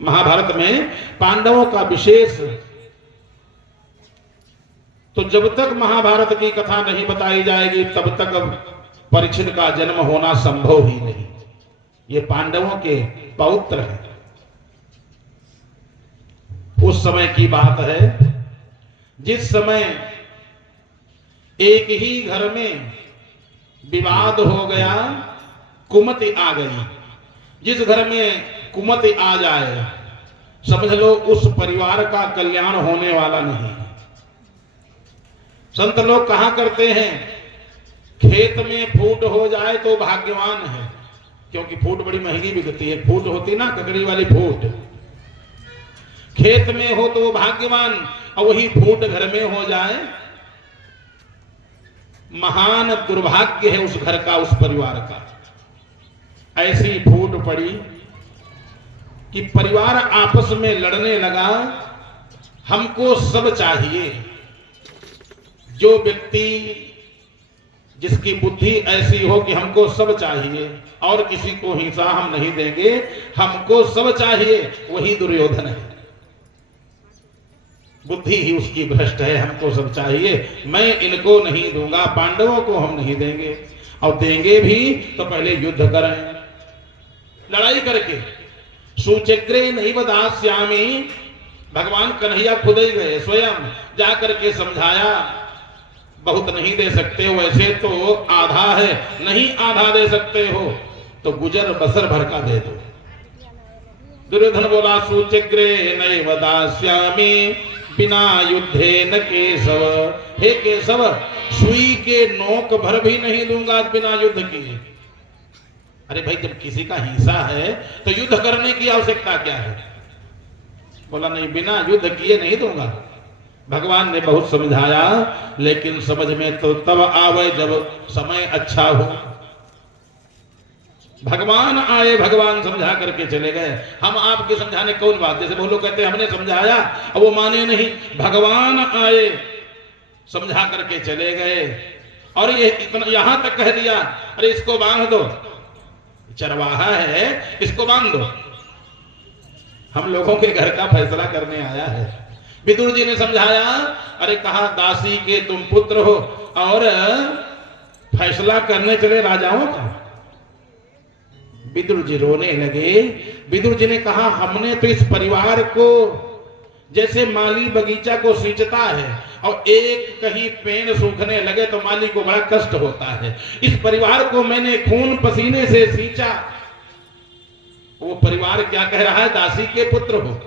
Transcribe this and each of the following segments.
महाभारत में पांडवों का विशेष, तो जब तक महाभारत की कथा नहीं बताई जाएगी तब तक परीक्षित का जन्म होना संभव ही नहीं। ये पांडवों के पौत्र हैं। उस समय की बात है जिस समय एक ही घर में विवाद हो गया, कुमति आ गई। जिस घर में कुमति आ जाए समझ लो उस परिवार का कल्याण होने वाला नहीं। संत लोग कहा करते हैं खेत में फूट हो जाए तो भाग्यवान है, क्योंकि फूट बड़ी महंगी बिकती है। फूट होती ना ककड़ी वाली फूट, खेत में हो तो वो भाग्यवान, और वही फूट घर में हो जाए महान दुर्भाग्य है उस घर का, उस परिवार का। ऐसी फूट पड़ी कि परिवार आपस में लड़ने लगा। हमको सब चाहिए। जो व्यक्ति जिसकी बुद्धि ऐसी हो कि हमको सब चाहिए और किसी को हिंसा हम नहीं देंगे, हमको सब चाहिए, वही दुर्योधन है। बुद्धि ही उसकी भ्रष्ट है। हमको सब चाहिए, मैं इनको नहीं दूंगा, पांडवों को हम नहीं देंगे, और देंगे भी तो पहले युद्ध करें, लड़ाई करके। सुचग्रे नैव दास्यामि, भगवान कन्हैया खुद ही गए, स्वयं जा करके समझाया। बहुत नहीं दे सकते हो, वैसे तो आधा है, नहीं आधा दे सकते हो तो गुजर बसर भर का दे दो। दुर्योधन बोला सुचग्रे नैव दास्यामि बिना युद्धे न केशव, हे केशव सुई के नोक भर भी नहीं दूंगा बिना युद्ध किए। अरे भाई जब किसी का हिस्सा है तो युद्ध करने की आवश्यकता क्या है? बोला नहीं, बिना युद्ध किए नहीं दूंगा। भगवान ने बहुत समझाया, लेकिन समझ में तो तब आवे जब समय अच्छा हो। भगवान आए, भगवान समझा करके चले गए। हम आपके समझाने कौन बात? जैसे वो लोग कहते हैं हमने समझाया और वो माने नहीं। भगवान आए, समझा करके चले गए, और ये इतना यहां तक कह दिया अरे इसको बांध दो, चरवाहा है, इसको बांध दो। हम लोगों के घर का फैसला करने आया है। विदुर जी ने समझाया, अरे कहा दासी के तुम पुत्र हो और फैसला करने चले राजाओं का। विदुर जी रोने लगे। विदुर जी ने कहा हमने तो इस परिवार को जैसे माली बगीचा को सींचता है और एक कहीं पेड़ सूखने लगे तो माली को बड़ा कष्ट होता है, इस परिवार को मैंने खून पसीने से सींचा। वो परिवार क्या कह रहा है? दासी के पुत्र हो।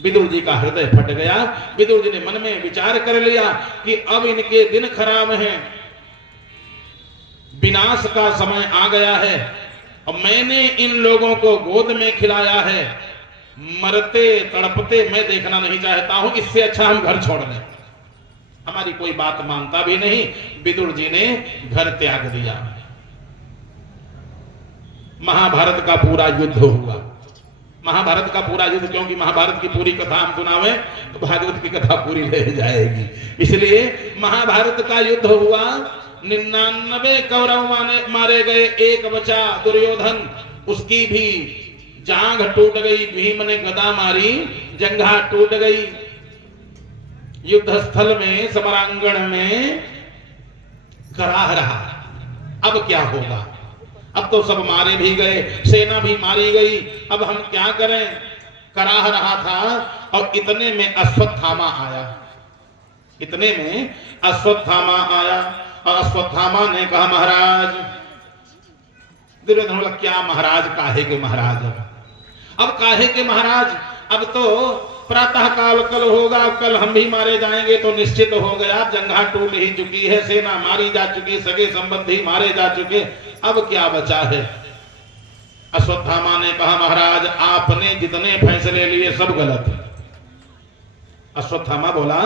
विदुर जी का हृदय फट गया। विदुर जी ने मन में विचार कर लिया कि अब इनके दिन खराब हैं, विनाश का समय आ गया है, और मैंने इन लोगों को गोद में खिलाया है, मरते तड़पते मैं देखना नहीं चाहता हूं, इससे अच्छा हम घर छोड़ दें। हमारी कोई बात मानता भी नहीं। विदुर जी ने घर त्याग दिया। महाभारत का पूरा युद्ध हुआ। महाभारत का पूरा युद्ध, क्योंकि महाभारत की पूरी कथा हम सुनावे तो भागवत की कथा पूरी रह जाएगी, इसलिए महाभारत का युद्ध हुआ। 99 कौरव मारे गए, एक बचा दुर्योधन, उसकी भी जांघ टूट गई। भीम ने गदा मारी, जंघा टूट गई। युद्ध स्थल में, समरांगण में कराह रहा। अब क्या होगा? अब तो सब मारे भी गए, सेना भी मारी गई, अब हम क्या करें? कराह रहा था। और इतने में अश्वत्थामा आया। इतने में अश्वत्थामा आया और अश्वत्थामा ने कहा महाराज। दुर्योधन बोला क्या महाराज? काहे के महाराज? अब काहे के महाराज? अब तो प्रातः काल कल होगा, कल हम भी मारे जाएंगे तो निश्चित हो गया। जंघा टूट ही चुकी है, सेना मारी जा चुकी, सगे संबंधी मारे जा चुके, अब क्या बचा है? अश्वत्थामा ने कहा महाराज आपने जितने फैसले लिए सब गलत है। अश्वत्थामा बोला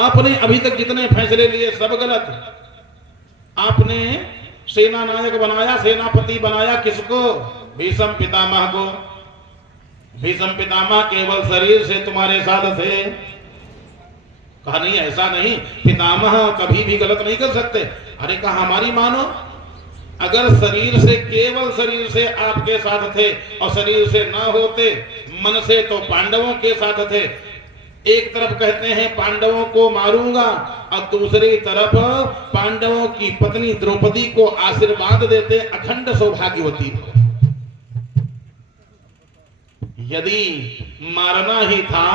आपने अभी तक जितने फैसले लिए सब गलत। आपने सेना नायक बनाया, सेनापति बनाया किसको? भीष्म पितामह को। भीष्म पितामह केवल शरीर से तुम्हारे साथ थे। कहा नहीं ऐसा नहीं, पितामह कभी भी गलत नहीं कर सकते। अरे कहा हमारी मानो, अगर शरीर से, केवल शरीर से आपके साथ थे और शरीर से ना होते, मन से तो पांडवों के साथ थे। एक तरफ कहते हैं पांडवों को मारूंगा और दूसरी तरफ पांडवों की पत्नी द्रौपदी को आशीर्वाद देते अखंड सौभाग्यवती हो। यदि मारना ही था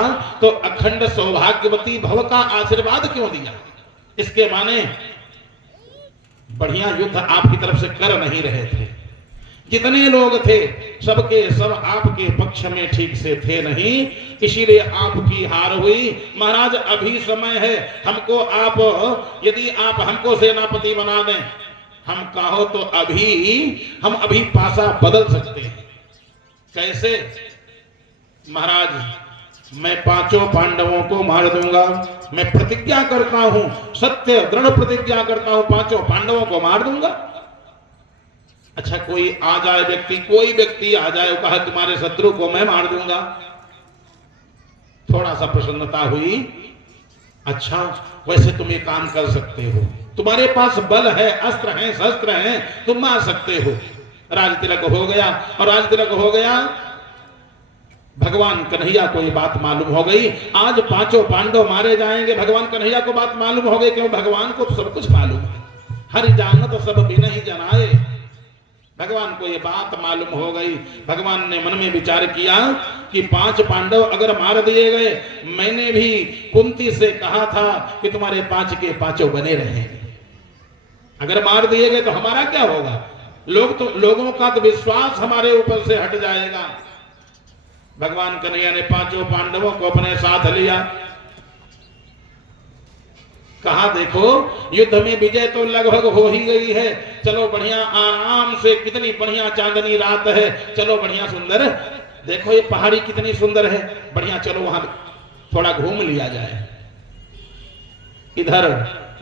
तो अखंड सौभाग्यवती भव का आशीर्वाद क्यों दिया? इसके माने बढ़िया युद्ध आपकी तरफ से कर नहीं रहे थे। जितने लोग थे सबके सब आपके पक्ष में ठीक से थे नहीं, इसीलिए आपकी हार हुई। महाराज अभी समय है, हमको आप, यदि आप हमको सेनापति बना दें, हम कहो तो हम अभी पासा बदल सकते हैं। कैसे? महाराज मैं पांचों पांडवों को मार दूंगा, मैं प्रतिज्ञा करता हूं, सत्य दृढ़ प्रतिज्ञा करता हूं, पांचों पांडवों को मार दूंगा। अच्छा कोई आ जाए व्यक्ति, कोई व्यक्ति आ जाए, कहा तुम्हारे शत्रु को मैं मार दूंगा, थोड़ा सा प्रसन्नता हुई। अच्छा वैसे तुम ये काम कर सकते हो, तुम्हारे पास बल है, अस्त्र हैं, शस्त्र हैं, तुम मार सकते हो। राज तिलक हो गया, और राज तिलक हो गया, भगवान कन्हैया को ये बात मालूम हो गई, आज पांचों पांडव मारे जाएंगे। भगवान कन्हैया को बात मालूम हो गई, क्यों? भगवान को तो सब कुछ मालूम है। हरि जानत तो सब बिन ही जनाए। भगवान को ये बात मालूम हो गई। भगवान ने मन में विचार किया कि पांच पांडव अगर मार दिए गए, मैंने भी कुंती से कहा था कि तुम्हारे पांच के पांचों बने रहेंगे, अगर मार दिए गए तो हमारा क्या होगा? लोगों का तो विश्वास हमारे ऊपर से हट जाएगा। भगवान कन्हैया ने पांचों पांडवों को अपने साथ लिया, कहा देखो युद्ध में विजय तो लगभग हो ही गई है, चलो बढ़िया आराम से, कितनी बढ़िया चांदनी रात है, चलो बढ़िया सुंदर, देखो ये पहाड़ी कितनी सुंदर है, बढ़िया चलो वहां थोड़ा घूम लिया जाए। इधर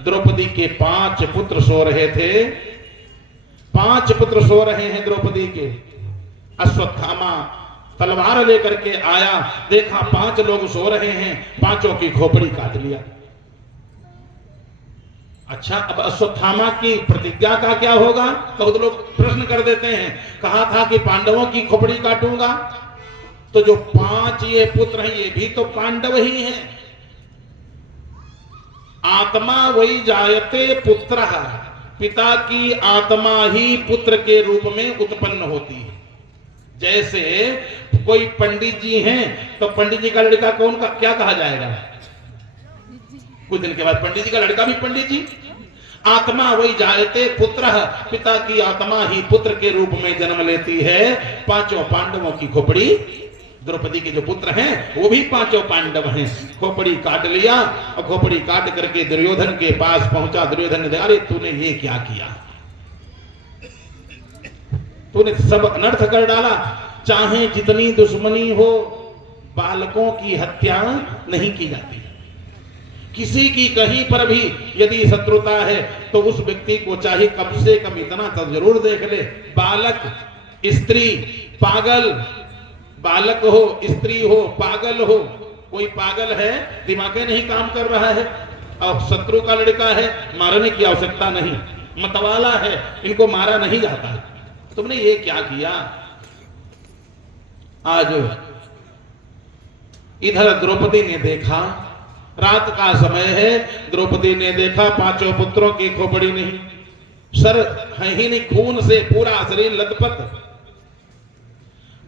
द्रौपदी के 5 पुत्र सो रहे थे, 5 पुत्र सो रहे हैं द्रौपदी के। अश्वत्थामा तलवार लेकर के आया, देखा 5 लोग सो रहे हैं, पांचों की खोपड़ी काट लिया। अच्छा अब अश्वत्थामा की प्रतिज्ञा का क्या होगा? तो लोग प्रश्न कर देते हैं, कहा था कि पांडवों की खोपड़ी काटूंगा, तो जो 5 ये पुत्र हैं ये भी तो पांडव ही हैं। आत्मा वही जायते पुत्र, पिता की आत्मा ही पुत्र के रूप में उत्पन्न होती है। जैसे कोई पंडित जी हैं तो पंडित जी का लड़का कौन का क्या कहा जाएगा? कुछ दिन के बाद पंडित जी का लड़का भी पंडित जी। आत्मा वही जायते पुत्र, पिता की आत्मा ही पुत्र के रूप में जन्म लेती है। पांचों पांडवों की खोपड़ी, द्रौपदी के जो पुत्र हैं वो भी पांचों पांडव हैं, खोपड़ी काट लिया। और खोपड़ी काट करके दुर्योधन के पास पहुंचा। दुर्योधन ने, अरे तूने ये क्या किया? तूने सब अनर्थ कर डाला। चाहे जितनी दुश्मनी हो, बालकों की हत्या नहीं की जाती। किसी की कहीं पर भी यदि शत्रुता है तो उस व्यक्ति को चाहिए कम से कम इतना तो जरूर देख ले। बालक, स्त्री, पागल, बालक हो, स्त्री हो, पागल हो, कोई पागल है, दिमाग नहीं काम कर रहा है, और शत्रु का लड़का है, मारने की आवश्यकता नहीं, मतवाला है, इनको मारा नहीं जाता। तुमने ये क्या किया? आज इधर द्रौपदी ने देखा, रात का समय है, द्रौपदी ने देखा पांचों पुत्रों की खोपड़ी नहीं, सर है ही नहीं, खून से पूरा शरीर लथपथ।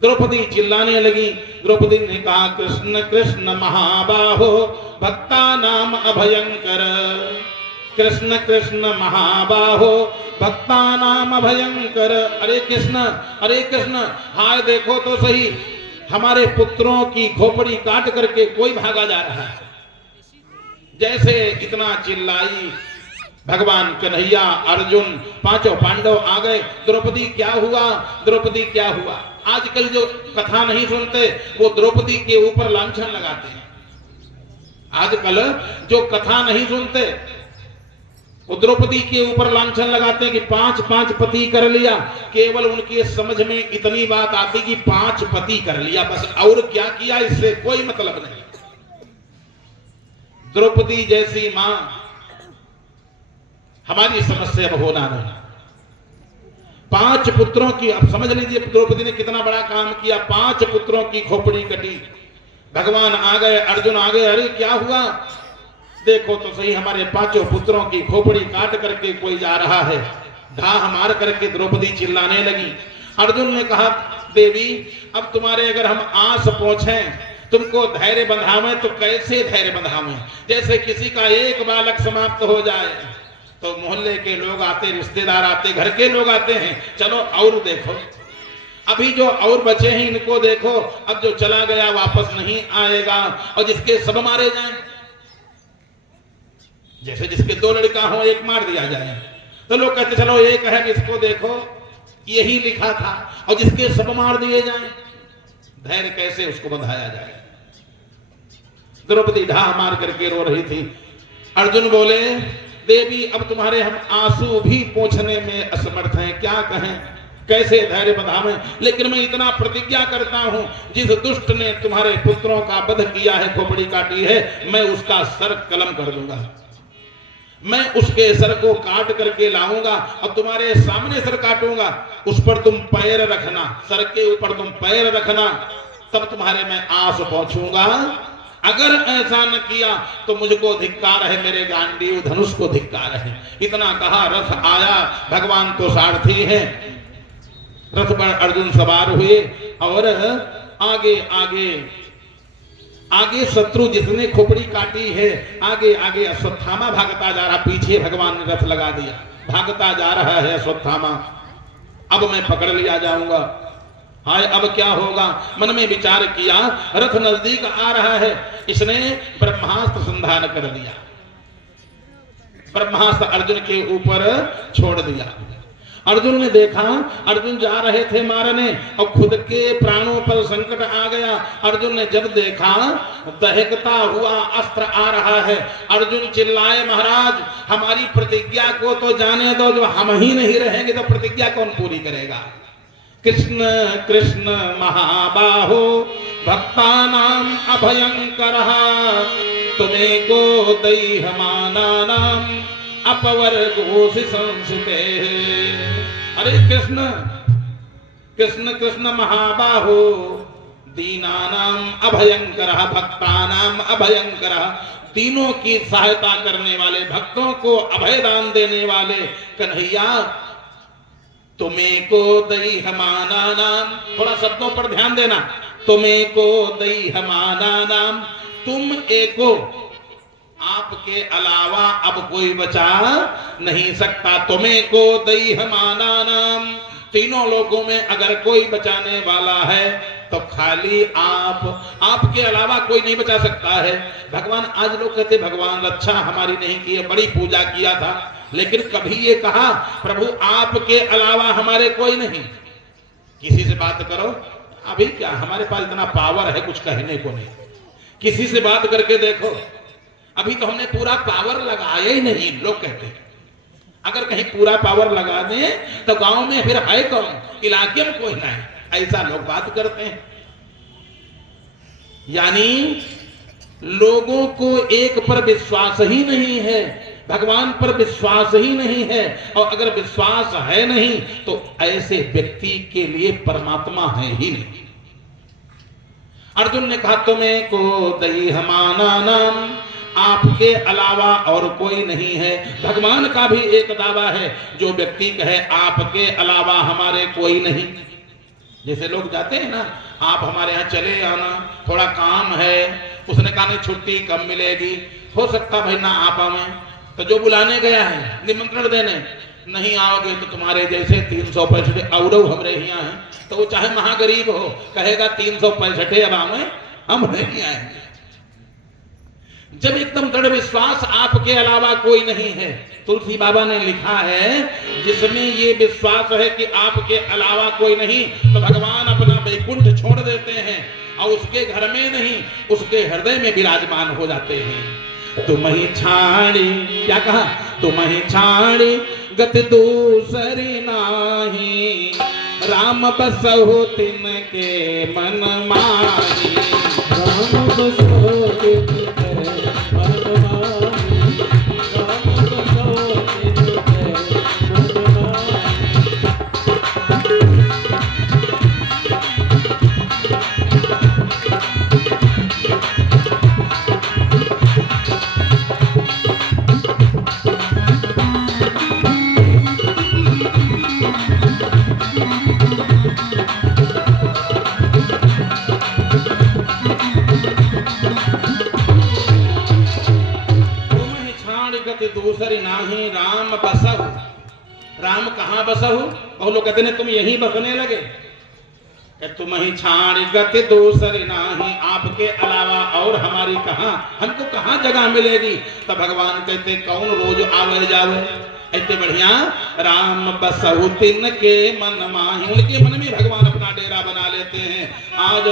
द्रौपदी चिल्लाने लगी। द्रौपदी ने कहा, कृष्ण कृष्ण महाबाहो भक्ता नाम अभयंकर, कृष्ण कृष्ण महाबाहो भक्ता नाम अभयंकर। अरे कृष्ण, हाय देखो तो सही, हमारे पुत्रों की खोपड़ी काट करके कोई भागा जा रहा है। जैसे इतना चिल्लाई, भगवान कन्हैया, अर्जुन, पांचों पांडव आ गए। द्रौपदी क्या हुआ, द्रौपदी क्या हुआ? आजकल जो कथा नहीं सुनते वो द्रौपदी के ऊपर लांछन लगाते हैं। आजकल जो कथा नहीं सुनते वो द्रौपदी के ऊपर लांछन लगाते हैं कि 5 पति कर लिया। केवल उनकी समझ में इतनी बात आती कि 5 पति कर लिया, बस, और क्या किया इससे कोई मतलब नहीं। द्रौपदी जैसी मां हमारी समझ से अब होना नहीं। 5 पुत्रों की, अब समझ लीजिए द्रौपदी ने कितना बड़ा काम किया। 5 पुत्रों की खोपड़ी कटी। भगवान आ गए, अर्जुन आ गए, अरे क्या हुआ, देखो तो सही हमारे 5 पुत्रों की खोपड़ी काट करके कोई जा रहा है। घाह मार करके द्रौपदी चिल्लाने लगी। अर्जुन ने कहा, देवी अब तुम्हारे अगर हम आस पहुंचें, तुमको धैर्य बंधावे तो कैसे धैर्य बंधावे, जैसे किसी का एक बालक समाप्त हो जाए तो मोहल्ले के लोग आते, रिश्तेदार आते, घर के लोग आते हैं, चलो और देखो, अभी जो और बचे हैं इनको देखो, अब जो चला गया वापस नहीं आएगा, और जिसके सब मारे जाएं, जैसे जिसके 2 लड़का हो एक मार दिया जाए, तो लोग कहते चलो एक है इसको देखो यही लिखा था, और जिसके सब मार दिए जाएं, धैर्य कैसे उसको बंधाया जाए। द्रौपदी ढाह मार करके रो रही थी। अर्जुन बोले, देवी अब तुम्हारे हम आंसू भी पोंछने में असमर्थ हैं, क्या कहें, कैसे धैर्य बंधावें, लेकिन मैं इतना प्रतिज्ञा करता हूं, जिस दुष्ट ने तुम्हारे पुत्रों का वध किया है, खोपड़ी काटी है, मैं उसका सर कलम कर दूंगा, मैं उसके सर को काट करके लाऊंगा और तुम्हारे सामने सर काटूंगा, उस पर तुम पैर रखना, सर के ऊपर तुम पैर रखना, तब तुम्हारे मैं आस पहुंचूंगा। अगर ऐसा न किया तो मुझको धिक्कार है, मेरे गांडीव धनुष को धिक्कार है। इतना कहा, रथ आया, भगवान तो सारथी है, रथ पर अर्जुन सवार हुए और आगे आगे आगे शत्रु जिसने खोपड़ी काटी है, आगे आगे अश्वत्थामा भागता जा रहा, पीछे भगवान ने रथ लगा दिया, भागता जा रहा है अश्वत्थामा। अब मैं पकड़ लिया जाऊंगा, हाय अब क्या होगा, मन में विचार किया, रथ नजदीक आ रहा है, इसने ब्रह्मास्त्र संधान कर दिया, ब्रह्मास्त्र अर्जुन के ऊपर छोड़ दिया। अर्जुन ने देखा, अर्जुन जा रहे थे मारने और खुद के प्राणों पर संकट आ गया। अर्जुन ने जब देखा दहकता हुआ अस्त्र आ रहा है, अर्जुन चिल्लाए, महाराज हमारी प्रतिज्ञा को तो जाने दो, जो हम ही नहीं रहेंगे तो प्रतिज्ञा कौन पूरी करेगा। कृष्ण कृष्ण महाबाहो भक्तानाम अभयंकरः, तुम्हें को दैहमानानाम अपवर्गोसि संसिते। अरे कृष्ण कृष्ण कृष्ण महाबाहो, दीनानाम अभयंकरः भक्तानाम अभयंकरः, तीनों की सहायता करने वाले, भक्तों को अभय दान देने वाले कन्हैया, तुम्हें को दैहमानानाम, थोड़ा शब्दों पर ध्यान देना, तुम्हें को दैहमानानाम, तुम एको, आपके अलावा अब कोई बचा नहीं सकता, तुम्हें को दैहमानानाम, तीनों लोगों में अगर कोई बचाने वाला है तो खाली आप, आपके अलावा कोई नहीं बचा सकता है। भगवान, आज लोग कहते भगवान रक्षा हमारी नहीं की है, बड़ी पूजा किया था, लेकिन कभी ये कहा प्रभु आपके अलावा हमारे कोई नहीं। किसी से बात करो, अभी क्या हमारे पास इतना पावर है कुछ कहने को नहीं, किसी से बात करके देखो, अभी तो हमने पूरा पावर लगाया ही नहीं। लोग कहते हैं अगर कहीं पूरा पावर लगा दें तो गांव में फिर है कौन, इलाके में कोई नहीं, ऐसा लोग बात करते हैं। यानी लोगों को एक पर विश्वास ही नहीं है, भगवान पर विश्वास ही नहीं है, और अगर विश्वास है नहीं तो ऐसे व्यक्ति के लिए परमात्मा है ही नहीं। अर्जुन ने कहा, तुम्हें को दैहमानानाम, आपके अलावा और कोई नहीं है। भगवान का भी एक दावा है, जो व्यक्ति कहे आपके अलावा हमारे कोई नहीं, जैसे लोग जाते हैं ना, आप हमारे यहाँ चले आना, थोड़ा काम है, उसने कहा नहीं छुट्टी कब मिलेगी, हो सकता भाई ना आप आवे, तो जो बुलाने गया है निमंत्रण देने, नहीं आओगे तो तुम्हारे जैसे 365 और हमरे यहाँ हैं, तो वो चाहे महागरीब हो कहेगा 365 अब आवे, हम नहीं आएंगे। जब एकदम दृढ़ विश्वास आपके अलावा कोई नहीं है, तुलसी बाबा ने लिखा है, जिसमें ये विश्वास है कि आपके अलावा कोई नहीं, तो भगवान अपना वैकुंठ छोड़ देते हैं और उसके घर में नहीं, उसके हृदय में विराजमान हो जाते हैं। तुम ही छाड़ी, क्या कहा, तुम ही छाड़ी गति दूसरी नाही, राम बसहु तिनके मन माही, राम बसहु तिनके राम कहाँ बसहु? और लोग कहते ने तुम यहीं बसने लगे। तुम ही छाड़ गति दूसरी नाही, आपके अलावा और हमारी कहाँ, हमको कहाँ जगह मिलेगी? तब भगवान कहते कौन रोज आवे जावे? इतने बढ़िया राम बसहु तिन के मन माही, उनके मन में भगवान अपना डेरा बना लेते हैं। आज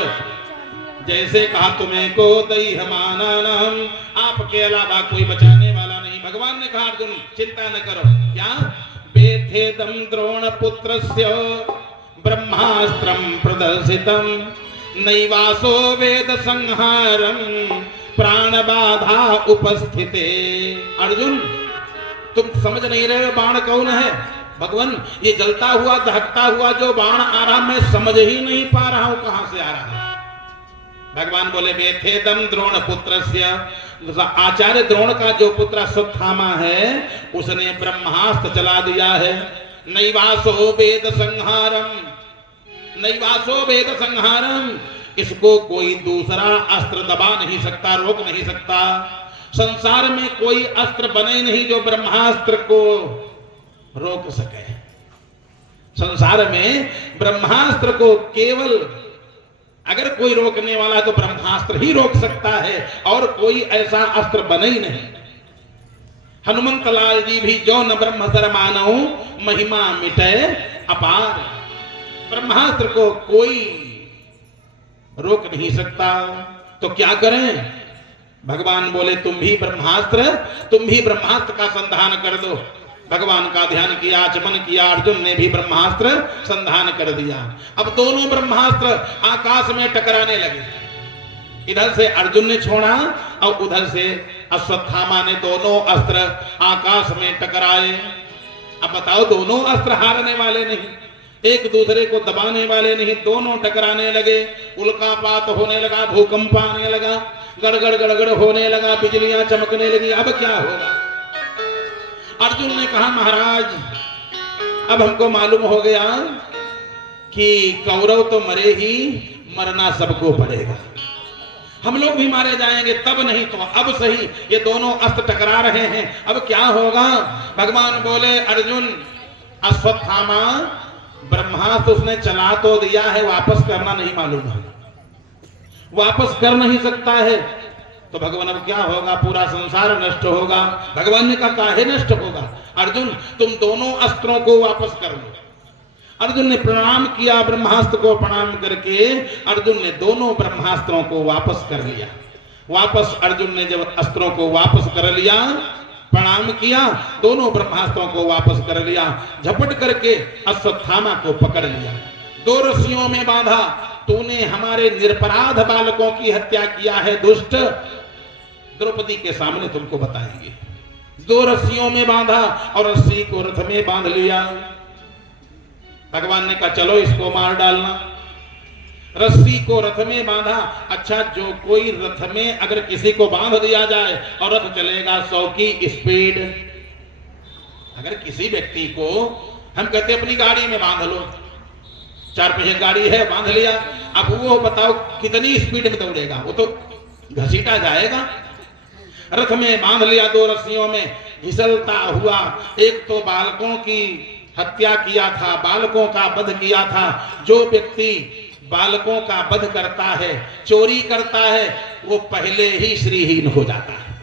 जैसे कहा तुम्हें को दई हमाना नाम, आपके अलावा कोई बचाने वाला नहीं। भगवान ने कहा अर्जुन चिंता न करो। क्या? बेथेदम द्रोण पुत्रस्य ब्रह्मास्त्रम प्रदर्शितम, नैवासो वेद संहारम प्राण बाधा उपस्थिते। अर्जुन तुम समझ नहीं रहे बाण कौन है? भगवान ये जलता हुआ दहकता हुआ जो बाण आ रहा मैं समझ ही नहीं पा रहा हूं कहां से आ रहा है। भगवान बोले बेथेदम द्रोण पुत्रस्य, आचार्य द्रोण का जो पुत्र अश्वत्थामा है उसने ब्रह्मास्त्र चला दिया है। नैवासो वेद संहारम, नैवासो वेद संहारम, इसको कोई दूसरा अस्त्र दबा नहीं सकता, रोक नहीं सकता। संसार में कोई अस्त्र बने नहीं जो ब्रह्मास्त्र को रोक सके। संसार में ब्रह्मास्त्र को केवल अगर कोई रोकने वाला तो ब्रह्मास्त्र ही रोक सकता है, और कोई ऐसा अस्त्र बने ही नहीं। हनुमंत लाल जी भी जो न ब्रह्म सर मानऊ, महिमा मिटे अपार। ब्रह्मास्त्र को कोई रोक नहीं सकता। तो क्या करें? भगवान बोले तुम भी ब्रह्मास्त्र का संधान कर दो। भगवान का ध्यान किया, आचमन किया, अर्जुन ने भी ब्रह्मास्त्र संधान कर दिया। अब दोनों ब्रह्मास्त्र आकाश में टकराने लगे। इधर से अर्जुन ने छोड़ा और उधर से अश्वत्थामा ने, दोनों अस्त्र आकाश में टकराए। अब बताओ दोनों अस्त्र हारने वाले नहीं, एक दूसरे को दबाने वाले नहीं, दोनों टकराने लगे। उल्कापात होने लगा, भूकंप आने लगा, गड़गड़ गड़गड़ होने लगा, बिजलियां चमकने लगी। अब क्या होगा? अर्जुन ने कहा महाराज अब हमको मालूम हो गया कि कौरव तो मरे ही, मरना सबको पड़ेगा। हम लोग भी मारे जाएंगे, तब नहीं तो अब सही। ये दोनों अस्त्र टकरा रहे हैं, अब क्या होगा? भगवान बोले अर्जुन अश्वत्थामा ब्रह्मास्त्र उसने चला तो दिया है, वापस करना नहीं मालूम है, वापस कर नहीं सकता है। तो भगवान अब क्या होगा? पूरा संसार नष्ट होगा। भगवान ने कहा काहे नष्ट होगा? अर्जुन तुम दोनों अस्त्रों को वापस कर लो। अर्जुन ने प्रणाम किया, ब्रह्मास्त्र को प्रणाम करके अर्जुन ने दोनों ब्रह्मास्त्रों को वापस कर लिया। वापस अर्जुन ने जब अस्त्रों को वापस कर लिया, प्रणाम किया, दोनों ब्रह्मास्त्रों को वापस कर लिया, झपट करके अश्वत्थामा को पकड़ लिया, दो रस्सियों में बांधा। तूने हमारे निरपराध बालकों की हत्या किया है दुष्ट, द्रौपदी के सामने तुमको बताएंगे। दो रस्सियों में बांधा और रस्सी को रथ में बांध लिया। भगवान ने कहा चलो इसको मार डालना। रस्सी को रथ में बांधा। अच्छा जो कोई रथ में अगर किसी को बांध दिया जाए और रथ चलेगा 100 की स्पीड, अगर किसी व्यक्ति को हम कहते अपनी गाड़ी में बांध लो, 4 पहिया गाड़ी है, बांध लिया, अब वो बताओ कितनी स्पीड में दौड़ेगा? वो तो घसीटा जाएगा। रथ में बांध लिया, दो रस्सियों में घिसलता हुआ। एक तो बालकों की हत्या किया था, बालकों का वध किया था। जो व्यक्ति बालकों का वध करता है, चोरी करता है, वो पहले ही श्रीहीन हो जाता है।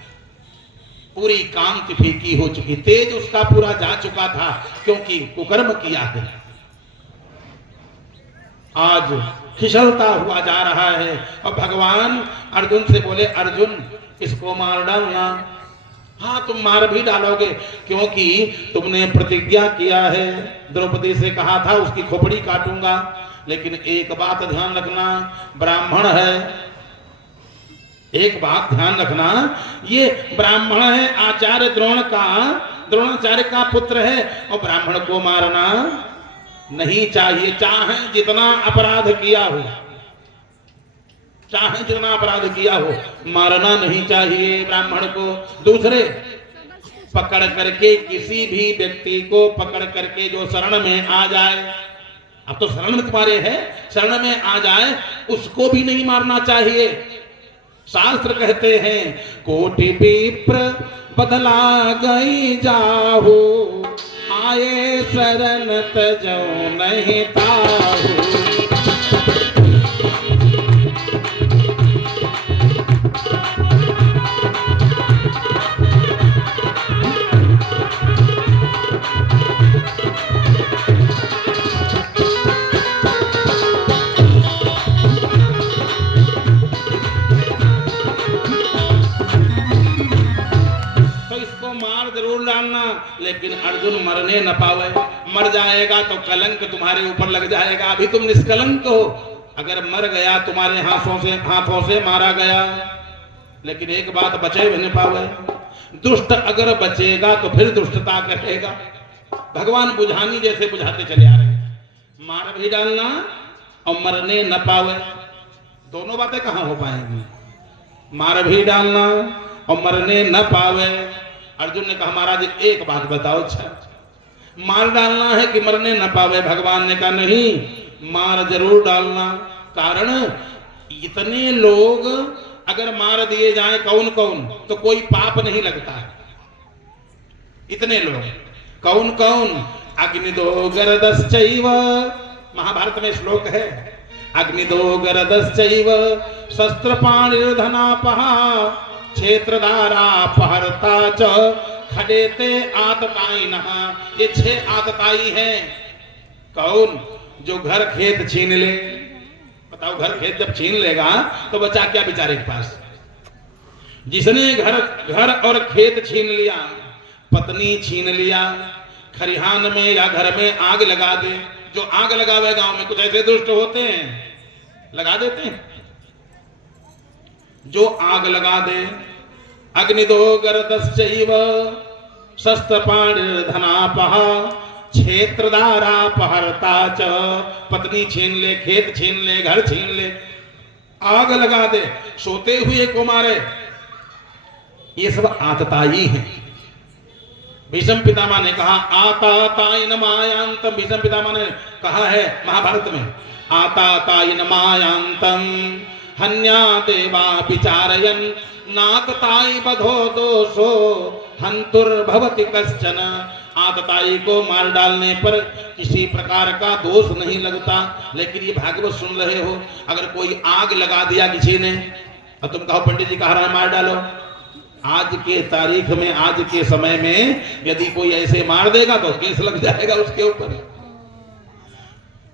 पूरी कांति फीकी हो चुकी, तेज उसका पूरा जा चुका था, क्योंकि कुकर्म किया है। आज खिसलता हुआ जा रहा है। और भगवान अर्जुन से बोले अर्जुन इसको मार डालना। हाँ तुम मार भी डालोगे, क्योंकि तुमने प्रतिज्ञा किया है, द्रौपदी से कहा था उसकी खोपड़ी काटूंगा। लेकिन एक बात ध्यान रखना, ब्राह्मण है, एक बात ध्यान रखना, ये ब्राह्मण है, आचार्य द्रोणाचार्य का पुत्र है, और ब्राह्मण को मारना नहीं चाहिए। चाहे जितना अपराध किया हो, चाहे जितना अपराध किया हो, मारना नहीं चाहिए ब्राह्मण को। दूसरे, पकड़ करके किसी भी व्यक्ति को पकड़ करके जो शरण में आ जाए, अब तो शरण में तुम्हारे है, शरण में आ जाए, उसको भी नहीं मारना चाहिए। शास्त्र कहते हैं कोटि विप्र बदला गई जाहू, आए शरण तजो नहीं ताहू। लेकिन अर्जुन मरने न पावे, मर जाएगा तो कलंक तुम्हारे ऊपर लग जाएगा। अभी तुम निष्कलंक हो, अगर मर गया तुम्हारे हाथों से मारा गया, लेकिन एक बात बचे भी नहीं पावे, दुष्ट अगर बचेगा तो फिर दुष्टता करेगा। भगवान बुझानी जैसे बुझाते चले आ रहे हैं, मार भी डालना और मरने न पावे, दोनों बातें कहां हो पाएंगी? मार भी डालना और मरने न पावे। अर्जुन ने कहा महाराज एक बात बताओ, अच्छा मार डालना है कि मरने न पावे? भगवान ने कहा नहीं, मार जरूर डालना। कारण इतने लोग अगर मार दिए जाएं, कौन कौन, तो कोई पाप नहीं लगता है। इतने लोग कौन कौन? अग्निदो गरदश्चैव, महाभारत में श्लोक है, अग्निदो गरदश्चैव शस्त्रपाणिर्धनापहा क्षेत्रधारापहर्ता च खडेते आततायिनः। ये 6 आतताई हैं। कौन? जो घर खेत छीन ले। बताओ, घर खेत जब छीन लेगा तो बचा क्या बेचारे के पास? जिसने घर और खेत छीन लिया, पत्नी छीन लिया, खरिहान में या घर में आग लगा दे। जो आग लगावे गांव में कुछ ऐसे दुष्ट होते हैं, लगा देते हैं। जो आग लगा दे, अग्निदो गरदश्चैव शस्त्रपाणिर्धनापहा क्षेत्रधारापहर्ता च, पत्नी छीन ले, खेत छीन ले, घर छीन ले, आग लगा दे, सोते हुए को मारे, ये सब आतताई हैं। भीष्म पितामह ने कहा आतातायिन मायांतम, भीष्म पितामह ने कहा है महाभारत में, आतातायिन मायांतम हन्या देवा विचारयन नातताई बधो दोषो हंतुर्भवति कश्चन। आतताई को मार डालने पर किसी प्रकार का दोष नहीं लगता। लेकिन ये भागवत सुन रहे हो, अगर कोई आग लगा दिया किसी ने और तुम कहो पंडित जी कह रहा है मार डालो, आज के तारीख में, आज के समय में यदि कोई ऐसे मार देगा तो केस लग जाएगा उसके ऊपर।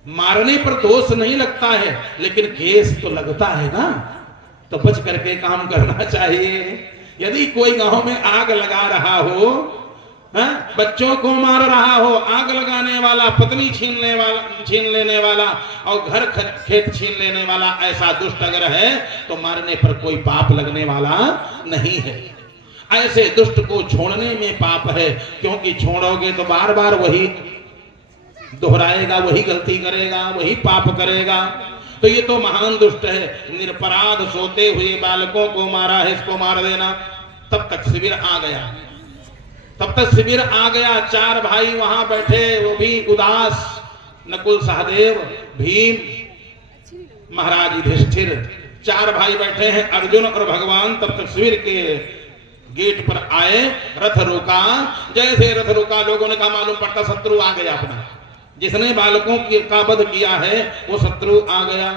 मारने पर दोष नहीं लगता है, लेकिन केस तो लगता है ना। तो बच करके काम करना चाहिए। यदि कोई गांव में आग लगा रहा हो, बच्चों को मार रहा हो, आग लगाने वाला, पत्नी छीन लेने वाला और घर खेत छीन लेने वाला ऐसा दुष्ट अगर है तो मारने पर कोई पाप लगने वाला नहीं है। ऐसे दुष्ट को छोड़ने में पाप है, क्योंकि छोड़ोगे तो बार बार वही दोहराएगा, वही गलती करेगा, वही पाप करेगा। तो ये तो महान दुष्ट है। निरपराध सोते हुए बालकों को मारा है, इसको मार देना। तब तक शिविर आ गया, 4 भाई वहां बैठे, वो भी उदास, नकुल सहदेव भीम महाराज युधिष्ठिर, 4 भाई बैठे हैं, अर्जुन और भगवान। तब तक शिविर के गेट पर आए, रथ रोका। जैसे रथ रोका, लोगों ने कहा मालूम पड़ता शत्रु आ गया अपना, जिसने बालकों का वध किया है वो शत्रु आ गया।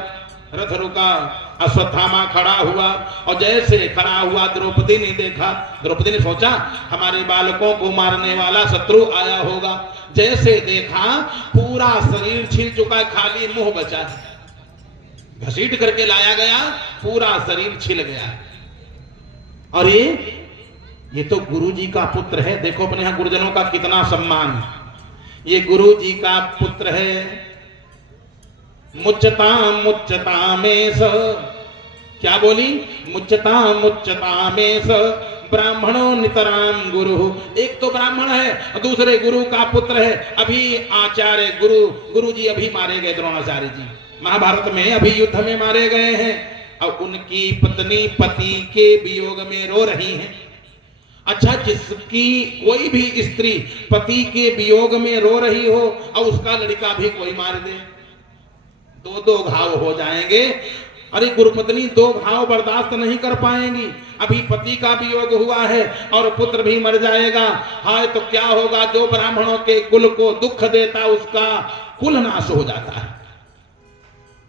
रथ रुका, अश्वत्थामा खड़ा हुआ, और जैसे खड़ा हुआ द्रौपदी ने देखा। द्रौपदी ने सोचा हमारे बालकों को मारने वाला शत्रु आया होगा। जैसे देखा पूरा शरीर छिल चुका, खाली मुंह बचा, घसीट करके लाया गया, पूरा शरीर छिल गया। और ये तो गुरु जी का पुत्र है। देखो अपने यहां गुरुजनों का कितना सम्मान। ये गुरु जी का पुत्र है। मुच्चता में स, क्या बोली? मुच्चता में स ब्राह्मणों नितराम गुरु। एक तो ब्राह्मण है और दूसरे गुरु का पुत्र है। अभी आचार्य गुरु जी अभी मारे गए, द्रोणाचार्य जी महाभारत में अभी युद्ध में मारे गए हैं। और उनकी पत्नी पति के वियोग में रो रही है। अच्छा, जिसकी कोई भी स्त्री पति के वियोग में रो रही हो और उसका लड़का भी कोई मार दे, 2 घाव हो जाएंगे। अरे गुरुपत्नी दो घाव बर्दाश्त नहीं कर पाएंगी, अभी पति का वियोग हुआ है और पुत्र भी मर जाएगा, हाय तो क्या होगा, जो ब्राह्मणों के कुल को दुख देता उसका कुल नाश हो जाता है।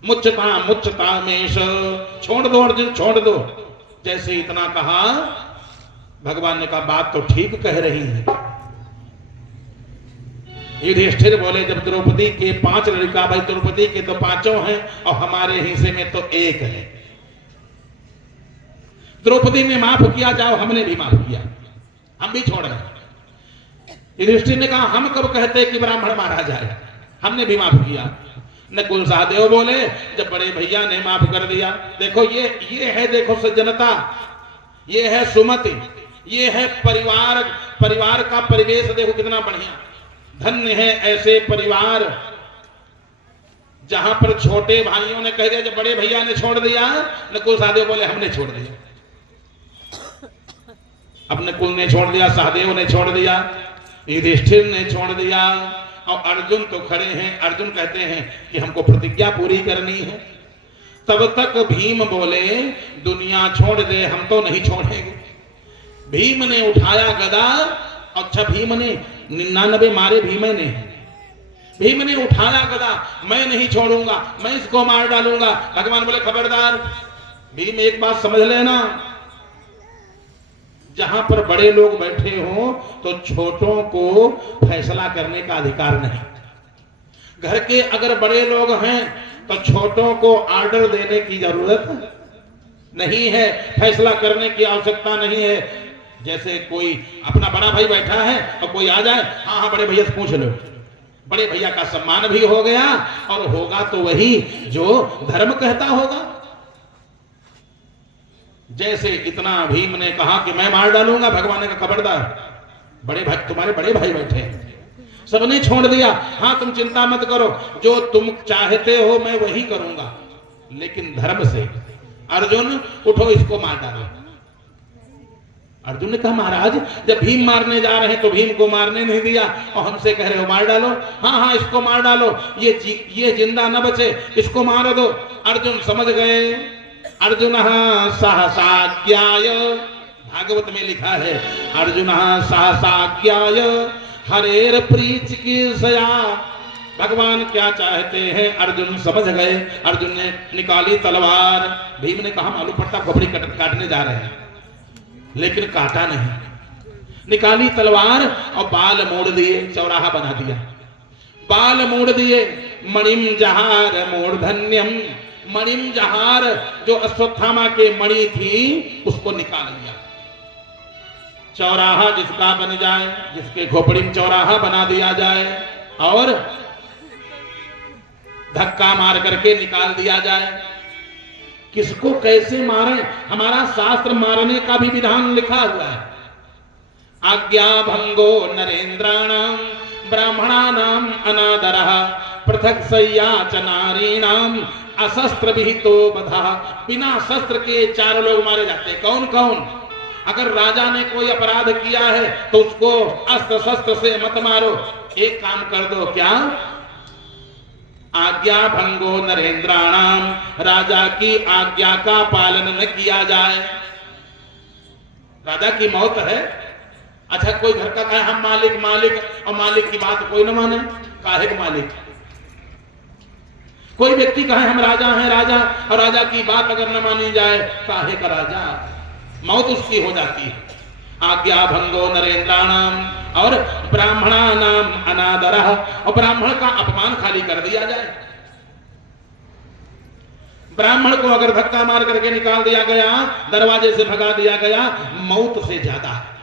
मुच्चता मुच्चता मेष, छोड़ दो अर्जुन छोड़ दो। जैसे इतना कहा, भगवान ने कहा बात तो ठीक कह रही है। युधिष्ठिर बोले जब द्रौपदी के 5 लड़का, भाई द्रौपदी के तो 5 हैं और हमारे हिस्से में तो 1 है। द्रौपदी ने माफ किया, जाओ हमने भी माफ किया, हम भी छोड़ रहे। युधिष्ठिर ने कहा हम कब कहते कि ब्राह्मण मारा जाए, हमने भी माफ किया। नकुल सहदेव बोले जब बड़े भैया ने माफ कर दिया, देखो ये है, देखो सज्जनता, ये है सुमति, ये है परिवार का परिवेश, देखो कितना बढ़िया। धन्य है ऐसे परिवार जहां पर छोटे भाइयों ने कह दिया, जब बड़े भैया ने छोड़ दिया, नकुल सहदेव बोले हमने छोड़ दिया। अब नकुल ने छोड़ दिया, सहदेव ने छोड़ दिया, युधिष्ठिर ने छोड़ दिया और अर्जुन तो खड़े हैं। अर्जुन कहते हैं कि हमको प्रतिज्ञा पूरी करनी है। तब तक भीम बोले दुनिया छोड़ दे, हम तो नहीं छोड़ेंगे। भीम ने उठाया गदा, अच्छा भीम ने 99 मारे, भीम ने उठाया गदा, मैं नहीं छोड़ूंगा, मैं इसको मार डालूंगा। भगवान बोले खबरदार भीम, एक बात समझ लेना, जहां पर बड़े लोग बैठे हो तो छोटों को फैसला करने का अधिकार नहीं। घर के अगर बड़े लोग हैं तो छोटों को ऑर्डर देने की जरूरत नहीं है, फैसला करने की आवश्यकता नहीं है। जैसे कोई अपना बड़ा भाई बैठा है और कोई आ जाए, हाँ हाँ बड़े भैया से पूछ लो, बड़े भैया का सम्मान भी हो गया और होगा तो वही जो धर्म कहता होगा। जैसे इतना भीम ने कहा कि मैं मार डालूंगा, भगवान ने कहा खबरदार, बड़े भाई तुम्हारे बड़े भाई बैठे हैं, सबने छोड़ दिया, हाँ तुम चिंता मत करो, जो तुम चाहते हो मैं वही करूंगा, लेकिन धर्म से। अर्जुन उठो इसको मार डालो। अर्जुन ने कहा महाराज जब भीम मारने जा रहे हैं तो भीम को मारने नहीं दिया और हमसे कह रहे हो मार डालो। हाँ हाँ इसको मार डालो, ये जिंदा न बचे, इसको मार दो। अर्जुन समझ गए। अर्जुन सहसाज्ञाय, भागवत में लिखा है अर्जुन सहसाज्ञाय हरेर प्रीचिकीर्षया। भगवान क्या चाहते हैं अर्जुन समझ गए। अर्जुन ने निकाली तलवार, भीम ने कहा आलू पट्टा खोपड़ी काटने जा रहे हैं, लेकिन काटा नहीं। निकाली तलवार और बाल मोड़ दिए, चौराहा बना दिया, बाल मोड़ दिए। मणिम जहार मूर्धन्यम, मणिम जहार जो अश्वत्थामा के मणि थी उसको निकाल लिया। चौराहा जिसका बन जाए, जिसके खोपड़ी में चौराहा बना दिया जाए और धक्का मार करके निकाल दिया जाए। किसको कैसे मारे, हमारा शास्त्र मारने का भी विधान लिखा हुआ है। आज्ञा भंगो नरेंद्राणाम ब्राह्मणानाम अनादरः पृथक सय्या च नारीणाम अशस्त्र विहितो बधा। बिना शस्त्र के 4 लोग मारे जाते। कौन कौन? अगर राजा ने कोई अपराध किया है तो उसको अस्त्र शस्त्र से मत मारो, एक काम कर दो, क्या? आज्ञा भंगो नरेंद्राणाम, राजा की आज्ञा का पालन न किया जाए। राजा की मौत है, अच्छा कोई घर का कहे हम मालिक मालिक और मालिक की बात कोई न माने, काहे के मालिक? कोई व्यक्ति कहे हम राजा हैं राजा और राजा की बात अगर न मानी जाए, काहे का राजा? मौत उसकी हो जाती है। आज्ञा भंगो नरेंद्राणाम और ब्राह्मणानाम अनादरः, और ब्राह्मण का अपमान खाली कर दिया जाए। ब्राह्मण को अगर धक्का मार करके निकाल दिया गया, दरवाजे से भगा दिया गया, मौत से ज्यादा है।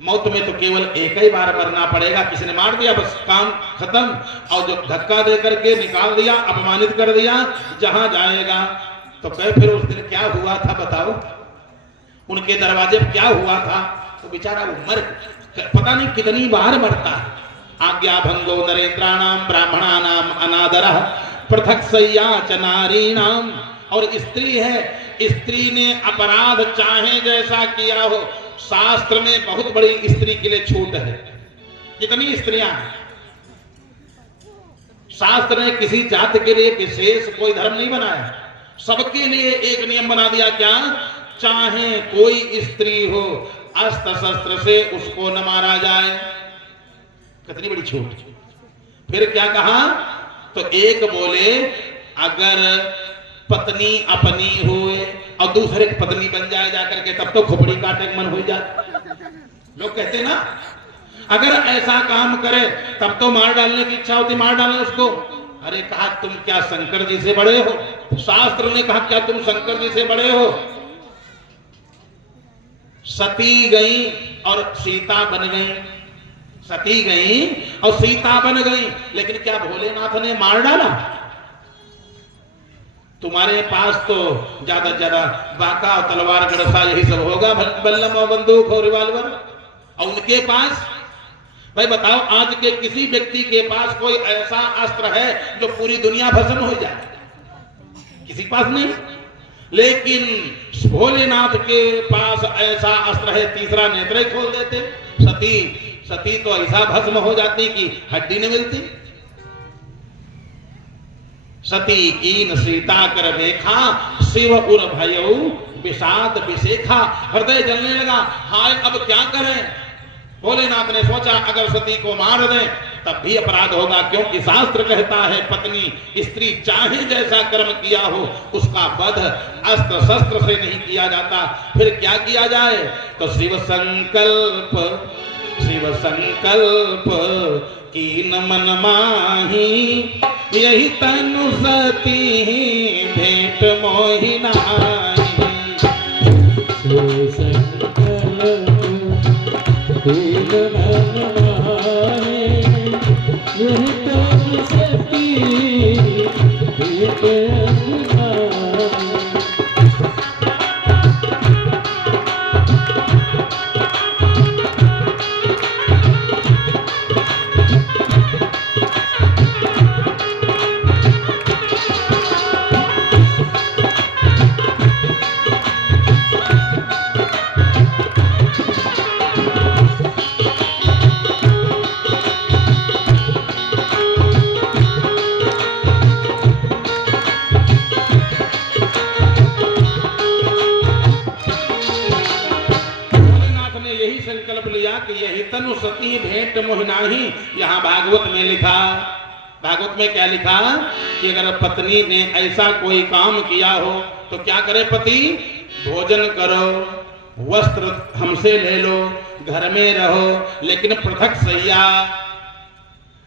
मौत में तो केवल एक ही बार मरना पड़ेगा, किसी ने मार दिया बस काम खत्म, और जो धक्का दे करके निकाल दिया, अपमानित कर दिया, जहां जाएगा तो कहे फिर उस दिन क्या हुआ था बताओ, उनके दरवाजे पर क्या हुआ था, तो बेचारा वो मर पता नहीं कितनी बार मरता है। आज्ञा भंगो नरेंद्राणाम ब्राह्मणानाम अनादरः पृथक सय्या च नारीणाम। और स्त्री है, स्त्री ने अपराध चाहे जैसा किया हो, शास्त्र में बहुत बड़ी स्त्री के लिए छूट है। कितनी स्त्रियां हैं, शास्त्र ने किसी जात के लिए विशेष कोई धर्म नहीं बनाया। सबके लिए एक नियम बना दिया, क्या? चाहे कोई स्त्री हो, अस्त्र शस्त्र से उसको न मारा जाए। कितनी बड़ी छूट। फिर क्या कहा? तो एक बोले अगर पत्नी अपनी हुए और दूसरे की पत्नी बन जाए जाकर के, तब तो खोपड़ी काटे मन हो जाए। लोग कहते ना, अगर ऐसा काम करे तब तो मार डालने की इच्छा होती, मार डालने उसको। अरे कहा तुम क्या शंकर जी से बड़े हो? शास्त्र ने कहा क्या तुम शंकर जी से बड़े हो? सती गई और सीता बन गई, सती गई और सीता बन गई, लेकिन क्या भोलेनाथ ने मार डाला? तुम्हारे पास तो ज्यादा से ज्यादा बाका और तलवार गड़सा यही सब होगा, बल्लम और बंदूक और रिवाल्वर। और उनके पास, भाई बताओ, आज के किसी व्यक्ति के पास कोई ऐसा अस्त्र है जो पूरी दुनिया भस्म हो जाए? किसी के पास नहीं। लेकिन भोलेनाथ के पास ऐसा अस्त्र है, तीसरा नेत्र ही खोल देते। सती तो ऐसा भस्म हो जाती कि हड्डी नहीं मिलती। सती कीन सीता कर देखा, शिव उर भयऊ विषाद विशेखा। हृदय जलने लगा, हाय अब क्या करें? भोलेनाथ ने सोचा अगर सती को मार दें तब भी अपराध होगा, क्योंकि शास्त्र कहता है पत्नी स्त्री चाहे जैसा कर्म किया हो उसका वध अस्त्र शस्त्र से नहीं किया जाता। फिर क्या किया जाए? तो शिव संकल्प कीन मन माही, यही तनु सती भेंट मोहि नाहि। तनु सती भेंट मोहि नाहि। यहाँ भागवत में लिखा, भागवत में क्या लिखा कि अगर पत्नी ने ऐसा कोई काम किया हो तो क्या करे पति? भोजन करो, वस्त्र हमसे ले लो, घर में रहो, लेकिन पृथक सैया।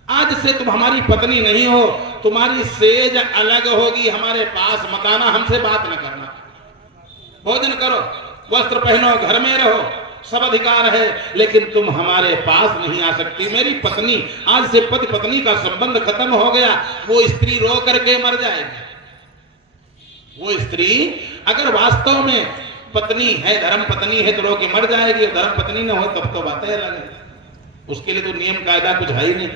आज से तुम हमारी पत्नी नहीं हो, तुम्हारी सेज अलग होगी, हमारे पास मत आना, हमसे बात न करना। भोजन करो, वस्त्र पहनो, घर में रहो, सब अधिकार है, लेकिन तुम हमारे पास नहीं आ सकती। मेरी पत्नी, आज से पति पत्नी का संबंध खत्म हो गया। वो स्त्री रो करके मर जाएगी। वो स्त्री अगर वास्तव में पत्नी है, धर्म पत्नी है, तो रो के मर जाएगी। धर्म पत्नी न हो तब तो बातें अलग है। उसके लिए तो नियम कायदा कुछ है ही नहीं।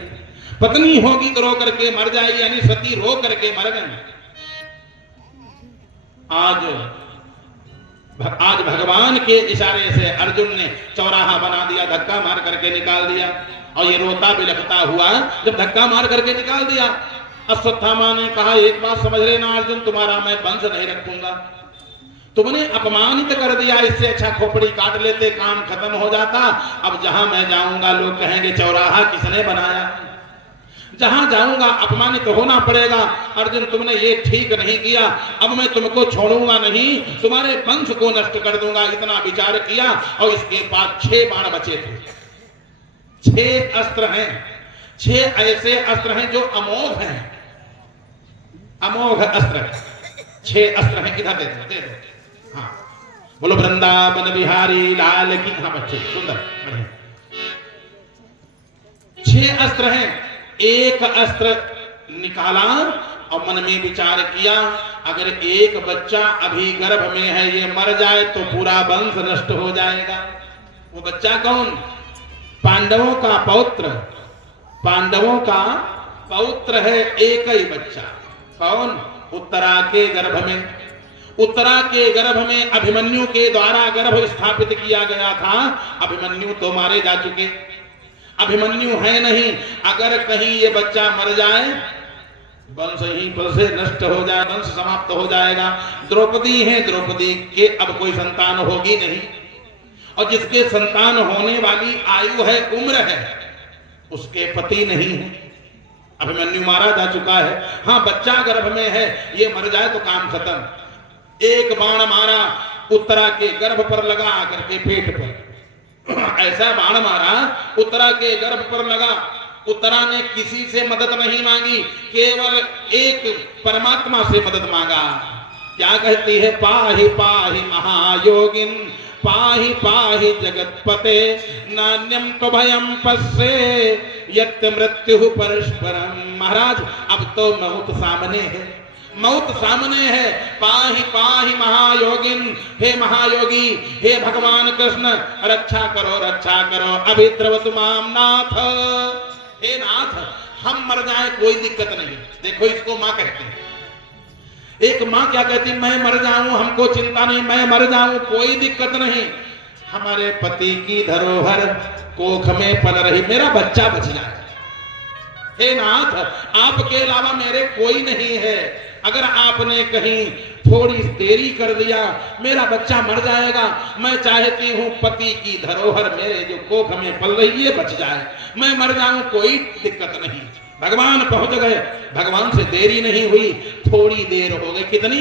पत्नी होगी तो रो करके मर जाएगी, यानी सती रो करके मर गई। आज भगवान के इशारे से अर्जुन ने चौराहा बना दिया, धक्का मार करके निकाल दिया। और ये रोता बिलखता हुआ जब धक्का मार करके निकाल दिया, अश्वत्थामा ने कहा एक बात समझ लेना अर्जुन, तुम्हारा मैं वंश नहीं रखूंगा। तुमने अपमानित कर दिया, इससे अच्छा खोपड़ी काट लेते, काम खत्म हो जाता। अब जहां मैं जाऊंगा लोग कहेंगे चौराहा किसने बनाया। जहां जाऊंगा अपमानित होना पड़ेगा। अर्जुन तुमने ये ठीक नहीं किया, अब मैं तुमको छोड़ूंगा नहीं, तुम्हारे वंश को नष्ट कर दूंगा। इतना विचार किया और इसके बाद 6 बाण बचे थे। 6 अस्त्र हैं, 6 ऐसे अस्त्र हैं जो अमोघ हैं, अमोघ अस्त्र। 6 अस्त्र हैं, इधर दे दो। हाँ बोलो वृंदावन बिहारी लाल की। हाँ बच्चे सुंदर, 6 अस्त्र हैं। एक अस्त्र निकाला और मन में विचार किया, अगर एक बच्चा अभी गर्भ में है, ये मर जाए तो पूरा वंश नष्ट हो जाएगा। वो बच्चा कौन? पांडवों का पौत्र, पांडवों का पौत्र है एक ही बच्चा। कौन? उत्तरा के गर्भ में। उत्तरा के गर्भ में अभिमन्यु के द्वारा गर्भ स्थापित किया गया था। अभिमन्यु तो मारे जा चुके, अभिमन्यु है नहीं। अगर कहीं ये बच्चा मर जाए, वंश ही पर से नष्ट हो जाए, वंश समाप्त हो जाएगा। द्रौपदी है, द्रौपदी के अब कोई संतान होगी नहीं, और जिसके संतान होने वाली आयु है, उम्र है, उसके पति नहीं है। अभिमन्यु मारा जा चुका है, हाँ बच्चा गर्भ में है, ये मर जाए तो काम खत्म। एक बाण मारा, उत्तरा के गर्भ पर लगा, आकर के पेट पर ऐसा बाण मारा, उत्तरा के गर्भ पर लगा। उत्तरा ने किसी से मदद नहीं मांगी, केवल एक परमात्मा से मदद मांगा। क्या कहती है? पाहि पाहि महायोगिन, पाहि पाहि जगतपते, नान्यम तो भयम पस्से यत् मृत्यु परस्परम। महाराज अब तो मौत सामने है, मौत सामने है। पाहि पाहि महायोगिन, हे महायोगी, हे भगवान कृष्ण, रक्षा करो, रक्षा करो। अभिद्रवतु माम नाथ, हे नाथ, हम मर जाए कोई दिक्कत नहीं। देखो इसको मां कहते हैं। एक मां क्या कहती? मैं मर जाऊं हमको चिंता नहीं, मैं मर जाऊं कोई दिक्कत नहीं, हमारे पति की धरोहर कोख में पल रही, मेरा बच्चा बच जाए। हे नाथ, आपके अलावा मेरे कोई नहीं है, अगर आपने कहीं थोड़ी देरी कर दिया, मेरा बच्चा मर जाएगा। मैं चाहती हूं पति की धरोहर मेरे जो कोख में पल रही है बच जाए, मैं मर जाऊं कोई दिक्कत नहीं। भगवान पहुंच गए, भगवान से देरी नहीं हुई, थोड़ी देर हो गई। कितनी?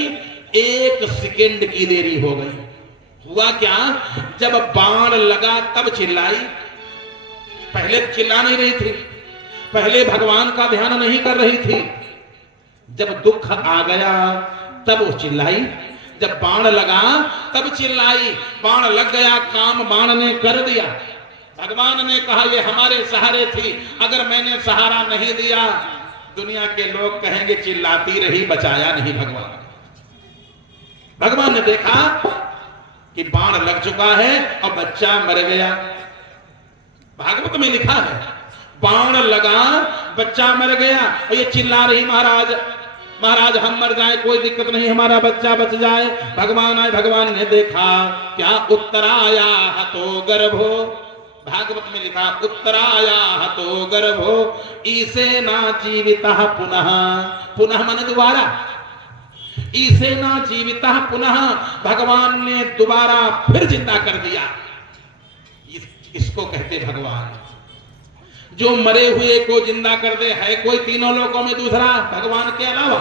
1 सेकंड की देरी हो गई। हुआ क्या? जब बाण लगा तब चिल्लाई, पहले चिल्ला नहीं रही थी, पहले भगवान का ध्यान नहीं कर रही थी। जब दुख आ गया तब वो चिल्लाई, जब बाण लगा तब चिल्लाई। बाण लग गया, काम बाण ने कर दिया। भगवान ने कहा ये हमारे सहारे थी, अगर मैंने सहारा नहीं दिया, दुनिया के लोग कहेंगे चिल्लाती रही, बचाया नहीं भगवान। भगवान ने देखा कि बाण लग चुका है और बच्चा मर गया। भागवत में लिखा है बाण लगा, बच्चा मर गया, और ये चिल्ला रही, महाराज महाराज हम मर जाए कोई दिक्कत नहीं, हमारा बच्चा बच जाए। भगवान आए, भगवान ने देखा क्या? उत्तराया हतो गर्भो, भागवत में लिखा उत्तराया हतो गर्भो ईसे ना जीविता पुनः, पुनः मन दोबारा, ईसे ना जीविता पुनः, भगवान ने दोबारा फिर जिंदा कर दिया। इसको कहते भगवान, जो मरे हुए को जिंदा कर दे। है कोई तीनों लोकों में दूसरा भगवान के अलावा?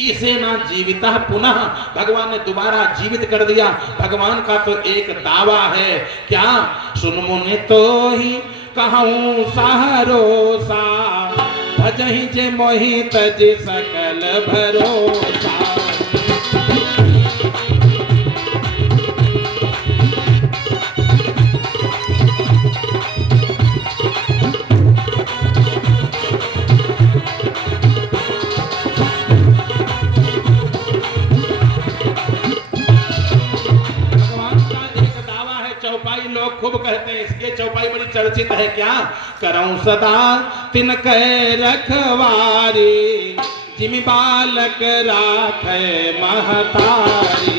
इसे ना जीविता पुनः, भगवान ने दोबारा जीवित कर दिया। भगवान का तो एक दावा है, क्या? सुन मुनि तो ही कहूं सहरोसा, भजहि जे मोहि तज सकल भरोसा। लोग खूब कहते हैं, इसके चौपाई बड़ी चर्चित है। क्या? करऊं सदा तिनकै रखवारी, जिमि बालक राखे महतारी।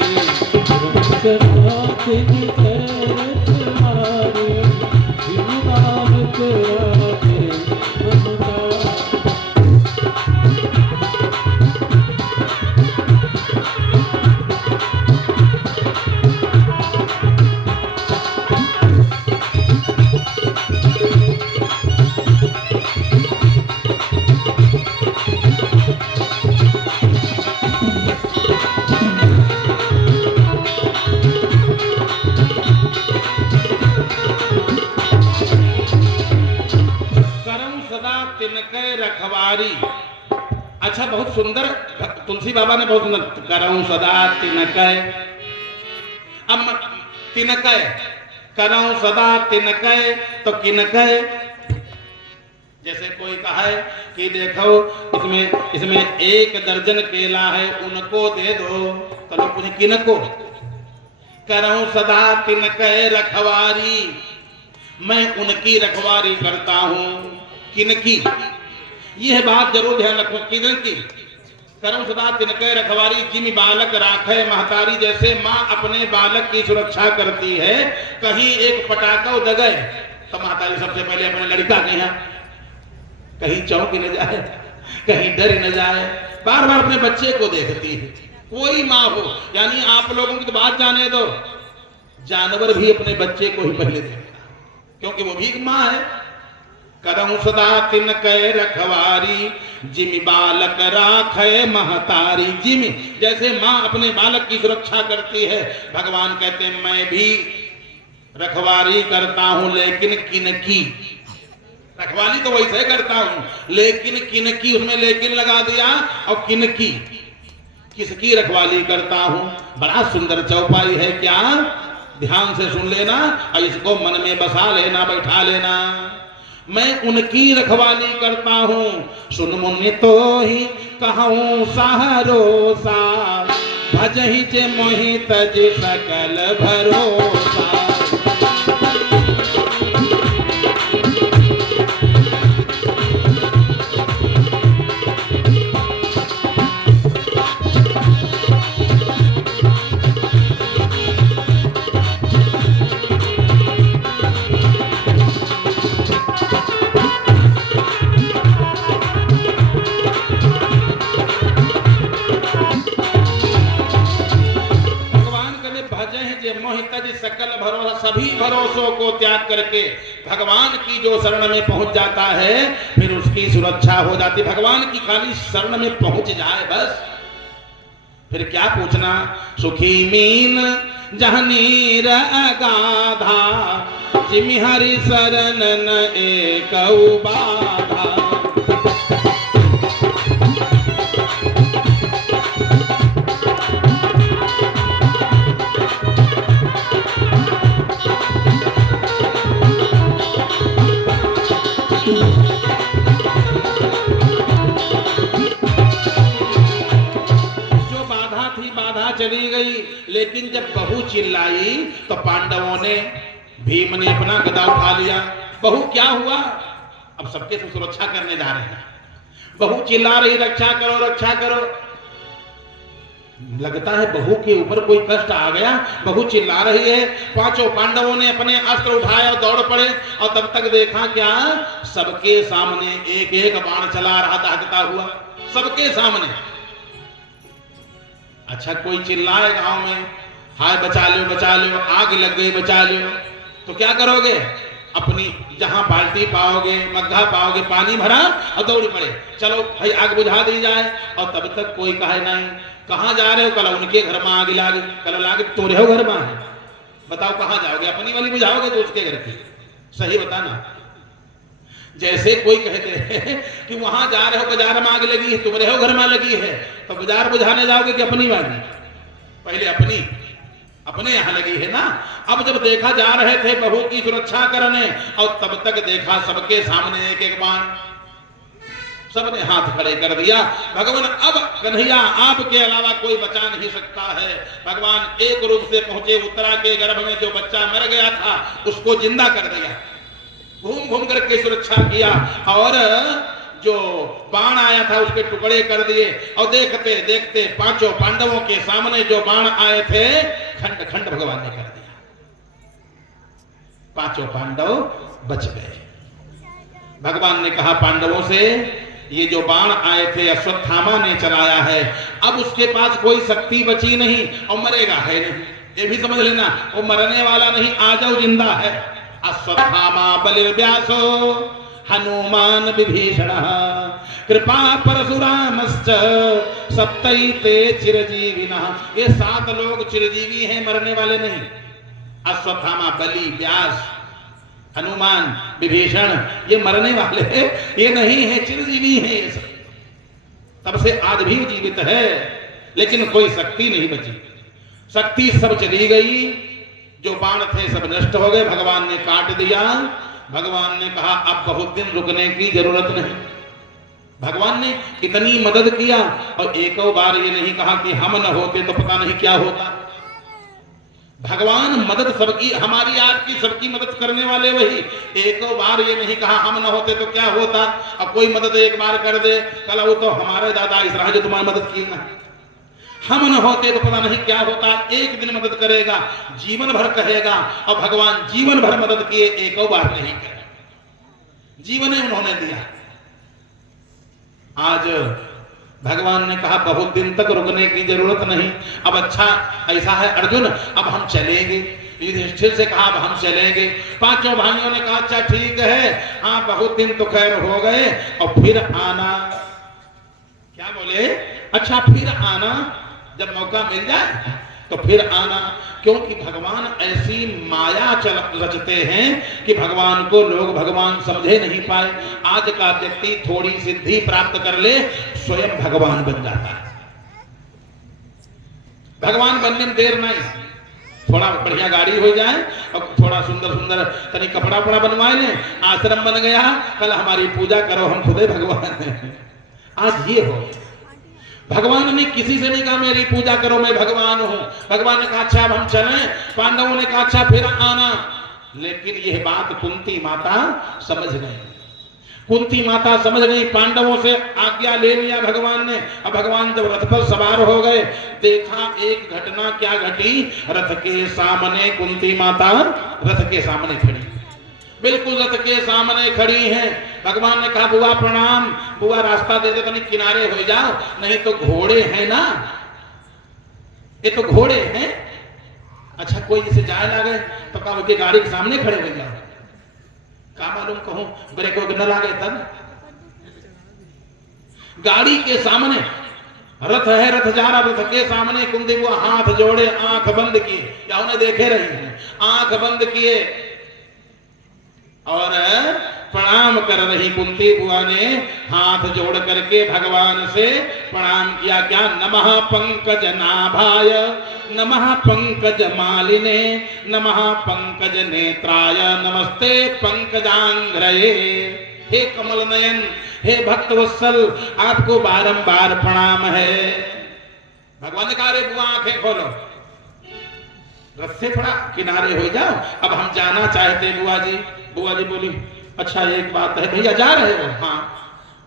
रखवारी, अच्छा बहुत सुंदर तुलसी बाबा ने बहुत सुंदर, करऊं सदा तिनकै। अब तिनकै, करऊं सदा तिनकै, तो किनकै? जैसे कोई कहा है कि देखो इसमें 1 दर्जन केला है, उनको दे दो, तो लोग पूछे किनको? करऊं सदा तिनकै रखवारी, मैं उनकी रखवारी करता हूं। किनकी? यह बात जरूर ध्यान रखो, किनकी? करऊं सदा तिनकै रखवारी, जिमि बालक राखे महतारी। जैसे माँ अपने बालक की सुरक्षा करती है, कहीं एक पटाखा दग गए तो महतारी सबसे पहले अपने लड़का के यहाँ कहीं चौंक न जाए, कहीं डर न जाए, बार बार अपने बच्चे को देखती है। कोई माँ हो, यानी आप लोगों की तो बात जाने दो, जानवर भी अपने बच्चे को ही पहले देखता, क्योंकि वो भी एक माँ है। करऊं सदा तिन कै रखवारी, जिमि बालक राखे महतारी। जिमि जैसे माँ अपने बालक की सुरक्षा करती है, भगवान कहते हैं मैं भी रखवारी करता हूं, लेकिन किनकी? रखवाली तो वैसे करता हूं, लेकिन किनकी, उसमें लेकिन लगा दिया, और किनकी, किसकी रखवाली करता हूं। बड़ा सुंदर चौपाई है, क्या? ध्यान से सुन लेना और इसको मन में बसा लेना, बैठा लेना। मैं उनकी रखवाली करता हूं, सुन मुनि तो ही कहूं सहरोसा, भजहि जे मोहि तज सकल भरोसा। सकल भरोसा, सभी भरोसों को त्याग करके भगवान की जो शरण में पहुंच जाता है, फिर उसकी सुरक्षा हो जाती। भगवान की खाली शरण में पहुंच जाए बस, फिर क्या पूछना। सुखी मीन जहाँ नीर अगाधा, जिमि हरि शरण न एकउ बाधा। चली गई, लेकिन जब बहू चिल्लाई तो पांडवों ने, भीम ने अपना गदा उठा लिया। बहू क्या हुआ? अब सबके से सुरक्षा करने जा रहे हैं। बहू चिल्ला रही, रक्षा करो रक्षा करो। लगता है बहू के ऊपर कोई कष्ट आ गया, बहू चिल्ला रही है। पांचों पांडवों ने अपने अस्त्र उठाए और दौड़ पड़े, और तब तक देखा क्या, सबके सामने एक एक बाण चला रहा दागता हुआ, सबके सामने। अच्छा, कोई चिल्लाए गांव में, हाय बचा लो, आग लग गई बचा लो, तो क्या करोगे? अपनी जहां बाल्टी पाओगे, मग्घा पाओगे, पानी भरा और दौड़ पड़े, चलो भाई आग बुझा दी जाए। और तब तक कोई कहे नहीं, कहां जा रहे हो? कल उनके घर में आग लागे, कल लागे तुम्हारे घर में है, बताओ कहां जाओगे? अपनी वाली बुझाओगे तो उसके घर की? सही बताना। जैसे कोई कहते हैं कि वहां जा रहे हो, बाजार में आग लगी है, तुम्हारे हो घर में लगी है, तो बाजार बुझाने जाओगे कि अपनी वाली? पहले अपने यहां लगी है ना। अब जब देखा जा रहे थे बहू की सुरक्षा करने, और तब तक देखा सबके सामने एक एक बाण, सबने हाथ खड़े कर दिया। भगवान अब कन्हैया आपके अलावा कोई बचा नहीं सकता है। भगवान एक रूप से पहुंचे, उत्तरा के गर्भ में जो बच्चा मर गया था उसको जिंदा कर दिया, घूम घूम करके सुरक्षा किया, और जो बाण आया था उसके टुकड़े कर दिए। और देखते देखते पांचों पांडवों के सामने जो बाण आए थे, खंड खंड भगवान ने कर दिया। पांचों पांडव बच गए। भगवान ने कहा पांडवों से, ये जो बाण आए थे अश्वत्थामा ने चलाया है, अब उसके पास कोई शक्ति बची नहीं और मरेगा है नहीं, ये भी समझ लेना। वो मरने वाला नहीं, आ जाओ जिंदा है। अश्वत्थामा बलिर्व्यासो हनुमान विभीषण कृपा परशुरामश्च सप्तैते चिरजीविनः। ये 7 लोग चिरजीवी हैं, मरने वाले नहीं। अश्वत्थामा, बलि, व्यास, हनुमान, विभीषण, ये मरने वाले हैं, ये नहीं है, चिरजीवी हैं ये सब। तब से आज भी जीवित है, लेकिन कोई शक्ति नहीं बची। शक्ति सब चली गई, जो बाण थे सब नष्ट हो गए, भगवान ने काट दिया। भगवान ने कहा अब बहुत दिन रुकने की जरूरत नहीं। भगवान ने इतनी मदद किया, और एक बार ये नहीं कहा कि हम न होते तो पता नहीं क्या होता। भगवान मदद सबकी, हमारी आपकी सबकी मदद करने वाले वही। एक बार ये नहीं कहा हम न होते तो क्या होता। अब कोई मदद एक बार कर दे, कल वो तो हमारे दादा इस रहा जो तुम्हारी मदद की ना, हम न होते तो पता नहीं क्या होता। एक दिन मदद करेगा, जीवन भर कहेगा, और भगवान जीवन भर मदद किए, एक बार नहीं करे, जीवन ही उन्होंने दिया। आज भगवान ने कहा बहुत दिन तक रुकने की जरूरत नहीं, अब अच्छा ऐसा है अर्जुन अब हम चलेंगे। युधिष्ठिर से कहा अब हम चलेंगे। पांचों भाइयों ने कहा अच्छा ठीक है, हाँ बहुत दिन तो खैर हो गए और फिर आना। क्या बोले? अच्छा फिर आना, जब मौका मिल जाए तो फिर आना। क्योंकि भगवान ऐसी माया रचते हैं कि भगवान को लोग भगवान समझे नहीं पाए। आज का व्यक्ति थोड़ी सिद्धि प्राप्त कर ले, स्वयं भगवान बन जाता है। भगवान बनने में देर नहीं, थोड़ा बढ़िया गाड़ी हो जाए और थोड़ा सुंदर सुंदर तनी कपड़ा वपड़ा बनवाए ले, आश्रम बन गया, कल हमारी पूजा करो, हम खुदे भगवान हैं। आज ये हो, भगवान ने किसी से नहीं कहा मेरी पूजा करो मैं भगवान हूं। भगवान ने कहा अच्छा अब हम चलें, पांडवों ने कहा अच्छा फिर आना। लेकिन यह बात कुंती माता समझ नहीं, कुंती माता समझ नहीं। पांडवों से आज्ञा ले लिया भगवान ने। अब भगवान जब रथ पर सवार हो गए, देखा एक घटना क्या घटी, रथ के सामने कुंती माता रथ के सामने खड़ी, बिल्कुल रथ के सामने खड़ी हैं। भगवान ने कहा बुआ प्रणाम, बुआ रास्ता दे दे, नहीं किनारे हो जाओ, नहीं तो घोड़े हैं ना, ये तो घोड़े हैं। अच्छा कोई इसे जाए लगे तो कहा कि गाड़ी के सामने खड़े हो जाओ, क्या मालूम कहूं ब्रेक न लागे तब। गाड़ी के सामने रथ है, रथ जा रहा, रथ के सामने कुंती बुआ हाथ जोड़े आंख बंद किए, या उन्हें देखे रही हैं, आंख बंद किए और प्रणाम कर रही। कुंती बुआ ने हाथ जोड़ करके भगवान से प्रणाम किया। क्या? नमः पंकज नाभाय, नमः पंकज मालिने, नमः पंकज नेत्राय, नमस्ते पंकजांग्रये। हे कमल नयन, हे भक्त वत्सल, आपको बारंबार प्रणाम है। भगवान ने कहा रे बुआ आंखें खोलो, रथ से थोड़ा किनारे हो जाओ, अब हम जाना चाहते बुआ जी। बुआ जी बोली अच्छा एक बात है, भैया जा रहे हो? हाँ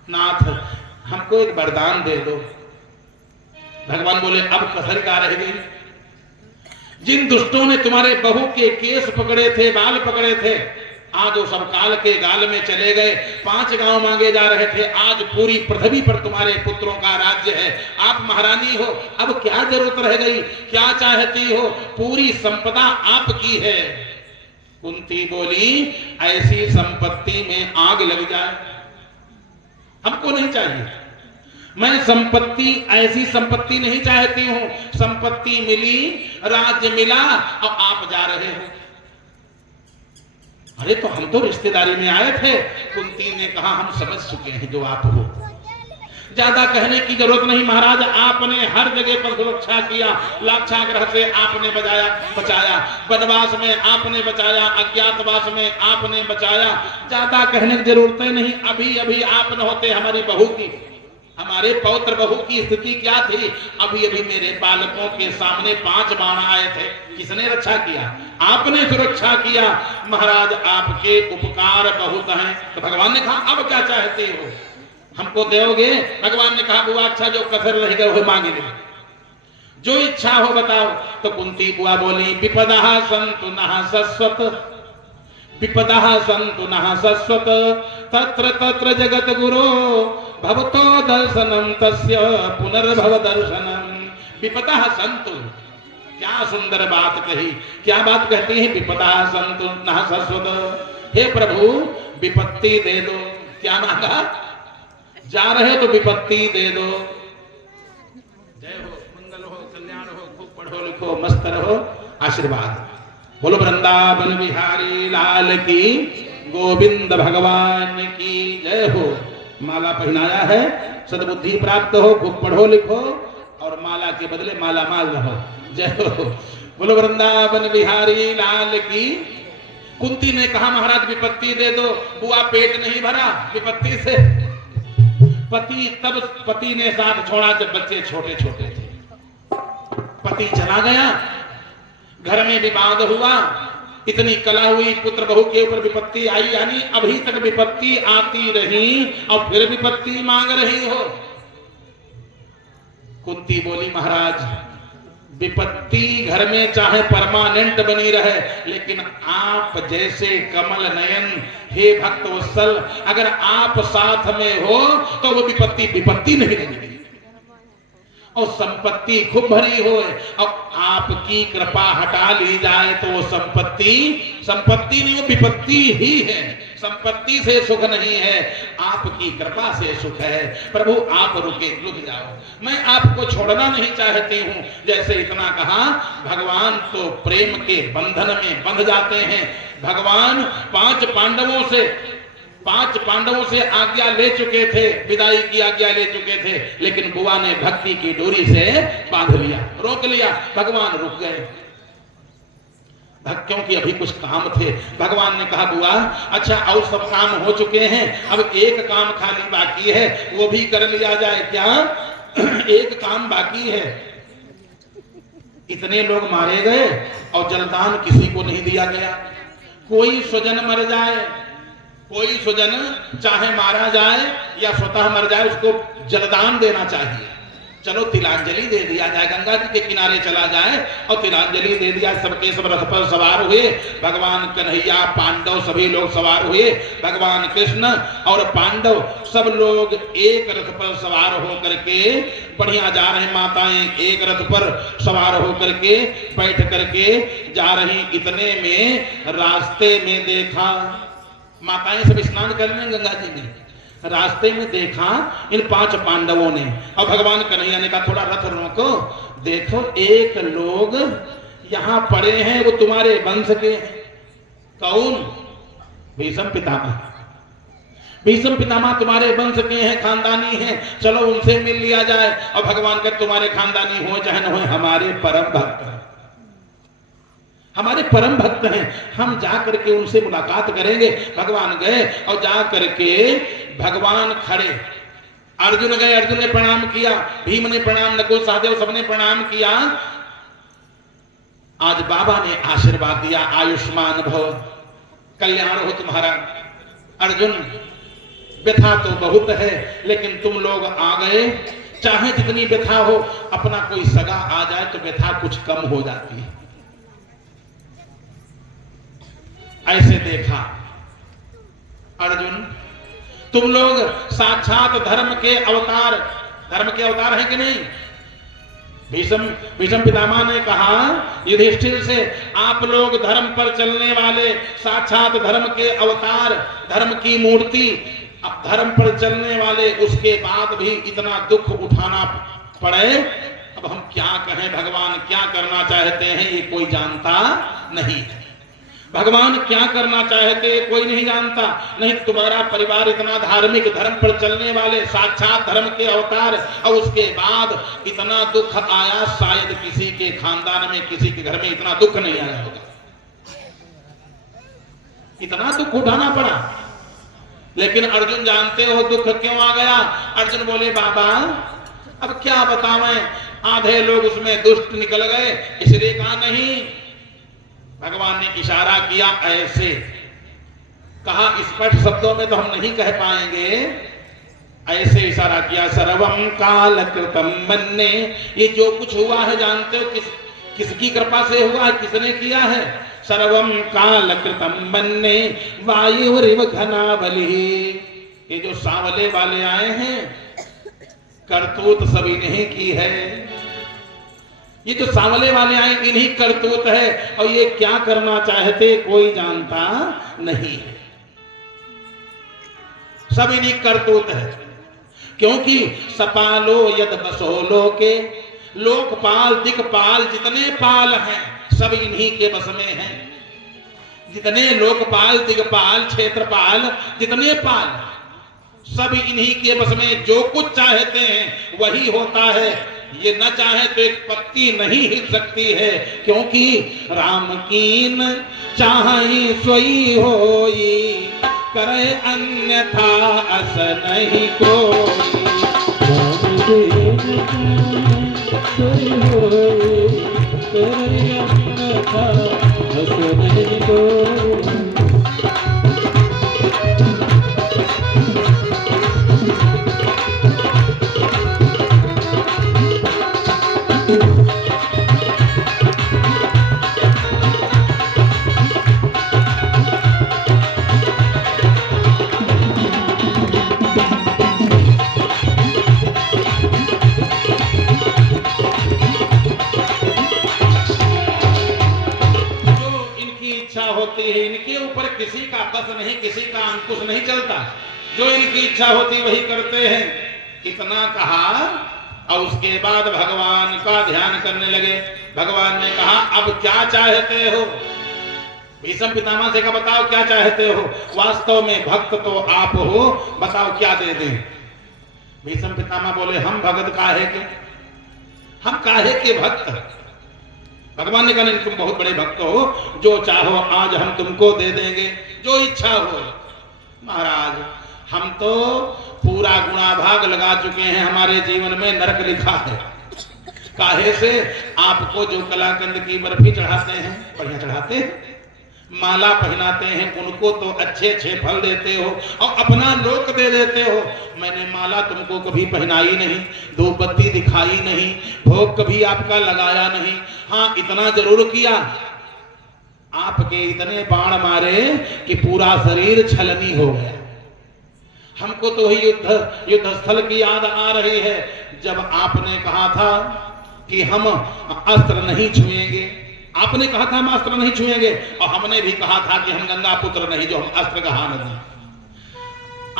नाथ हमको एक वरदान दे दो। भगवान बोले अब कसर क्या रह गई, जिन दुष्टों ने तुम्हारे बहू के केस पकड़े थे, बाल पकड़े थे, आज वो सब काल के गाल में चले गए। 5 गांव मांगे जा रहे थे, आज पूरी पृथ्वी पर तुम्हारे पुत्रों का राज्य है, आप महारानी हो, अब क्या जरूरत रह गई, क्या चाहती हो, पूरी संपदा आपकी है। कुंती बोली ऐसी संपत्ति में आग लग जाए हमको नहीं चाहिए, मैं संपत्ति ऐसी संपत्ति नहीं चाहती हूं। संपत्ति मिली, राज्य मिला और आप जा रहे हो। अरे तो हम तो रिश्तेदारी में आए थे। कुंती ने कहा हम समझ चुके हैं जो आप हो, ज्यादा कहने की जरूरत नहीं। महाराज आपने हर जगह पर सुरक्षा किया, लाक्षागृह से आपने बचाया, वनवास में आपने बचाया, अज्ञातवास में आपने बचाया, ज्यादा कहने की जरूरत नहीं। अभी अभी आप न होते हमारी बहू की, हमारे पौत्र बहू की स्थिति क्या थी। अभी अभी मेरे बालकों के सामने 5 बाण आए थे, किसने रक्षा किया? आपने सुरक्षा किया। महाराज आपके उपकार बहुत हैं। तो भगवान ने कहा अब क्या चाहते हो, हमको दोगे? भगवान ने कहा बुआ अच्छा जो कसर रह गए वो मांगे ले, जो इच्छा हो बताओ। तो कुंती बुआ बोली विपदः सन्तु नः शश्वत, विपदः सन्तु नः शश्वत, तत्र तत्र जगत गुरो भवतो दर्शनम तस्य पुनर्भव दर्शनम। विपदः सन्तु, क्या सुंदर बात कही। क्या बात कहती है? विपदः सन्तु नः शश्वत, हे प्रभु विपत्ति दे दो। क्या मांगा? जा रहे तो विपत्ति दे दो। जय हो, मंगल हो, कल्याण हो, खूब पढ़ो लिखो, मस्त रहो, आशीर्वाद। बोलो वृंदावन बिहारी लाल की, गोविंद भगवान की जय हो। माला पहनाया है, सद्बुद्धि प्राप्त हो, खूब पढ़ो लिखो और माला के बदले माला माल रहो। जय हो। बोलो वृंदावन बिहारी लाल की। कुंती ने कहा महाराज विपत्ति दे दो। बुआ पेट नहीं भरा विपत्ति से। पति ने साथ छोड़ा जब बच्चे छोटे छोटे थे। पति चला गया, घर में विवाद हुआ, इतनी कला हुई, पुत्र बहू के ऊपर विपत्ति आई, यानी अभी तक विपत्ति आती रही और फिर विपत्ति मांग रही हो। कुंती बोली महाराज विपत्ति घर में चाहे परमानेंट बनी रहे, लेकिन आप जैसे कमल नयन हे भक्त वत्सल, अगर आप साथ में हो तो वो विपत्ति विपत्ति नहीं लगेगी। और संपत्ति खूब भरी हो और आपकी कृपा हटा ली जाए तो वो संपत्ति नहीं, वो विपत्ति ही है। संपत्ति से सुख नहीं है, आपकी कृपा से सुख है। प्रभु आप रुक जाओ, मैं आपको छोड़ना नहीं चाहती हूं। जैसे इतना कहा, भगवान तो प्रेम के बंधन में बंध जाते हैं। भगवान पांच पांडवों से आज्ञा ले चुके थे, विदाई की आज्ञा ले चुके थे, लेकिन बुआ ने भक्ति की डोरी से बांध लिया, रोक लिया। भगवान रुक गए, क्योंकि अभी कुछ काम थे। भगवान ने कहा, बुआ अच्छा और सब काम हो चुके हैं, अब एक काम खाली बाकी है, वो भी कर लिया जाए क्या? एक काम बाकी है। इतने लोग मारे गए और जलदान किसी को नहीं दिया गया। कोई स्वजन मर जाए, कोई स्वजन चाहे मारा जाए या स्वतः मर जाए, उसको जलदान देना चाहिए। चलो तिलांजलि दे दिया जाए, गंगा जी के किनारे चला जाए और तिलांजलि दे दिया। सबके सब रथ पर सवार हुए, भगवान कन्हैया, पांडव सभी लोग सवार हुए। भगवान कृष्ण और पांडव सब लोग एक रथ पर सवार होकर के बढ़िया जा रहे। माताएं एक रथ पर सवार होकर के बैठ करके जा रही। इतने में रास्ते में देखा, माताएं सब स्नान कर रहे गंगा जी में, रास्ते में देखा इन पांच पांडवों ने। और भगवान कन्हैया ने कहा, थोड़ा रथ रोको, देखो एक लोग यहां पड़े हैं, वो तुम्हारे वंश के हैं। कौन? भीष्म पितामह। भीष्म पितामह तुम्हारे वंश के हैं, खानदानी हैं, चलो उनसे मिल लिया जाए। और भगवान का, तुम्हारे खानदानी हो चाहे न हो, हमारे परम भक्त हैं, हमारे परम भक्त हैं, हम जा करके उनसे मुलाकात करेंगे। भगवान गए और जा करके भगवान खड़े। अर्जुन गए, अर्जुन ने प्रणाम किया, भीम ने प्रणाम, नकुल सहदेव सबने प्रणाम किया। आज बाबा ने आशीर्वाद दिया, आयुष्मान भव, कल्याण हो तुम्हारा। अर्जुन व्यथा तो बहुत है, लेकिन तुम लोग आ गए। चाहे जितनी व्यथा हो, अपना कोई सगा आ जाए तो व्यथा कुछ कम हो जाती है। ऐसे देखा अर्जुन, तुम लोग साक्षात धर्म के अवतार हैं कि नहीं? भीष्म पितामह ने कहा युधिष्ठिर से, आप लोग धर्म पर चलने वाले साक्षात धर्म के अवतार, धर्म की मूर्ति, अब धर्म पर चलने वाले, उसके बाद भी इतना दुख उठाना पड़े, अब हम क्या कहें? भगवान क्या करना चाहते हैं ये कोई जानता नहीं है। भगवान क्या करना चाहते कोई नहीं जानता। नहीं, तुम्हारा परिवार इतना धार्मिक, धर्म पर चलने वाले, साक्षात धर्म के अवतार, और उसके बाद इतना दुख आया, शायद किसी के खानदान में, किसी के घर में इतना दुख नहीं आया होगा, इतना दुख उठाना पड़ा। लेकिन अर्जुन जानते हो दुख क्यों आ गया? अर्जुन बोले, बाबा अब क्या बतावें, आधे लोग उसमें दुष्ट निकल गए, इसलिए कहा नहीं। भगवान ने इशारा किया, ऐसे कहा, स्पष्ट शब्दों में तो हम नहीं कह पाएंगे, ऐसे इशारा किया, सर्वम काल कृतम मन्ने, ये जो कुछ हुआ है जानते हो किसकी कृपा से हुआ है, किसने किया है? सर्वम काल कृतम मन्ने वायुरिव घनाबली, ये जो सांवले वाले आए हैं, करतूत सभी नहीं की है। ये जो सांवले वाले आए, इन्हीं करतूत है, और ये क्या करना चाहते कोई जानता नहीं है, सब इन्हीं करतूत है। क्योंकि सपालो यद बसो लोके, लोकपाल दिक्पाल जितने पाल हैं सब इन्हीं के बस में हैं। जितने लोकपाल दिक्पाल क्षेत्रपाल जितने पाल सब इन्हीं के बस में, जो कुछ चाहते हैं वही होता है। ये न चाहे तो एक पत्ती नहीं हिल सकती है, क्योंकि राम कीन चाहि सोई होई, करे अन्यथा अस नहीं कोई। करे अन्यथा अस नहीं कोई। होती है, इनके ऊपर किसी का बस नहीं, किसी का अंकुश नहीं चलता, जो इनकी इच्छा होती वही करते हैं। इतना कहा और उसके बाद भगवान का ध्यान करने लगे। भगवान ने कहा अब क्या चाहते हो? भीष्म पितामह से कहा बताओ क्या चाहते हो? वास्तव में भक्त तो आप हो, बताओ क्या दे दें? भीष्म पितामह बोले हम भगत काहे के, हम काहे के भक्त? भगवान ने कहा नहीं तुम बहुत बड़े भक्त हो, जो चाहो आज हम तुमको दे देंगे, जो इच्छा हो। महाराज हम तो पूरा गुणा भाग लगा चुके हैं, हमारे जीवन में नरक लिखा है। काहे से? आपको जो कलाकंद की बर्फी चढ़ाते हैं, बढ़िया चढ़ाते हैं, माला पहनाते हैं, उनको तो अच्छे अच्छे फल देते हो और अपना लोक दे देते हो। मैंने माला तुमको कभी पहनाई नहीं, धूप बत्ती दिखाई नहीं, भोग कभी आपका लगाया नहीं। हाँ इतना जरूर किया, आपके इतने बाण मारे कि पूरा शरीर छलनी हो गया। हमको तो ही युद्ध स्थल की याद आ रही है, जब आपने कहा था कि हम अस्त्र नहीं छुएंगे। आपने कहा था हम अस्त्र नहीं छुएंगे, और हमने भी कहा था कि हम गंगा पुत्र नहीं जो हम अस्त्र गहा नहीं।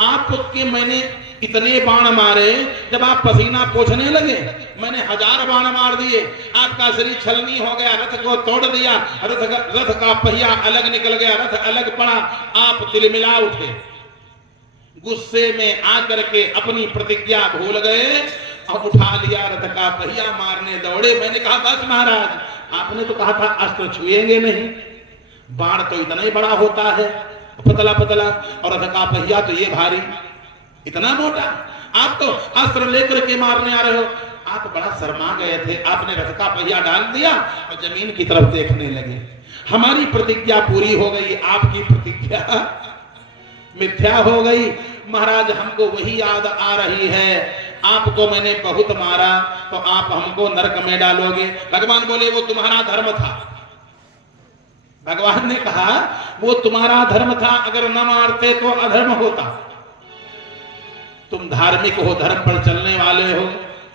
आपके मैंने इतने बाण मारे, जब आप पसीना पोंछने लगे मैंने 1000 बाण मार दिए, आपका शरीर छलनी हो गया, रथ को तोड़ दिया, रथ का पहिया अलग निकल गया, रथ अलग पड़ा, आप तिलमिला उठे, गुस्से में आकर के अपनी प्रतिज्ञा भूल गए और उठा लिया रथ का पहिया, मारने दौड़े। मैंने कहा बस महाराज, आपने तो कहा था अस्त्र छुएंगे नहीं, बाण तो इतना ही बड़ा होता है, पतला पतला, और रथ का पहिया तो ये भारी, इतना मोटा, आप तो अस्त्र लेकर के मारने आ रहे हो। आप बड़ा शर्मा गए थे, आपने रथ का पहिया डाल दिया और जमीन की तरफ देखने लगे। हमारी प्रतिज्ञा पूरी हो गई, आपकी प्रतिज्ञा मिथ्या हो गई। महाराज हमको वही याद आ रही है, आपको मैंने बहुत मारा तो आप हमको नरक में डालोगे। भगवान बोले वो तुम्हारा धर्म था। भगवान ने कहा वो तुम्हारा धर्म था, अगर न मारते तो अधर्म होता। तुम धार्मिक हो, धर्म पर चलने वाले हो।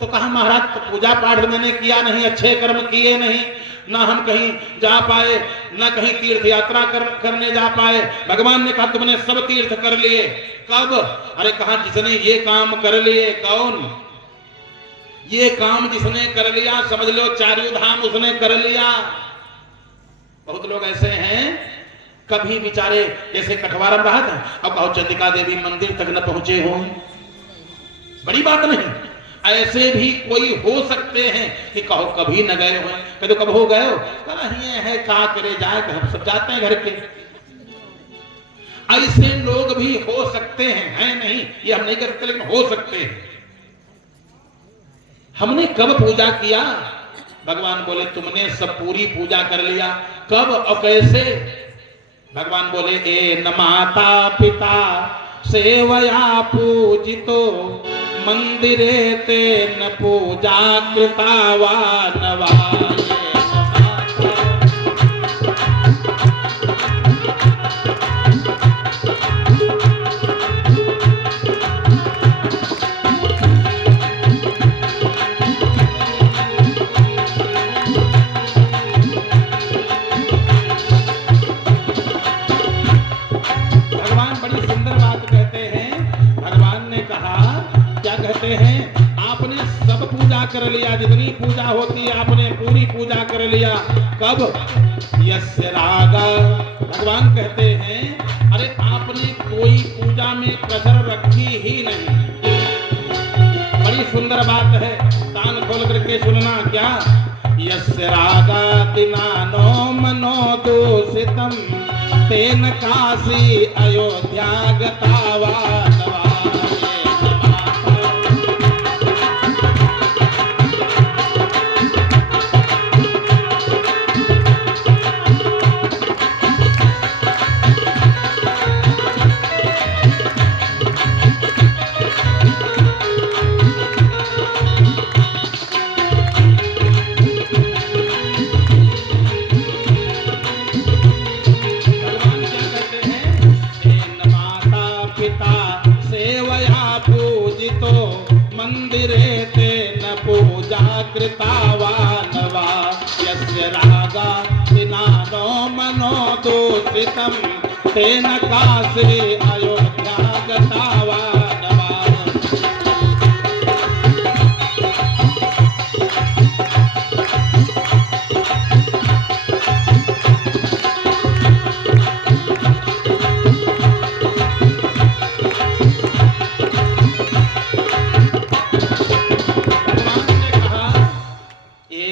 तो कहा महाराज तो पूजा पाठ मैंने किया नहीं, अच्छे कर्म किए नहीं, ना हम कहीं जा पाए, ना कहीं तीर्थ यात्रा करने जा पाए। भगवान ने कहा तुमने सब तीर्थ कर लिए। कब? अरे कहा जिसने ये काम कर लिए। कौन? ये काम जिसने कर लिया समझ लो चारों धाम उसने कर लिया। बहुत लोग ऐसे हैं, कभी बेचारे जैसे कठवारम रहा था, अब कहो चंडिका देवी मंदिर तक न पहुंचे हो, बड़ी बात नहीं। ऐसे भी कोई हो सकते हैं कि कहो कभी न गए हो, कहो कब हो गए हो, ये है क्या करे जाए, हम सब जाते हैं घर के। ऐसे लोग भी हो सकते हैं, है नहीं ये हम नहीं करते, लेकिन हो सकते हैं। हमने कब पूजा किया? भगवान बोले तुमने सब पूरी पूजा कर लिया। कब और कैसे? भगवान बोले ए न माता पिता सेवया पूजितो मंदिरे ते न पूजा कृता वा नवा। कर लिया, जितनी पूजा होती है आपने पूरी पूजा कर लिया। कब? यस्य रागा। भगवान कहते हैं अरे आपने कोई पूजा में कसर रखी ही नहीं। बड़ी सुंदर बात है, कान खोल करके सुनना। क्या? यस्य रागा दिनानो मनो दूषितम तेन काशी अयोध्या गतावा नवा। कृतावा नवा। यस्य रागा दिनानो मनो दूषितम प्रीतम तेन काशी अयोध्या गतावा नवान।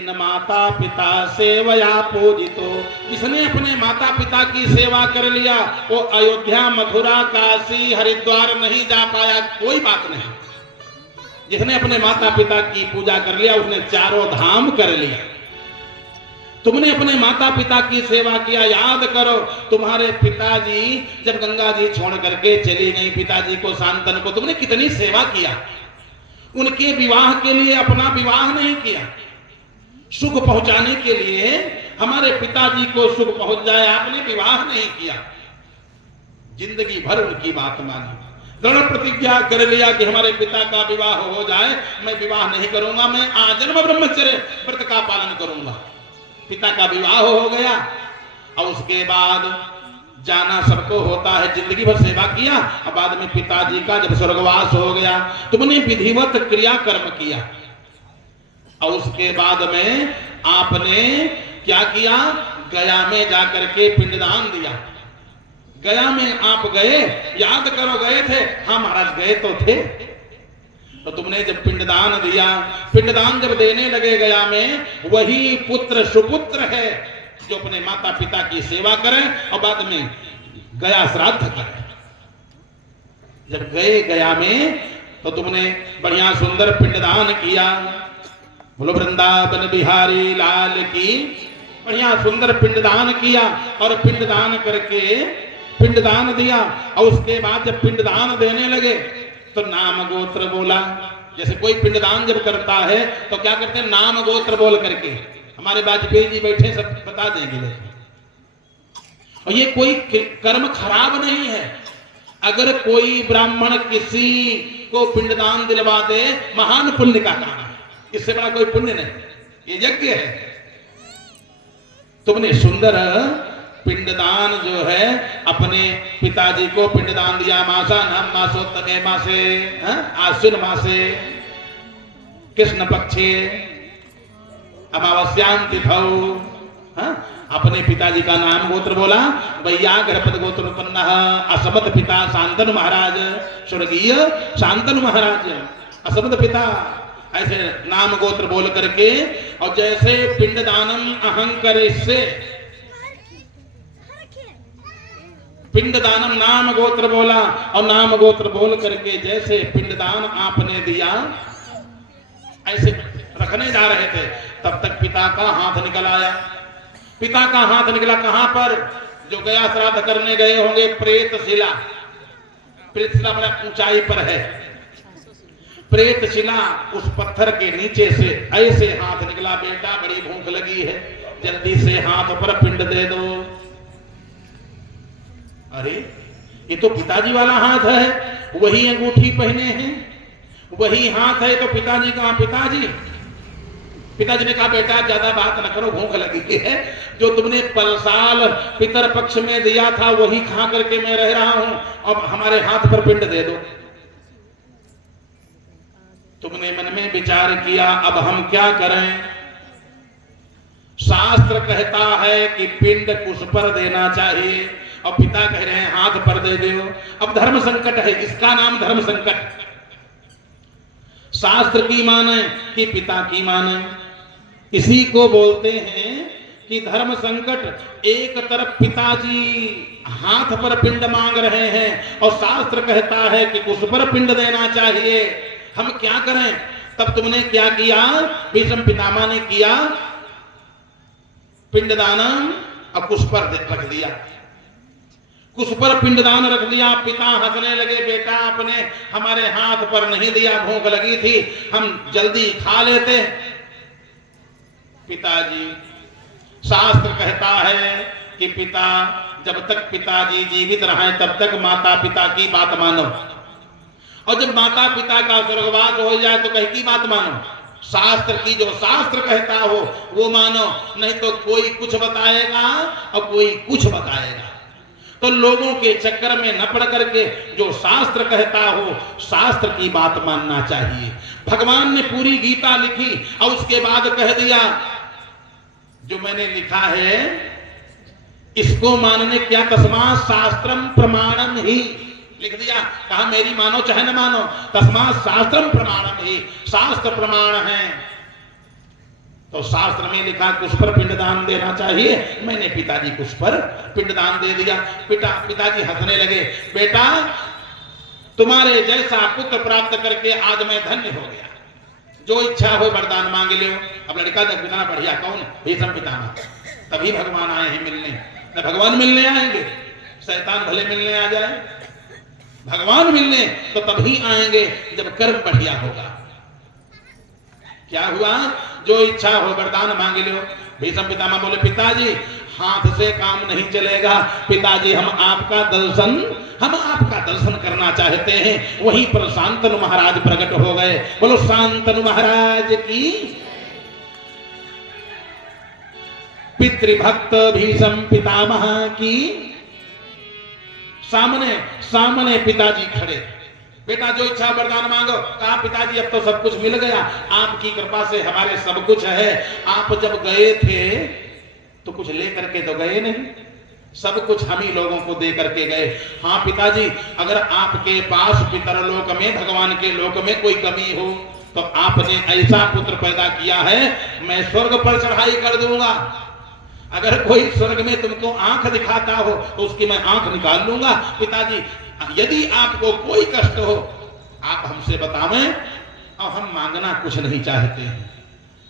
माता पिता सेवया पूजितो, जिसने अपने माता पिता की सेवा कर लिया वो अयोध्या मथुरा काशी हरिद्वार नहीं जा पाया, कोई बात नहीं। जिसने अपने माता पिता की पूजा कर लिया उसने चारों धाम कर लिया। तुमने अपने माता पिता की सेवा किया, याद करो तुम्हारे पिताजी जब गंगा जी छोड़ करके चली गई पिताजी को शांतनु को, तुमने कितनी सेवा किया। उनके विवाह के लिए अपना विवाह नहीं किया, सुख पहुंचाने के लिए हमारे पिताजी को सुख पहुंच जाए आपने विवाह नहीं किया। जिंदगी भर उनकी बात मानी, दृढ़ प्रतिज्ञा कर लिया कि हमारे पिता का विवाह हो जाए मैं विवाह नहीं करूंगा, मैं आजन्म ब्रह्मचर्य व्रत का पालन करूंगा। पिता का विवाह हो गया और उसके बाद जाना सबको होता है, जिंदगी भर सेवा किया और बाद में पिताजी का जब स्वर्गवास हो गया तुमने विधिवत क्रिया कर्म किया और उसके बाद में आपने क्या किया, गया में जाकर के पिंडदान दिया। गया में आप गए, याद करो गए थे, हाँ महाराज गए तो थे। तो तुमने जब पिंडदान दिया, पिंडदान जब देने लगे गया में, वही पुत्र सुपुत्र है जो अपने माता पिता की सेवा करे और बाद में गया श्राद्ध करे। जब गए गया में तो तुमने बढ़िया सुंदर पिंडदान किया। बोलो वृंदावन बिहारी लाल की। बढ़िया सुंदर पिंडदान किया और पिंडदान करके पिंडदान दिया और उसके बाद जब पिंडदान देने लगे तो नाम गोत्र बोला। जैसे कोई पिंडदान जब करता है तो क्या करते हैं, नाम गोत्र बोल करके। हमारे वाजपेयी जी बैठे सब बता देंगे। और ये कोई कर्म खराब नहीं है। अगर कोई ब्राह्मण किसी को पिंडदान दिलवा दे महान पुण्य का काम है, इससे बड़ा कोई पुण्य नहीं, ये यज्ञ है। तुमने सुंदर पिंडदान जो है अपने पिताजी को पिंडदान दिया। मासा नाम मासोत्तमे मासे, आश्विन मासे कृष्ण पक्षे अमावस्याम तिथौ, अपने पिताजी का नाम गोत्र बोला। वैयाघ्रपद गोत्र उत्पन्न असमत पिता शांतनु महाराज, स्वर्गीय शांतनु महाराज असमत पिता, ऐसे नाम गोत्र बोल करके। और जैसे पिंडदानम अहंकर से पिंडदानम नाम गोत्र बोला और नाम गोत्र बोल करके जैसे पिंडदान आपने दिया, ऐसे रखने जा रहे थे तब तक पिता का हाथ निकल आया। पिता का हाथ निकला कहां पर, जो गया श्राद्ध करने गए होंगे प्रेत शिला। प्रेत शिला बड़ा ऊंचाई पर है। प्रेत शिला उस पत्थर के नीचे से ऐसे हाथ निकला, बेटा बड़ी भूख लगी है जल्दी से हाथ पर पिंड दे दो। अरे ये तो पिताजी वाला हाथ है, वही अंगूठी पहने हैं, वही हाथ है, तो पिताजी कहां। पिताजी ने कहा बेटा ज्यादा बात न करो, भूख लगी है, जो तुमने पलसाल पितर पक्ष में दिया था वही खा करके मैं रह रहा हूं, अब हमारे हाथ पर पिंड दे दो। तुमने मन में विचार किया अब हम क्या करें। शास्त्र कहता है कि पिंड कुश पर देना चाहिए और पिता कह रहे हैं हाथ पर दे दो। अब धर्म संकट है, इसका नाम धर्म संकट। शास्त्र की माने कि पिता की माने, इसी को बोलते हैं कि धर्म संकट। एक तरफ पिताजी हाथ पर पिंड मांग रहे हैं और शास्त्र कहता है कि कुश पर पिंड देना चाहिए, हम क्या करें। तब तुमने क्या किया, भीष्म पितामह ने किया पिंडदान और कुश पर रख दिया। कुश पर पिंडदान रख दिया। पिता हंसने लगे, बेटा आपने हमारे हाथ पर नहीं दिया, भूख लगी थी, हम जल्दी खा लेते। पिताजी, शास्त्र कहता है कि पिता, जब तक पिताजी जीवित रहे तब तक माता पिता की बात मानो, और जब माता पिता का स्वर्गवास हो जाए तो कहीं की बात मानो। शास्त्र की, जो शास्त्र कहता हो वो मानो, नहीं तो कोई कुछ बताएगा और कोई कुछ बताएगा। तो लोगों के चक्कर में न पड़ करके जो शास्त्र कहता हो शास्त्र की बात मानना चाहिए। भगवान ने पूरी गीता लिखी और उसके बाद कह दिया जो मैंने लिखा है इसको मानने क्या तस्मात् शास्त्रम प्रमाणम ही लिख दिया। कहा मेरी मानो चाहे न मानो, तस्मात् शास्त्रम प्रमाणम ही, शास्त्र प्रमाण है। तो शास्त्र में लिखा कुछ पर पिंडदान देना चाहिए, मैंने पिताजी कुछ पर पिंडदान दे दिया। पिताजी हंसने लगे, बेटा तुम्हारे जैसा पुत्र प्राप्त करके आज मैं धन्य हो गया, जो इच्छा हो वरदान मांग लो। अब लड़का जब कितना बढ़िया, कौन? भीष्म पितामह। तभी भगवान आए हैं मिलने, न भगवान मिलने आएंगे, शैतान भले मिलने आ जाए, भगवान मिलने तो तभी आएंगे जब कर्म बढ़िया होगा। क्या हुआ? जो इच्छा हो वरदान मांग लो। भीष्म पितामह बोले पिताजी हाथ से काम नहीं चलेगा, पिताजी हम आपका दर्शन करना चाहते हैं। वहीं पर शांतनु महाराज प्रकट हो गए। बोलो शांतनु महाराज की। पितृभक्त भीष्म पितामह की। सामने पिताजी खड़े, बेटा जो इच्छा वरदान मांगो। कहा पिताजी अब तो सब कुछ मिल गया, आपकी कृपा से हमारे सब कुछ है। आप जब गए थे तो कुछ ले करके तो गए नहीं, सब कुछ हम ही लोगों को दे करके गए। हाँ पिताजी अगर आपके पास पितरलोक में, भगवान के लोक में कोई कमी हो तो आपने ऐसा पुत्र पैदा किया है, मैं स्वर्ग पर चढ़ाई कर दूंगा। अगर कोई स्वर्ग में तुमको आंख दिखाता हो तो उसकी मैं आंख निकाल लूंगा। पिताजी यदि आपको कोई कष्ट हो आप हमसे बतावें, और हम मांगना कुछ नहीं चाहते हैं।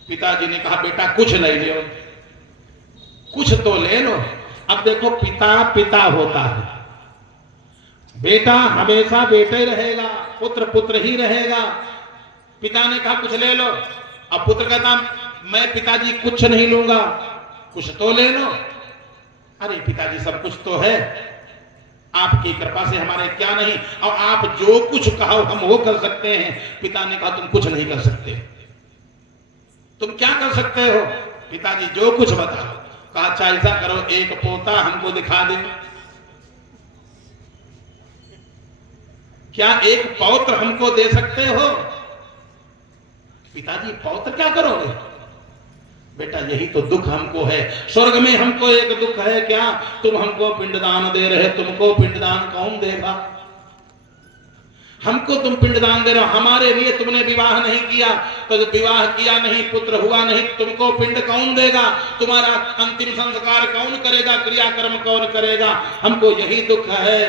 पिताजी ने कहा बेटा कुछ नहीं लो, कुछ तो ले लो। अब देखो पिता होता है, बेटा हमेशा बेटे रहेगा, पुत्र ही रहेगा। पिता ने कहा कुछ ले लो, अब पुत्र कहता मैं पिताजी कुछ नहीं लूंगा, कुछ तो ले लो। अरे पिताजी सब कुछ तो है, आपकी कृपा से हमारे क्या नहीं, और आप जो कुछ कहो हम वो कर सकते हैं। पिता ने कहा तुम कुछ नहीं कर सकते। तुम क्या कर सकते हो? पिताजी जो कुछ बताओ। कहा अच्छा ऐसा करो, एक पोता हमको दिखा दे। क्या एक पौत्र हमको दे सकते हो? पिताजी पौत्र क्या करोगे? बेटा यही तो दुख हमको है, स्वर्ग में हमको एक दुख है। क्या? तुम हमको पिंडदान दे रहे, तुमको पिंडदान कौन देगा? हमको तुम पिंडदान दे रहे हो, हमारे लिए तुमने विवाह नहीं किया, तो विवाह किया नहीं, पुत्र हुआ नहीं, तुमको पिंड कौन देगा? तुम्हारा अंतिम संस्कार कौन करेगा? क्रियाकर्म कौन करेगा? हमको यही दुख है।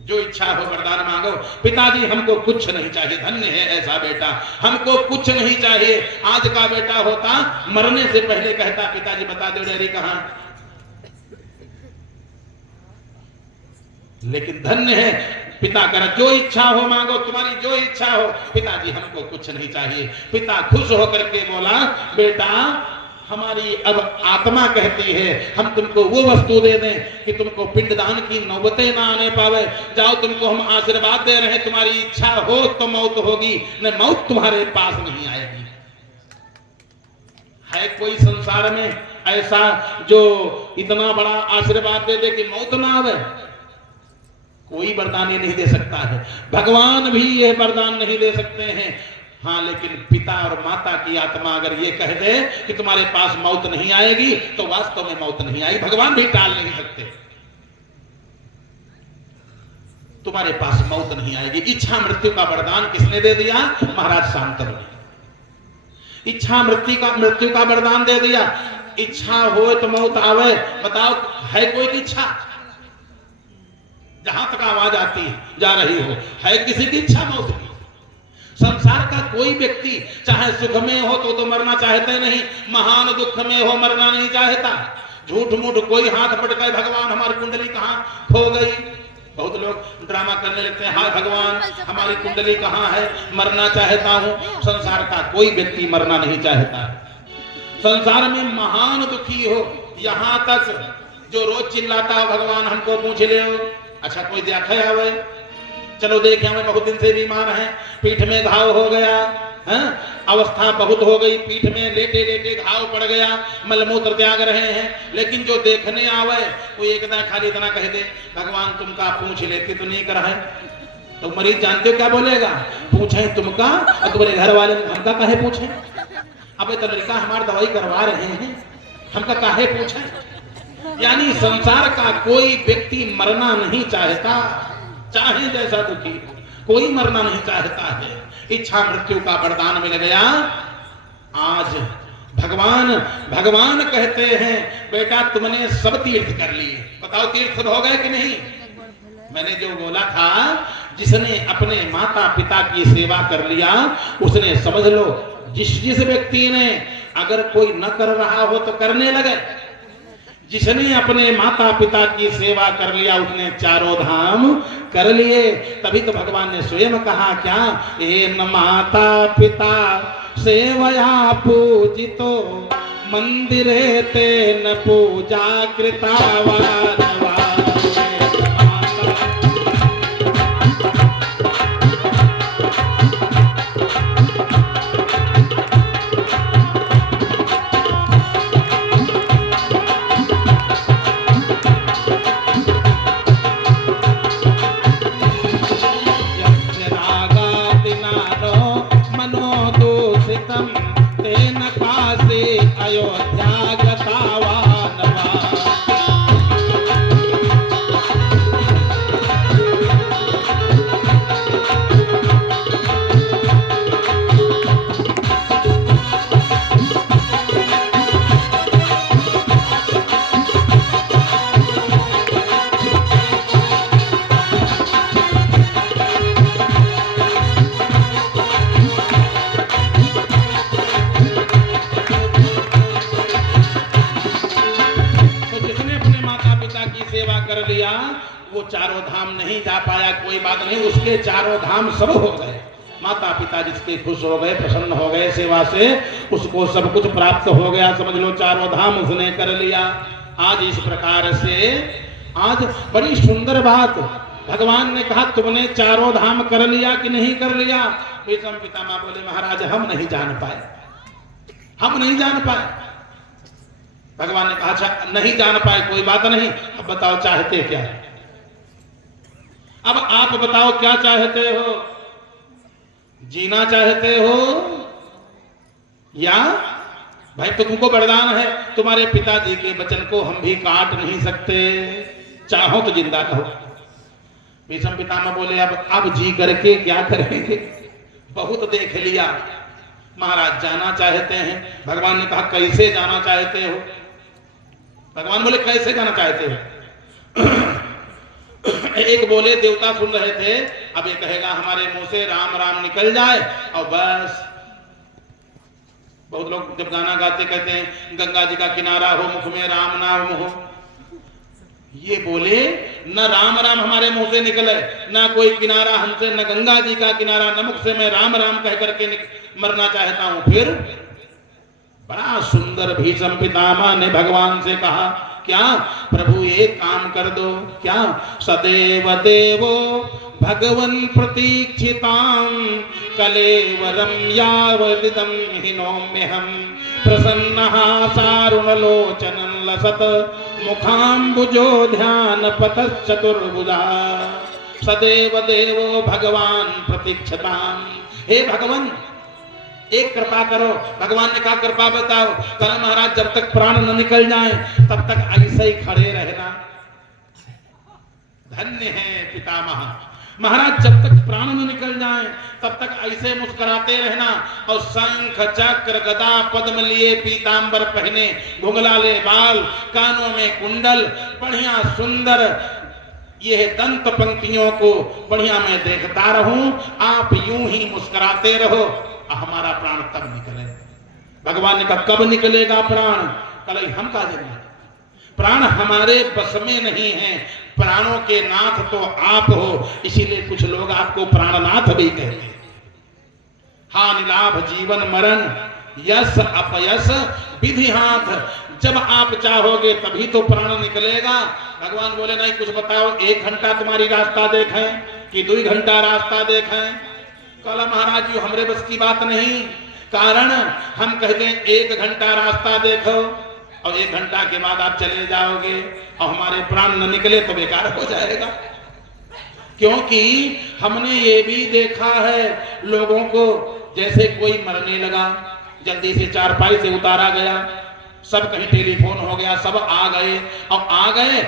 जो इच्छा हो वरदान मांगो। पिताजी हमको कुछ नहीं चाहिए, धन्य है ऐसा बेटा, हमको कुछ नहीं चाहिए। आज का बेटा होता मरने से पहले कहता पिताजी बता दो डैडी कहां। लेकिन धन्य है पिता कर जो इच्छा हो मांगो, तुम्हारी जो इच्छा हो। पिताजी हमको कुछ नहीं चाहिए। पिता खुश होकर के बोला बेटा हमारी अब आत्मा कहती है हम तुमको वो वस्तु दे दें कि तुमको पिंडदान की नौबतें ना आने पावे। जाओ तुमको हम आशीर्वाद दे रहे हैं, तुम्हारी इच्छा हो तो मौत होगी, न मौत तुम्हारे पास नहीं आएगी। है कोई संसार में ऐसा जो इतना बड़ा आशीर्वाद दे दे कि मौत ना आवे? कोई वरदान ये नहीं दे सकता है, भगवान भी ये वरदान नहीं दे सकते हैं। हाँ लेकिन पिता और माता की आत्मा अगर ये कह दे कि तुम्हारे पास मौत नहीं आएगी तो वास्तव में मौत नहीं आई, भगवान भी टाल नहीं सकते। तुम्हारे पास मौत नहीं आएगी। इच्छा मृत्यु का वरदान किसने दे दिया? महाराज शांतनु ने इच्छा मृत्यु का वरदान दे दिया। इच्छा हो तो मौत आवे। बताओ है कोई की इच्छा? जहां तक आवाज आती है जा रही हो, है किसी की इच्छा मौत की? संसार का कोई व्यक्ति चाहे सुख में हो तो मरना चाहते नहीं, महान दुख में हो मरना नहीं चाहता। झूठ मूठ कोई हाथ पटकाए भगवान हमारी कुंडली कहां खो गई। बहुत लोग ड्रामा करने लगते हैं, हाँ भगवान हमारी कुंडली कहां है, मरना चाहता हूं। संसार का कोई व्यक्ति मरना नहीं चाहता। संसार में महान दुखी हो, यहां तक जो रोज चिल्लाता हो भगवान हमको पूछ ले। अच्छा कोई देखा आवे, चलो देखे हमें बहुत दिन से बीमार हैं, पीठ में घाव हो गया अवस्था बहुत हो गई, पीठ में लेटे लेटे घाव पड़ गया, मलमूत्र त्याग रहे हैं, लेकिन जो देखने आवे वो एकदम खाली इतना कह दे भगवान तुमका पूछ लेते तो नहीं करा है, तो मरीज जानते हो क्या बोलेगा, पूछे तुमका और तुम्हारे घर वाले हमका काहे पूछे, अबे तो लड़का हमारे दवाई करवा रहे हैं हमका काहे पूछे। यानी संसार का कोई व्यक्ति मरना नहीं चाहता, चाहे जैसा दुखी हो, कोई मरना नहीं चाहता है, इच्छा मृत्यु का वरदान मिल गया। आज भगवान कहते हैं बेटा तुमने सब तीर्थ कर लिए, बताओ तीर्थ हो गए कि नहीं। मैंने जो बोला था जिसने अपने माता पिता की सेवा कर लिया उसने समझ लो जिस व्यक्ति ने अगर कोई न कर रहा हो तो करने लगे, जिसने अपने माता पिता की सेवा कर लिया उसने चारों धाम कर लिए। तभी तो भगवान ने स्वयं कहा क्या, एन माता पिता सेवया पूजितो मंदिरे तेन पूजा कृता वारवा। वो चारों धाम नहीं जा पाया, कोई बात नहीं, उसके चारों धाम सब हो गए। माता पिता जिसके खुश हो गए, प्रसन्न हो गए सेवा से, उसको सब कुछ प्राप्त हो गया, समझ लो चारों धाम उसने कर लिया। आज इस प्रकार से आज बड़ी सुंदर बात भगवान ने कहा तुमने चारों धाम कर लिया कि नहीं कर लिया। भीष्म पितामह बोले महाराज हम नहीं जान पाए, हम नहीं जान पाए। भगवान ने कहा अच्छा नहीं जान पाए कोई बात नहीं, अब बताओ चाहते क्या, अब आप बताओ क्या चाहते हो, जीना चाहते हो या भाई तुमको वरदान है, तुम्हारे पिताजी के वचन को हम भी काट नहीं सकते, चाहो तो जिंदा रहो। भीष्म पितामह बोले अब जी करके क्या करेंगे, बहुत देख लिया, महाराज जाना चाहते हैं। भगवान ने कहा कैसे जाना चाहते हो, भगवान बोले कैसे जाना चाहते हो। एक बोले देवता सुन रहे थे, अब ये कहेगा हमारे मुंह से राम राम निकल जाए और बस। बहुत लोग जब गाना गाते कहते हैं गंगा जी का किनारा हो मुख में राम नाम हो, ये बोले न राम राम हमारे मुंह से निकले, ना कोई किनारा हमसे, न गंगा जी का किनारा, न मुख से मैं राम राम कह करके मरना चाहता हूं। फिर बड़ा सुंदर भीष्म पितामह ने भगवान से कहा क्या प्रभु एक काम कर दो, क्या सदैव देवो भगवन् प्रतीक्षितां कलेवरं यावदिदं हिनोम्यहं प्रसन्नः सारुणलोचनं लसत मुखाम्बुजो ध्यानपतश्चतुर्भुजा। सदैव देवो भगवान प्रतीक्षितां, हे भगवान एक कृपा करो। भगवान ने कहा कृपा बताओ, कहा महाराज जब तक प्राण न निकल जाए तब तक ऐसे ही खड़े रहना। धन्य है पितामह, महाराज जब तक प्राण न निकल जाए तब तक ऐसे मुस्कुराते रहना, और शंख चक्र गदा पद्म लिए, पीतांबर पहने, घुंघलाले बाल, कानों में कुंडल, बढ़िया सुंदर ये दंत पंक्तियों को बढ़िया मैं देखता रहूं, आप यूं ही मुस्कुराते रहो, हमारा प्राण तब निकले। भगवान ने कहा कब निकलेगा प्राण, कल हम का जन्म, प्राण हमारे बस में नहीं है, प्राणों के नाथ तो आप हो, इसीलिए कुछ लोग आपको प्राणनाथ भी कहते हैं। हानि लाभ जीवन मरण यश अपयश विधि हाथ, जब आप चाहोगे तभी तो प्राण निकलेगा। भगवान बोले नहीं कुछ बताओ, 1 घंटा तुम्हारी रास्ता देखें कि 2 घंटा रास्ता देखें, कहा महाराज जी हमरे बस की बात नहीं, कारण हम कहते हैं 1 घंटा रास्ता देखो और 1 घंटा के बाद आप चले जाओगे और हमारे प्राण न निकले तो बेकार हो जाएगा। क्योंकि हमने ये भी देखा है लोगों को, जैसे कोई मरने लगा, जल्दी से चारपाई से उतारा गया, सब कहीं टेलीफोन हो गया, सब आ गए और आ गए,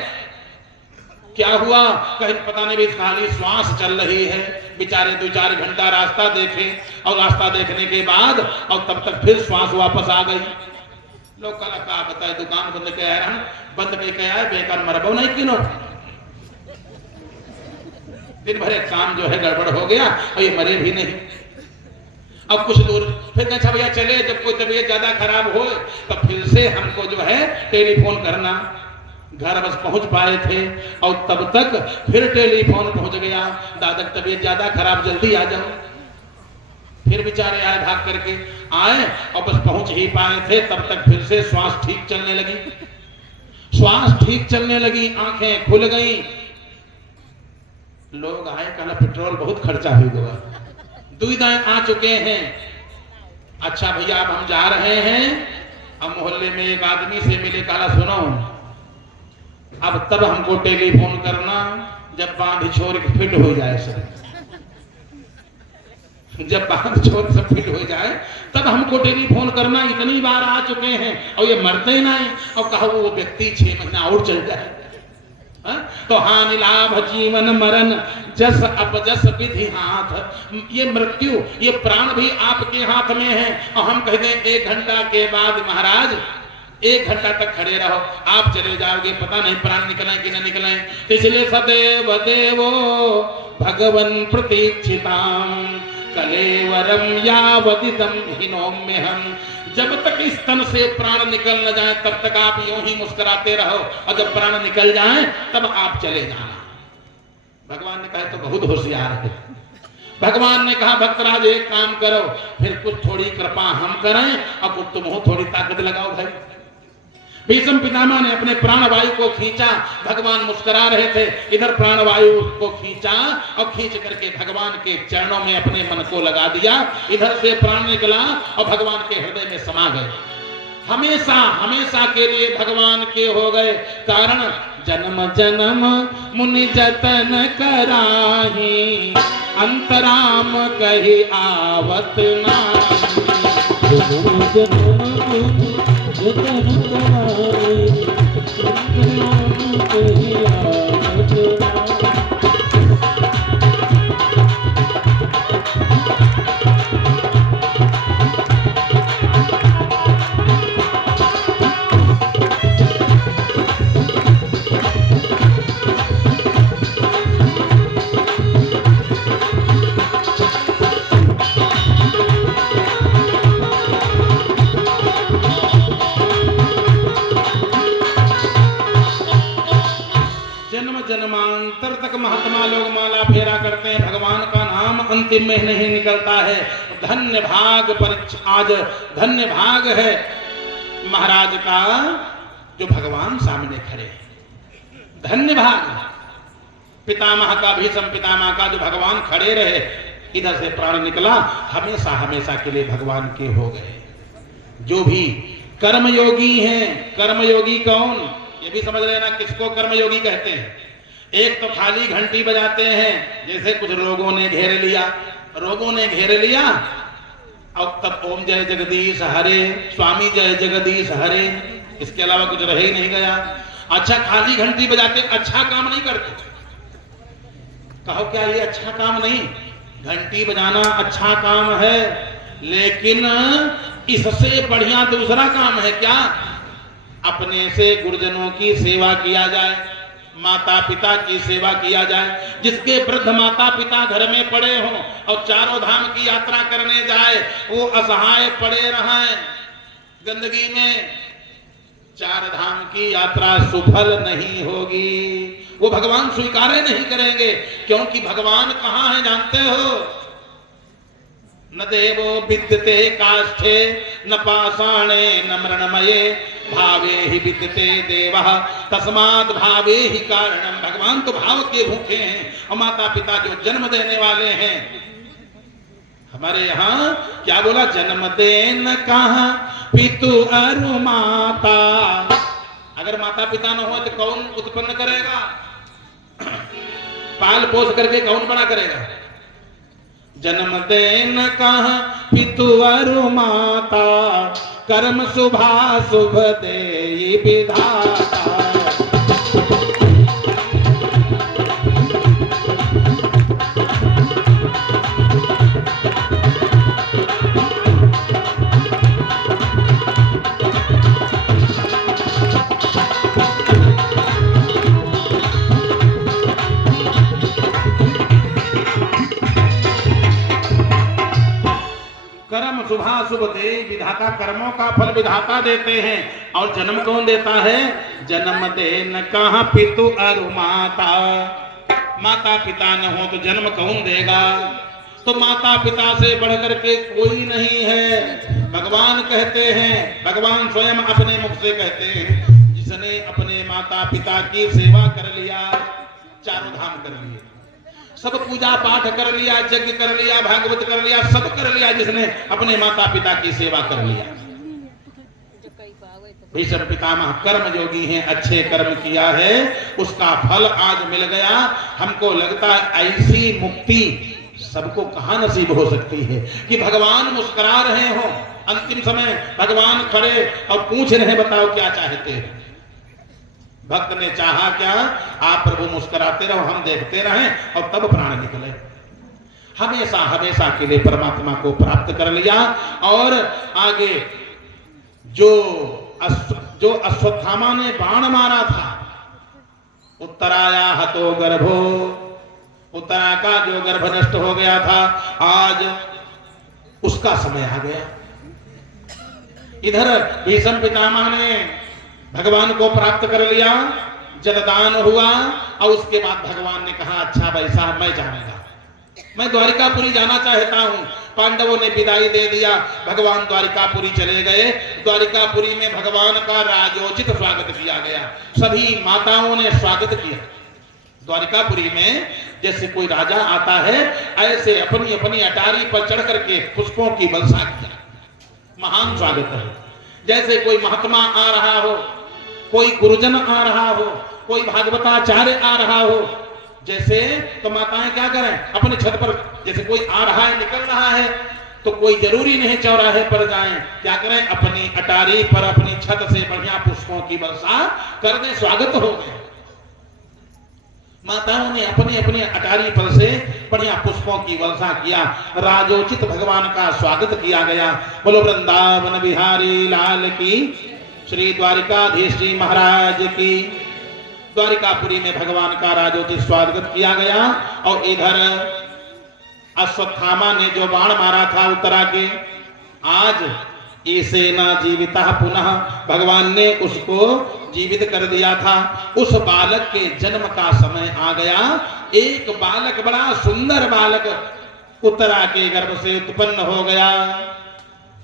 क्या हुआ कहीं पता नहीं, भी खाली श्वास चल रही है, बेचारे 2-4 घंटा रास्ता देखे और रास्ता देखने के बाद और तब तक फिर श्वास वापस आ गई। लोग कहा बताए दुकान बंद किया है, बंद नहीं किया है, बेकार मरबो नहीं किनो, दिन भर एक काम जो है गड़बड़ हो गया और ये मरे भी नहीं। अब कुछ दूर फिर अच्छा भैया चले, जब कोई तबीयत ज्यादा खराब हो तब फिर से हमको जो है टेलीफोन करना, घर बस पहुंच पाए थे और तब तक फिर टेलीफोन पहुंच गया, दादा की तबीयत ज्यादा खराब, जल्दी आ जाओ। फिर बेचारे आए, भाग करके आए और बस पहुंच ही पाए थे, तब तक फिर से श्वास ठीक चलने लगी, श्वास ठीक चलने लगी, आंखें खुल गई। लोग आए, कहला पेट्रोल बहुत खर्चा हो गया, दुविधाएं आ चुके हैं। अच्छा भैया अब हम जा रहे हैं, अब मोहल्ले में एक आदमी से मिले, कहला सुनो अब तब हमको टेलीफोन करना जब बांध छोड़ के फिट हो जाए सर, जब बांध छोड़ सब फिट हो जाए तब हमको टेलीफोन करना, इतनी बार आ चुके हैं और ये मरते नहीं, और कहा वो व्यक्ति 6 महीना और चल जाए। तो हानि लाभ जीवन मरण जस अपजस विधि हाथ, ये मृत्यु ये प्राण भी आपके हाथ में है। और हम कहते हैं 1 घंटा के बाद महाराज 1 घंटा तक खड़े रहो, आप चले जाओगे, पता नहीं प्राण निकले कि न निकले। इसलिए सदैव देवो भगवन प्रतीक्षिताम कलेवरम यावदिदम हिनोम्य हम, जब तक इस तन से प्राण निकल न जाए तब तक आप यूं ही मुस्कुराते रहो, और जब प्राण निकल जाए तब आप चले जाना। भगवान ने कहा तो बहुत होशियार है। भगवान ने कहा भक्तराज एक काम करो, फिर कुछ थोड़ी कृपा हम करें और कुछ तुम हो, थोड़ी ताकत लगाओ भाई। भीष्म पितामह ने अपने प्राणवायु को खींचा, भगवान मुस्कुरा रहे थे, इधर प्राणवायु को खींचा और खींच करके भगवान के चरणों में अपने मन को लगा दिया, इधर से प्राण निकला और भगवान के हृदय में समा गए। हमेशा हमेशा के लिए भगवान के हो गए, कारण जन्म जन्म मुनि जतन कराही, अंतराम कही आवत नाही। जन्मांतर तक महात्मा लोग माला फेरा करते हैं, भगवान का नाम अंतिम में नहीं निकलता है। धन्य भाग परीक्षा, आज धन्य भाग है महाराज का जो भगवान सामने खड़े, धन्य भाग पितामह का, भीष्म पितामह का जो भगवान खड़े रहे, इधर से प्राण निकला, हमेशा हमेशा के लिए भगवान के हो गए। जो भी कर्मयोगी हैं, कर्मयोगी कौन ये भी समझ लेना, किसको कर्मयोगी कहते हैं। एक तो खाली घंटी बजाते हैं, जैसे कुछ रोगों ने घेर लिया, रोगों ने घेर लिया और तब ओम जय जगदीश हरे, स्वामी जय जगदीश हरे, इसके अलावा कुछ रह ही नहीं गया। अच्छा खाली घंटी बजाते, अच्छा काम नहीं करते। कहो क्या ये अच्छा काम नहीं? घंटी बजाना अच्छा काम है, लेकिन इससे बढ़िया दूसरा काम है क्या? अपने से गुरुजनों की सेवा किया जाए, माता पिता की सेवा किया जाए। जिसके वृद्ध माता पिता घर में पड़े हों और चारों धाम की यात्रा करने जाए, वो असहाय पड़े रहें गंदगी में, 4 धाम की यात्रा सुफल नहीं होगी, वो भगवान स्वीकारे नहीं करेंगे। क्योंकि भगवान कहाँ है जानते हो? न देवो विद्यते काष्ठे न पाषाणे न मृण्मये, भावे ही विद्यते देवः तस्मात् भावे ही कारणम। भगवान तो भाव के भूखे हैं, और माता पिता जो जन्म देने वाले हैं हमारे यहाँ क्या बोला, जन्म देन कहा पितु अरु माता। अगर माता पिता न हो तो कौन उत्पन्न करेगा, पाल पोस करके कौन बड़ा करेगा। जन्म देन कहा पितु अरु माता, कर्म शुभा शुभ देई विधाता। कर्म शुभा शुभ दे विधाता, कर्मों का फल विधाता देते हैं। और जन्म कौन देता है, जन्म देन कहा पितु अरु माता। माता पिता न हो तो जन्म कौन देगा। तो माता पिता से बढ़कर के कोई नहीं है। भगवान कहते हैं, भगवान स्वयं अपने मुख से कहते हैं, जिसने अपने माता पिता की सेवा कर लिया, चारों धाम कर लिए, सब पूजा पाठ कर लिया, यज्ञ कर लिया, भागवत कर लिया, सब कर लिया, जिसने अपने माता पिता की सेवा कर लिया। भीष्म पितामह कर्म योगी हैं, अच्छे कर्म किया है, उसका फल आज मिल गया। हमको लगता है ऐसी मुक्ति सबको कहां नसीब हो सकती है कि भगवान मुस्कुरा रहे हो, अंतिम समय भगवान खड़े और पूछ रहे, बताओ क्या चाहते हैं। भक्त ने चाहा क्या, आप प्रभु मुस्कुराते रहो, हम देखते रहें, और तब प्राण निकले। हमेशा हमेशा के लिए परमात्मा को प्राप्त कर लिया। और आगे जो अश्वत्थामा ने बाण मारा था, उत्तराया हतो गर्भो, उत्तरा का जो गर्भ नष्ट हो गया था, आज उसका समय आ गया। इधर भीष्म पितामह ने भगवान को प्राप्त कर लिया, जलदान हुआ, और उसके बाद भगवान ने कहा, अच्छा भाई साहब मैं जाऊंगा, मैं द्वारिकापुरी जाना चाहता हूं। पांडवों ने विदाई दे दिया, भगवान द्वारिकापुरी चले गए। द्वारिकापुरी में भगवान का राजोचित स्वागत किया गया, सभी माताओं ने स्वागत किया। द्वारिकापुरी में जैसे कोई राजा आता है, ऐसे अपनी अपनी अटारी पर चढ़ करके पुष्पों की वर्षा किया, महान स्वागत है। जैसे कोई महात्मा आ रहा हो, कोई गुरुजन आ रहा हो, कोई भागवताचार्य आ रहा हो, जैसे तो माताएं क्या करें, अपने छत पर, जैसे कोई आ रहा है, निकल रहा है, तो कोई जरूरी नहीं चौराहे पर जाएं, क्या करें, अपनी अटारी पर, अपनी छत से बढ़िया पुष्पों की वर्षा कर दें, स्वागत हो गए। माताओं ने अपने अपने अटारी पर से बढ़िया पुष्पों की वर्षा किया, राजोचित भगवान का स्वागत किया गया। बोलो वृंदावन बिहारी लाल की, श्री द्वारिकाधीश श्री महाराज की। द्वारिकापुरी में भगवान का राजोचित स्वागत किया गया। और इधर अश्वत्थामा ने जो बाण मारा था उत्तरा के, आज इसे न जीविता पुनः, भगवान ने उसको जीवित कर दिया था। उस बालक के जन्म का समय आ गया। एक बालक, बड़ा सुंदर बालक उत्तरा के गर्भ से उत्पन्न हो गया।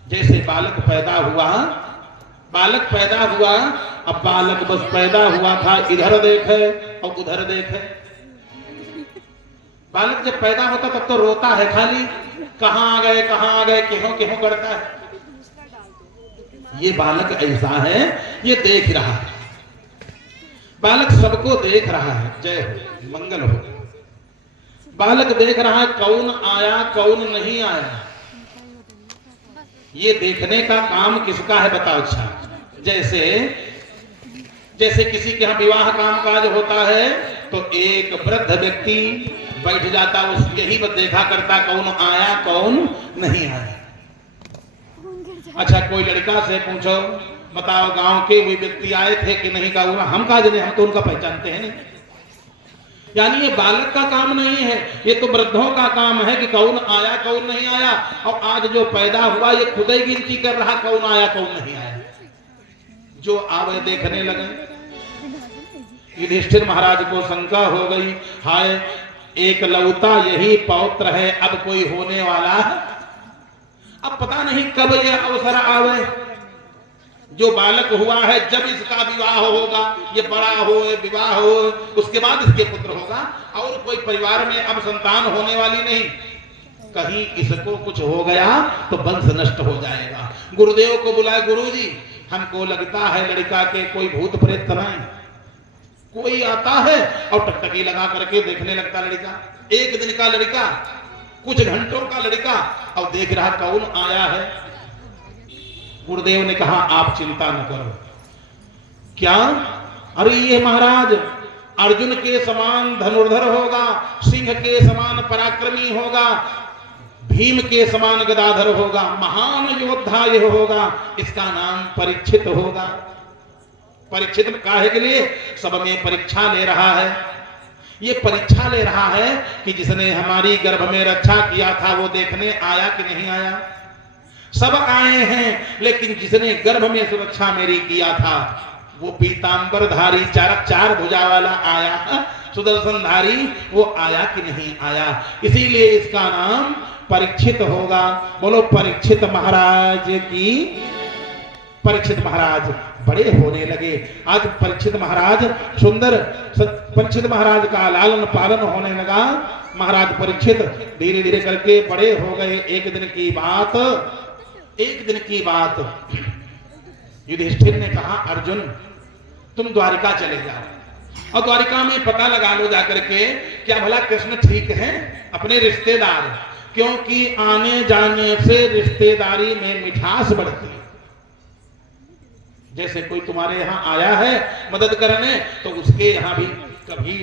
जैसे बालक पैदा हुआ, अब बालक बस पैदा हुआ था, इधर देखे और उधर देखे। बालक जब पैदा होता तब तो रोता है खाली, कहां आ गए, केहों करता है। ये बालक ऐसा है, ये देख रहा है, बालक सबको देख रहा है। जय हो, मंगल हो। बालक देख रहा है कौन आया कौन नहीं आया, ये देखने का काम किसका है बताओ। अच्छा, जैसे किसी के यहाँ विवाह काम काज होता है तो एक वृद्ध व्यक्ति बैठ जाता, उस यही बस देखा करता कौन आया कौन नहीं आया। अच्छा, कोई लड़का से पूछो, बताओ गांव के कोई व्यक्ति आए थे कि नहीं, का हम कहा जने, हम तो उनका पहचानते हैं नहीं। यानी ये बालक का काम नहीं है, ये तो वृद्धों का काम है कि कौन आया कौन नहीं आया। और आज जो पैदा हुआ ये खुद ही गिनती कर रहा कौन आया कौन नहीं आया, जो आवे देखने लगे। युधिष्ठिर महाराज को शंका हो गई, हाय एक लौता यही पौत्र है, अब कोई होने वाला, अब पता नहीं कब यह अवसर आवे। जो बालक हुआ है जब इसका विवाह होगा, ये बड़ा हो विवाह हो, उसके बाद इसके पुत्र होगा, और कोई परिवार में अब संतान होने वाली नहीं। कहीं इसको कुछ हो गया तो वंश नष्ट हो जाएगा। गुरुदेव को बुलाए, गुरुजी हमको लगता है लड़का के कोई भूत प्रेत नहीं। कोई आता है और टकटकी लगा करके देखने लगता लड़का। एक दिन का लड़का, कुछ घंटों का लड़का, और देख रहा कौन आया है। गुरुदेव ने कहा आप चिंता न करो। क्या? अरे ये महाराज अर्जुन के समान धनुर्धर होगा, सिंह के समान पराक्रमी होगा, भीम के समान गदाधर होगा, महान योद्धा यह होगा, इसका नाम परीक्षित होगा। परीक्षित काहे के लिए? सब में परीक्षा ले रहा है। ये परीक्षा ले रहा है कि जिसने हमारी गर्भ में रक्षा किया था वो देखने आया कि नहीं आया। सब आए हैं, लेकिन जिसने गर्भ में सुरक्षा मेरी किया था वो पीतांबरधारी चार भुजा वाला आया, सुदर्शनधारी, वो आया कि नहीं आया। इसीलिए इसका नाम परीक्षित होगा। बोलो परीक्षित महाराज की। परीक्षित महाराज बड़े होने लगे। आज परीक्षित महाराज सुंदर, परीक्षित महाराज का लालन पालन होने लगा। महाराज परीक्षित धीरे धीरे करके बड़े हो गए। एक दिन की बात युधिष्ठिर ने कहा अर्जुन तुम द्वारिका चले जाओ और द्वारिका में पता लगा लो जाकर के क्या भला कृष्ण ठीक है, अपने रिश्तेदार, क्योंकि आने जाने से रिश्तेदारी में मिठास बढ़ती है। जैसे कोई तुम्हारे यहाँ आया है मदद करने तो उसके यहाँ भी कभी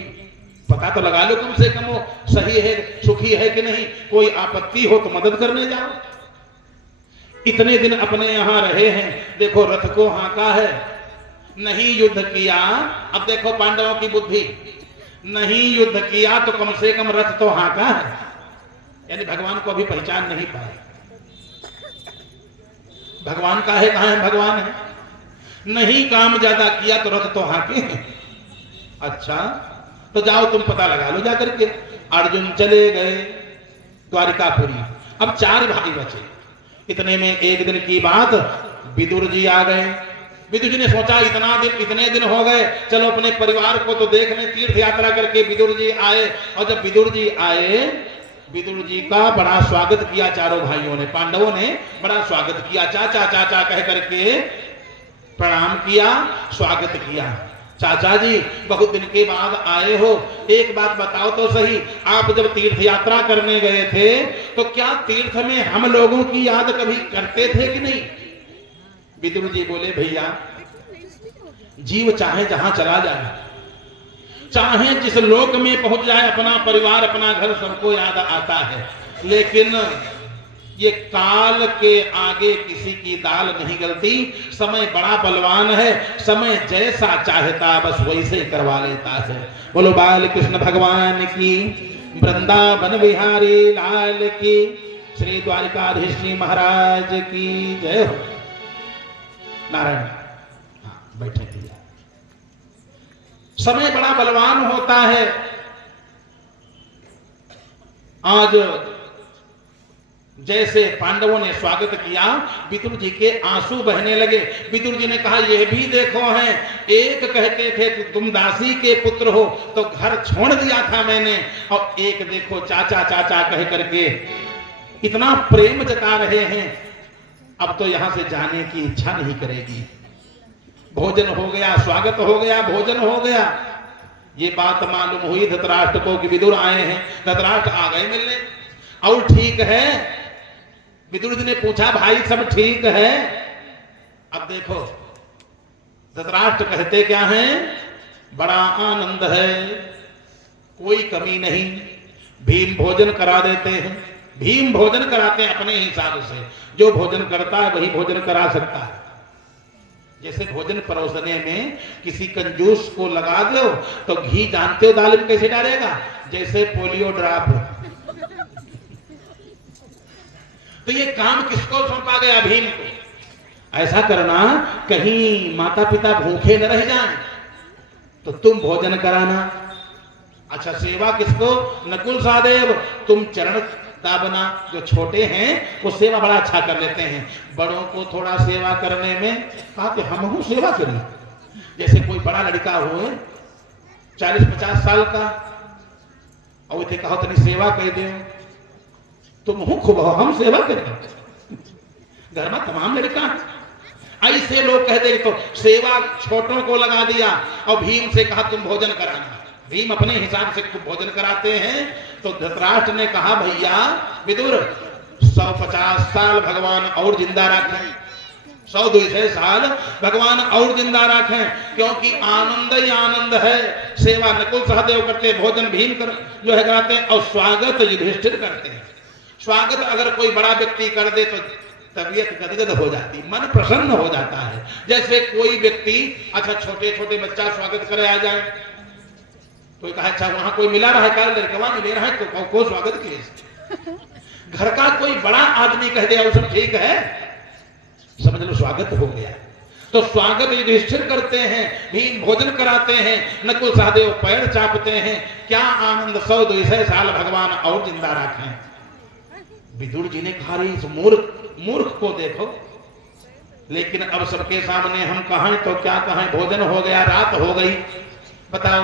पता तो लगा लो कम से कम वो सही है, सुखी है कि नहीं। कोई आपत्ति हो तो मदद करने जाओ। इतने दिन अपने यहाँ रहे हैं, देखो रथ को हाँका है, नहीं युद्ध किया। अब देखो पांडवों की बुद्धि, नहीं युद्ध किया तो कम से कम रथ तो हाँका है। यानी भगवान को अभी पहचान नहीं पाए। भगवान का है, कहां है भगवान है। नहीं काम ज्यादा किया तो रथ तो हाँके हैं। अच्छा तो जाओ तुम पता लगा लो जाकर के। अर्जुन चले गए द्वारिकापुरी। अब 4 भाई बचे। इतने में एक दिन की बात विदुर जी आ गए। विदुर जी ने सोचा इतने दिन हो गए, चलो अपने परिवार को तो देखने तीर्थ यात्रा करके विदुर जी आए। और जब विदुर जी आए, विदुर जी का बड़ा स्वागत किया चारों भाइयों ने, पांडवों ने बड़ा स्वागत किया। चाचा चाचा कह करके प्रणाम किया, स्वागत किया। चाचा जी बहुत दिन के बाद आए हो, एक बात बताओ तो सही, आप जब तीर्थ यात्रा करने गए थे तो क्या तीर्थ में हम लोगों की याद कभी करते थे कि नहीं? विदुर जी बोले भैया जीव चाहे जहां चला जाए, चाहे जिस लोक में पहुंच जाए, अपना परिवार अपना घर सबको याद आता है, लेकिन ये काल के आगे किसी की दाल नहीं गलती। समय बड़ा बलवान है, समय जैसा चाहता बस वैसे ही करवा लेता है। बोलो बाल कृष्ण भगवान की, वृंदावन बिहारी लाल की, श्री द्वारिकाधीश जी महाराज की जय हो। नारायण बैठे भैया। समय बड़ा बलवान होता है। आज जैसे पांडवों ने स्वागत किया, विदुर जी के आंसू बहने लगे। विदुर जी ने कहा यह भी देखो हैं, एक कहते थे कि तुम दासी के पुत्र हो तो घर छोड़ दिया था मैंने, और एक देखो चाचा चाचा कह करके इतना प्रेम जता रहे हैं, अब तो यहां से जाने की इच्छा नहीं करेगी। भोजन हो गया, स्वागत हो गया, भोजन हो गया। ये बात मालूम हुई धृतराष्ट्र को कि विदुर आए हैं। धृतराष्ट्र आ गए मिलने। और ठीक है, विदुर जी ने पूछा भाई सब ठीक है? अब देखो धृतराष्ट्र कहते क्या हैं, बड़ा आनंद है, कोई कमी नहीं। भीम भोजन करा देते हैं, भीम भोजन कराते हैं अपने हिसाब से, जो भोजन करता है वही भोजन करा सकता है। जैसे भोजन परोसने में किसी कंजूस को लगा दो तो घी जानते हो दाल में कैसे डालेगा, जैसे पोलियो ड्रॉप। तो ये काम किसको सौंपा गया? भीम को। ऐसा करना कहीं माता पिता भूखे न रह जाएं, तो तुम भोजन कराना। अच्छा सेवा किसको? नकुल सहदेव तुम चरण दाबना। जो छोटे हैं वो सेवा बड़ा अच्छा कर लेते हैं, बड़ों को थोड़ा सेवा करने में कहा कि हम हूं सेवा करें। जैसे कोई बड़ा लड़का हो 40-50 साल का और इसे कहो तनी सेवा कह दे, तुम हो खूब हम सेवा करें, घर में तमाम लड़का है। ऐसे लोग कह दे तो सेवा छोटों को लगा दिया और भीम से कहा तुम भोजन कराना। भीम अपने हिसाब से भोजन कराते हैं तो धृतराष्ट्र ने कहा भैया विदुर 150 साल भगवान और जिंदा रखें, 100-200 साल भगवान और जिंदा रखें, क्योंकि आनंद ही आनंद है। सेवा नकुल सहदेव करते, भोजन भीम कर जो है कराते हैं, और स्वागत युधिष्ठिर करते हैं। स्वागत अगर कोई बड़ा व्यक्ति कर दे तो तबीयत गदगद हो जाती, मन प्रसन्न हो जाता है। जैसे कोई व्यक्ति अच्छा छोटे छोटे बच्चा स्वागत करे आ जाए, कोई कहा अच्छा वहां कोई मिला रहा है, कल लड़कवा मिले रहा है तो को स्वागत किए। घर का कोई बड़ा आदमी कह दिया वो सब ठीक है, समझ लो स्वागत हो गया। तो स्वागत युधिष्ठिर करते हैं, भीम भोजन कराते हैं, नकुल सहदेव पैर चापते हैं। क्या आनंद, 100-200 साल भगवान और जिंदा रखें। विदुर जी ने कहा इस मूर्ख को देखो, लेकिन अब सबके सामने हम कहें तो क्या कहें, भोजन हो गया, रात हो गई, बताओ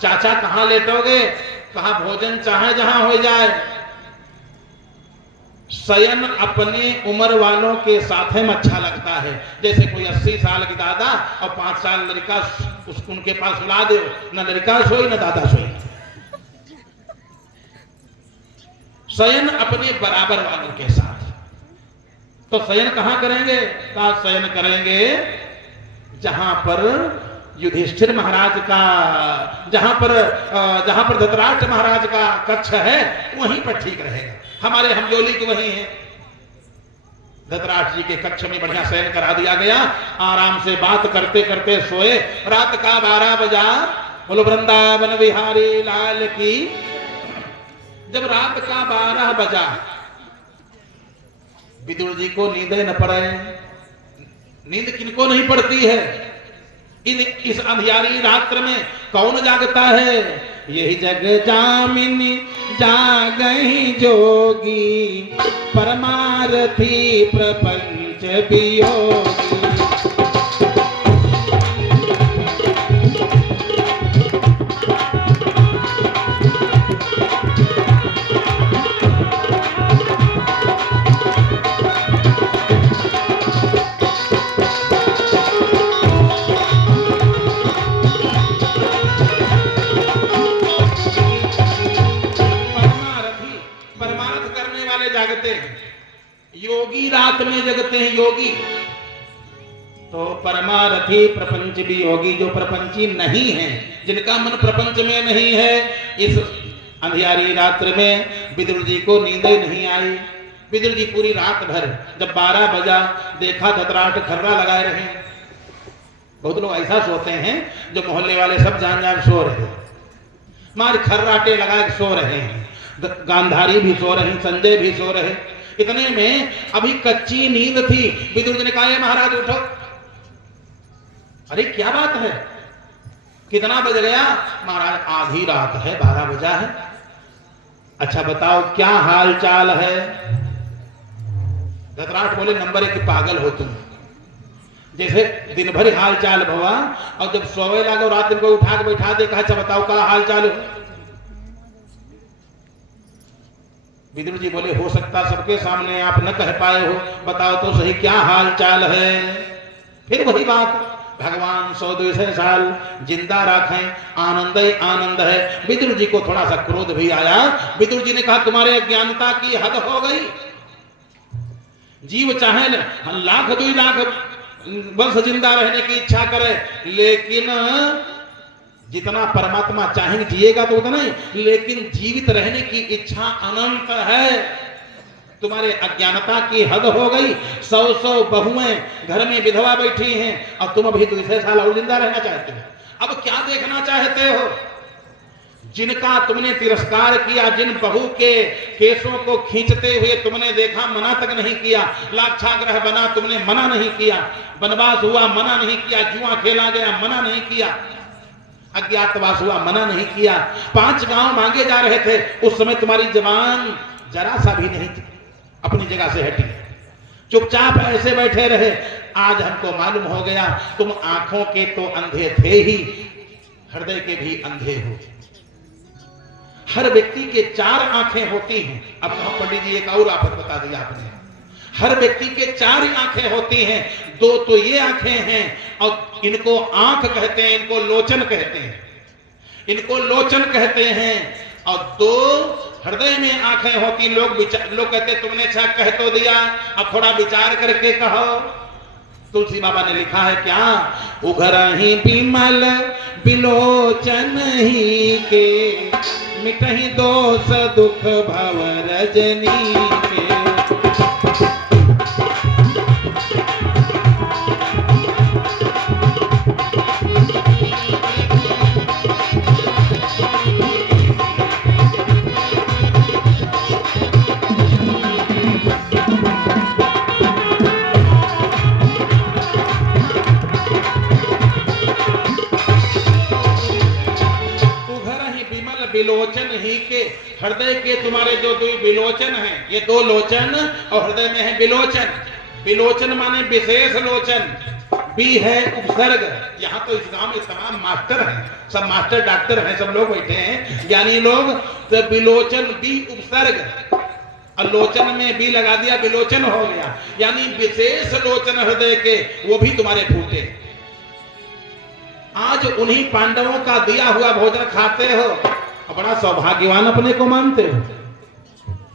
चाचा कहां लेटोगे, कहा भोजन चाहे जहां हो जाए। शयन अपने उम्र वालों के साथ में अच्छा लगता है। जैसे कोई 80 साल की दादा और 5 साल लड़का उनके पास सुला दो, न लड़का सोई न दादा सोई। शयन अपने बराबर वालों के साथ। तो शयन कहां करेंगे, कहा शयन करेंगे जहां पर युधिष्ठिर महाराज का, जहां पर धृतराष्ट्र महाराज का कक्ष है वहीं पर ठीक रहेगा। हमारे हमजोली के वही हैं। धृतराष्ट्र जी के कक्ष में बढ़िया शयन करा दिया गया, आराम से बात करते करते सोए। रात का 12 बजा, बोलो वृंदावन बिहारी लाल की। जब रात का 12 बजा, विदुर जी को नींद न पड़े। नींद किनको नहीं पड़ती है, इस अंधियारी रात्र में कौन जागता है। यही जग जामिनी जागहि जोगी, परमारथी प्रपंच वियोगी। योगी रात में जगते हैं, योगी तो परमारथी प्रपंच भी योगी, जो प्रपंची नहीं है, जिनका मन प्रपंच में नहीं है। इस अंधियारी रात्र में विदुर जी को नींद नहीं आई। विदुर जी पूरी रात भर, जब 12 बजा देखा धृतराष्ट्र खर्रा लगाए रहे। बहुत लोग ऐसा सोते हैं जो मोहल्ले वाले सब जान सो रहे, मार खर्राटे लगाए सो रहे हैं। गांधारी भी सो रही, संजय भी सो रहे। इतने में अभी कच्ची नींद थी। विदुर जी ने कहा महाराज उठो। अरे क्या बात है, कितना बज गया? महाराज आधी रात है, 12 बजा है। अच्छा बताओ क्या हाल चाल है? धृतराष्ट्र बोले नंबर 1 पागल हो तुम। जैसे दिन भर हाल चाल भवा और जब सोवे लागो रात को उठा के बैठा दे, कहा अच्छा बताओ क्या हाल चाल है। विदुर जी बोले हो सकता सबके सामने आप न कह पाए हो, बताओ तो सही क्या हाल चाल है। फिर वही बात, भगवान 100-200 साल जिंदा रखें, आनंद ही आनंद है। विदुर जी को थोड़ा सा क्रोध भी आया। विदुर जी ने कहा तुम्हारे अज्ञानता की हद हो गई। जीव चाहे न लाख 2 लाख वर्ष जिंदा रहने की इच्छा करे, लेकिन जितना परमात्मा चाहेंगे जिएगा तो उतना ही, लेकिन जीवित रहने की इच्छा अनंत है। तुम्हारे अज्ञानता की हद हो गई। 100 बहुएं घर में विधवा बैठी हैं और तुम अभी 200 साल और जिंदा रहना चाहते हो। अब क्या देखना चाहते हो? जिनका तुमने तिरस्कार किया, जिन बहू के केसों को खींचते हुए तुमने देखा, मना तक नहीं किया। लाक्षागृह बना, तुमने मना नहीं किया। वनवास हुआ, मना नहीं किया। जुआ खेला गया, मना नहीं किया। अज्ञातवास हुआ, मना नहीं किया। 5 गांव मांगे जा रहे थे, उस समय तुम्हारी जबान जरा सा भी नहीं अपनी जगह से हटी, चुपचाप ऐसे बैठे रहे। आज हमको मालूम हो गया तुम आंखों के तो अंधे थे ही, हृदय के भी अंधे हो। हर व्यक्ति के 4 आंखें होती हैं। अब कहो पंडित जी एक और आफत बता दी आपने। हर व्यक्ति के 4 ही आंखें होती हैं, 2 तो ये आंखें हैं और इनको आंख कहते हैं, इनको लोचन कहते हैं, इनको लोचन कहते हैं। और 2 हृदय में आंखें होती। लोग कहते तुमने अच्छा कह तो दिया, अब थोड़ा विचार करके कहो। तुलसी बाबा ने लिखा है क्या, उघरहि बिमल बिलोचन ही के, मिटहि दोष दुख भव रजनी के। विलोचन ही के, हृदय के तुम्हारे जो 2 विलोचन हैं, ये 2 लोचन और हृदय में है विलोचन। विलोचन माने विशेष लोचन, बी है उपसर्ग। यहाँ तो इस गांव में तमाम मास्टर हैं, सब मास्टर डॉक्टर हैं, सब लोग बैठे हैं ज्ञानी लोग। तो विलोचन बी उपसर्ग और लोचन में बी लगा दिया, विलोचन हो गया। यानी विशेष लोचन हृदय के, वो भी तुम्हारे फूटे। आज उन्हीं पांडवों का दिया हुआ भोजन खाते हो, बड़ा सौभाग्यवान अपने को मानते हो।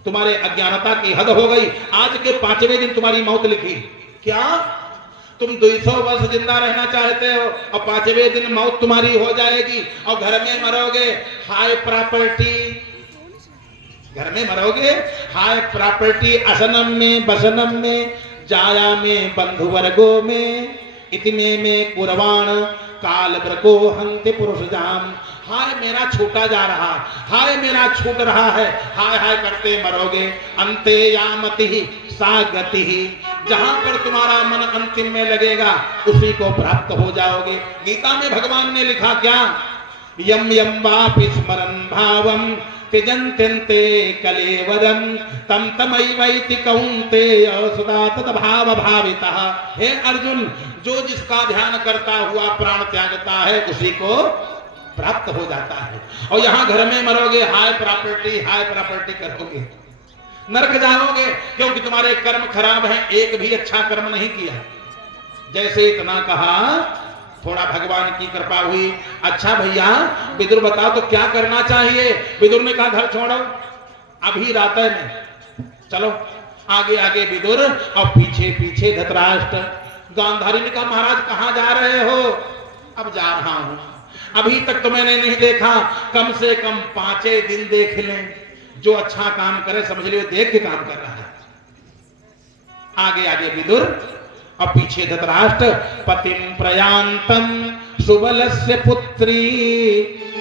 तुम्हारे अज्ञानता की हद हो गई। आज के 5वें दिन तुम्हारी मौत लिखी। क्या तुम 200 वर्ष जिंदा रहना चाहते हो और 5वें दिन मौत तुम्हारी हो जाएगी और घर में मरोगे हाय प्रॉपर्टी, घर में मरोगे हाय प्रॉपर्टी, असनम में बसनम में, जाया में बंधु वर्गों में, इतने में कुर्बान काल ब्रको हंते पुरुष जाम। हाय मेरा छूटा जा रहा, हाय मेरा छूट रहा है, हाय हाय करते मरोगे। अंते यामति ही सा गति ही, जहां पर तुम्हारा मन अंतिम में लगेगा उसी को प्राप्त हो जाओगे। गीता में भगवान ने लिखा क्या, यम यम वापि स्मरन् भावम त्यजन्त्यन्ते कलेवरम तम तमैवैति कौन्तेय सदा तद भाव भावितः। हे अर्जुन, जो जिसका ध्यान करता हुआ प्राण त्यागता है उसी को प्राप्त हो जाता है। और यहाँ घर में मरोगे हाय प्रॉपर्टी करोगे, नरक जाओगे, क्योंकि तुम्हारे कर्म खराब हैं, एक भी अच्छा कर्म नहीं किया। जैसे इतना कहा, थोड़ा भगवान की कृपा हुई। अच्छा भैया विदुर बताओ तो क्या करना चाहिए। विदुर ने कहा घर छोड़ो, अभी रातय में चलो। आगे आगे विदुर और पीछे पीछे धृतराष्ट्र। गांधारी ने कहा महाराज कहाँ जा रहे हो। अब जा रहा हूं, अभी तक तो मैंने नहीं देखा, कम से कम 5 दिन देख लें। जो अच्छा काम करे समझ लियो देख के काम कर रहा है। आगे आगे विदुर और पीछे धृतराष्ट्र। पतिम प्रयांतम सुबलस्य पुत्री,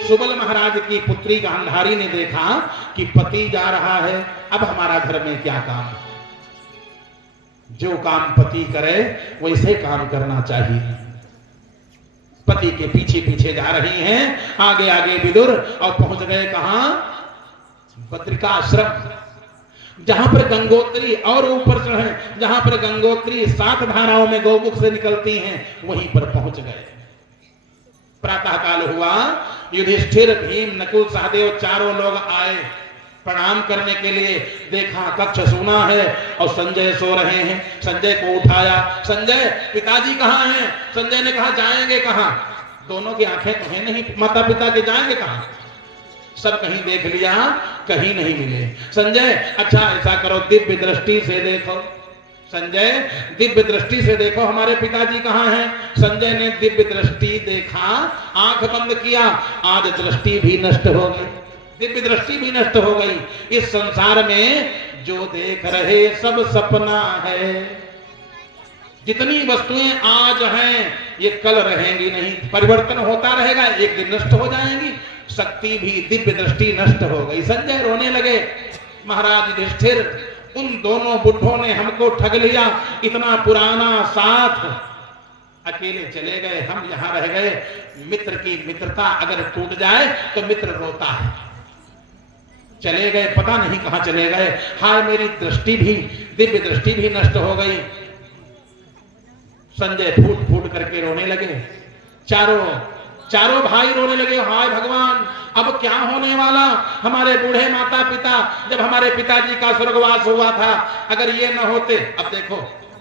सुबल महाराज की पुत्री गांधारी ने देखा कि पति जा रहा है, अब हमारा घर में क्या काम। जो काम पति करे वैसे काम करना चाहिए। पति के पीछे पीछे जा रही हैं, आगे आगे विदुर और पहुंच गए कहां, बद्रिकाश्रम, जहां पर गंगोत्री और ऊपर चढ़े, जहां पर गंगोत्री 7 धाराओं में गौमुख से निकलती हैं, वहीं पर पहुंच गए। प्रातः काल हुआ, युधिष्ठिर भीम नकुल सहदेव चारों लोग आए प्रणाम करने के लिए। देखा कक्ष सूना है और संजय सो रहे हैं। संजय को उठाया, संजय पिताजी कहाँ हैं। संजय ने कहा जाएंगे कहाँ, दोनों की आंखें तो हैं नहीं, माता पिता के जाएंगे कहाँ। सब कहीं देख लिया, कहीं नहीं मिले। संजय अच्छा ऐसा करो दिव्य दृष्टि से देखो। संजय दिव्य दृष्टि से देखो हमारे पिताजी कहाँ हैं। संजय ने दिव्य दृष्टि देखा, आंख बंद किया, आज दृष्टि भी नष्ट हो गई, दिव्य दृष्टि भी नष्ट हो गई। इस संसार में जो देख रहे सब सपना है। जितनी वस्तुएं आज हैं ये कल रहेंगी नहीं, परिवर्तन होता रहेगा, एक दिन नष्ट हो जाएंगी। शक्ति भी दिव्य दृष्टि नष्ट हो गई। संजय रोने लगे, महाराज युधिष्ठिर उन दोनों बुढ़ों ने हमको ठग लिया, इतना पुराना साथ अकेले चले गए, हम यहां रह गए। मित्र की मित्रता अगर टूट जाए तो मित्र रोता है। चले गए, पता नहीं कहां चले गए। हाय मेरी दृष्टि भी, दिव्य दृष्टि भी नष्ट हो गई। संजय फूट फूट करके रोने लगे। चारों चारों भाई रोने लगे, हाय भगवान अब क्या होने वाला, हमारे बूढ़े माता पिता, जब हमारे पिताजी का स्वर्गवास हुआ था, अगर ये न होते। अब देखो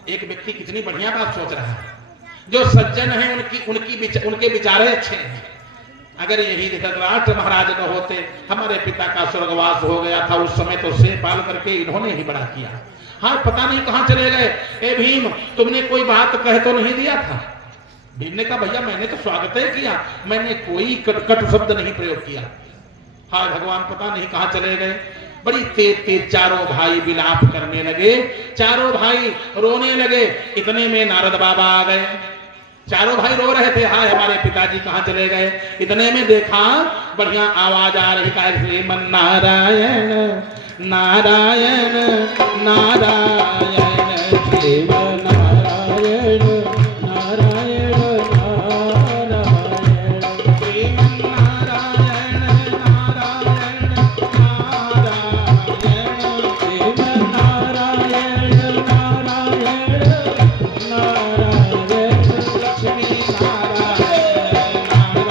एक व्यक्ति कितनी बढ़िया बात सोच रहा है, जो सज्जन है उनके विचारे अच्छे हैं। अगर यही धृतराष्ट्र महाराज न होते, हमारे पिता का स्वर्गवास हो गया था उस समय, तो से पाल करके इन्होंने ही बड़ा किया। हाँ पता नहीं कहां चले गए। ए भीम तुमने कोई बात कह तो नहीं दिया था? भीम ने कहा भैया मैंने तो स्वागत ही किया, मैंने कोई कटु शब्द नहीं प्रयोग किया। हाँ भगवान पता नहीं कहां चले गए। बड़ी तेज तेज चारों भाई विलाप करने लगे, चारों भाई रोने लगे। इतने में नारद बाबा आ गए। चारों भाई रो रहे थे, हाय हमारे पिताजी कहां चले गए। इतने में देखा बढ़िया आवाज आ रही है, श्रीमन नारायण नारायण नारायण श्रीमन नारायण नारायण नारायण श्रीमन नारायण नारायण नारायण श्रीमन नारायण नारायण नारायण लक्ष्मी नारायण नारायण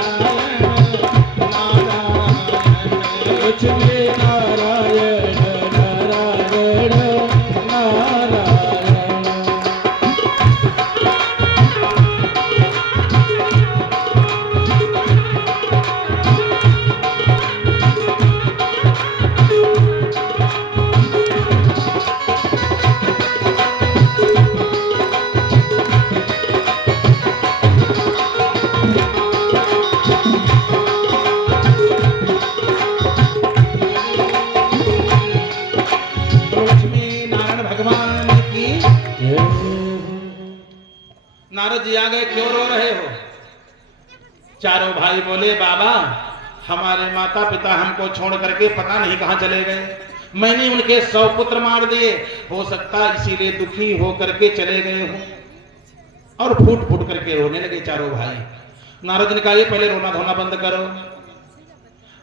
नारायण लक्ष्मी नारायण नारायण नारायण। नारद जी आ गए, क्यों रो रहे हो? चारों भाई बोले बाबा हमारे माता पिता हमको छोड़ करके पता नहीं कहां चले गए, मैंने उनके 100 पुत्र मार दिए, हो सकता इसीलिए दुखी होकर के चले गए हूं। और फूट फूट करके रोने लगे चारों भाई। नारद ने कहा ये पहले रोना धोना बंद करो,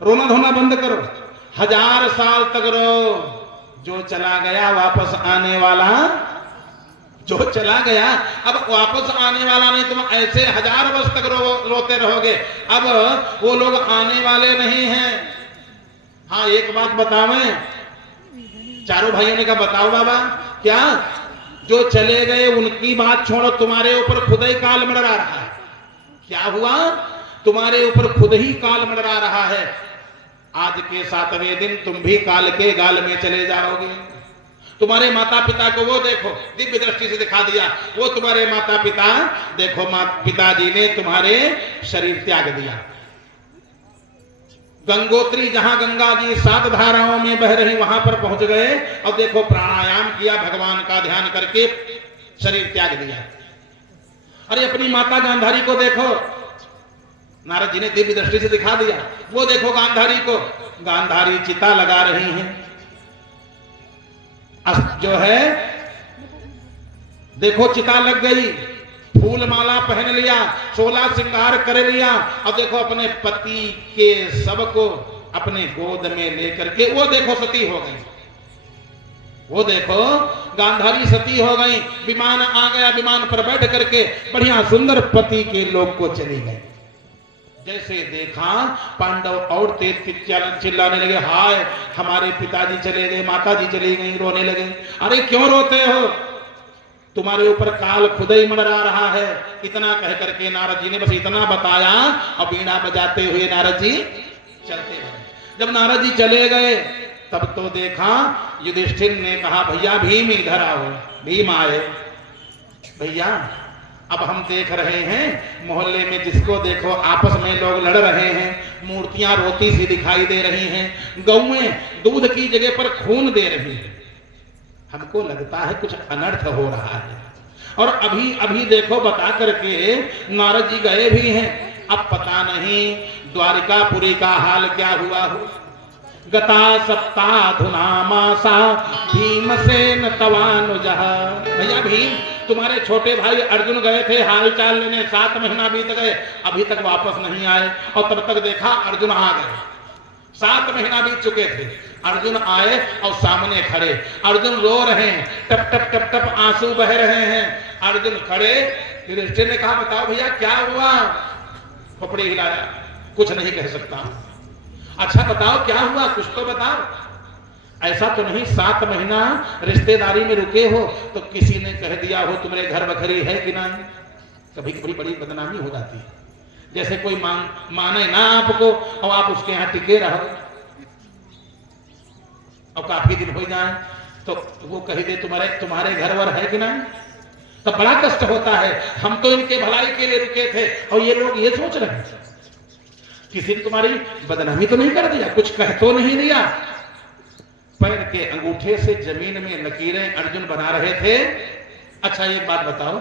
रोना धोना बंद करो, 1000 साल तक रो, जो चला गया वापस आने वाला, जो चला गया अब वापस आने वाला नहीं। तुम ऐसे 1000 वर्ष तक रोते रहोगे, अब वो लोग आने वाले नहीं हैं। हाँ एक बात बतावें, चारों भाइयों ने कहा बताओ बाबा क्या? जो चले गए उनकी बात छोड़ो, तुम्हारे ऊपर खुद ही काल मंडरा रहा है। क्या हुआ? तुम्हारे ऊपर खुद ही काल मंडरा रहा है। आज के 7वें दिन तुम भी काल के गाल में चले जाओगे। तुम्हारे माता पिता को वो देखो, दिव्य दृष्टि से दिखा दिया, वो तुम्हारे माता पिता देखो, पिताजी ने तुम्हारे शरीर त्याग दिया। गंगोत्री जहां गंगा जी 7 धाराओं में बह रही वहां पर पहुंच गए और देखो प्राणायाम किया, भगवान का ध्यान करके शरीर त्याग दिया। अरे अपनी माता गांधारी को देखो, नारद जी ने दिव्य दृष्टि से दिखा दिया, वो देखो गांधारी को, गांधारी चिता लगा रही हैं। जो है देखो चिता लग गई, फूल माला पहन लिया, 16 श्रृंगार कर लिया, और देखो अपने पति के सब को अपने गोद में लेकर के वो देखो सती हो गई। वो देखो गांधारी सती हो गई, विमान आ गया, विमान पर बैठ करके बढ़िया सुंदर पति के लोग को चली गई। जैसे देखा पांडव और तेज चिल्लाने लगे, हाय हमारे पिताजी चले गए, माताजी चली गई, रोने लगे। अरे क्यों रोते हो? तुम्हारे ऊपर काल खुद ही मंडरा रहा है। इतना कह करके नारद जी ने बस इतना बताया और बीड़ा बजाते हुए नारद जी चलते गए। जब नारद जी चले गए तब तो देखा युधिष्ठिर ने कहा भैया भीम इधर आओ। भीम आए, भैया अब हम देख रहे हैं मोहल्ले में जिसको देखो आपस में लोग लड़ रहे हैं, मूर्तियां रोती सी दिखाई दे रही हैं, गौएं दूध की जगह पर खून दे रही हैं, हमको लगता है कुछ अनर्थ हो रहा है। और अभी अभी देखो बता करके नारद जी गए भी हैं, अब पता नहीं द्वारिकापुरी का हाल क्या हुआ हो। गता सप्ताधुना मासा भीमसेन तवानुजः। भैया भीम तुम्हारे छोटे भाई अर्जुन गए थे हाल चाल लेने, 7 महीना बीत गए, अभी तक वापस नहीं आए। और तब तक देखा अर्जुन आ गए, 7 महीना बीत चुके थे, अर्जुन आए और सामने खड़े, अर्जुन रो रहे हैं, टप टप टप टप आंसू बह रहे हैं। अर्जुन खड़े, युधिष्ठिर ने कहा बताओ भैया क्या हुआ? खोपड़ी हिलाया, कुछ नहीं कह सकता। अच्छा बताओ क्या हुआ, कुछ तो बताओ। ऐसा तो नहीं 7 महीना रिश्तेदारी में रुके हो तो किसी ने कह दिया हो तुम्हारे घर बखरी है कि नहीं? कभी कभी बड़ी बदनामी हो जाती है। जैसे कोई माने ना आपको और आप उसके यहाँ टिके रहो और काफी दिन हो जाए तो वो कह दे तुम्हारे घर वर है कि नहीं, तो बड़ा कष्ट होता है। हम तो इनके भलाई के लिए रुके थे और ये लोग ये सोच रहे हैं किसी ने तुम्हारी बदनामी तो नहीं कर दिया, कुछ कह तो नहीं दिया। पैर के अंगूठे से जमीन में लकीरें अर्जुन बना रहे थे। अच्छा एक बात बताओ,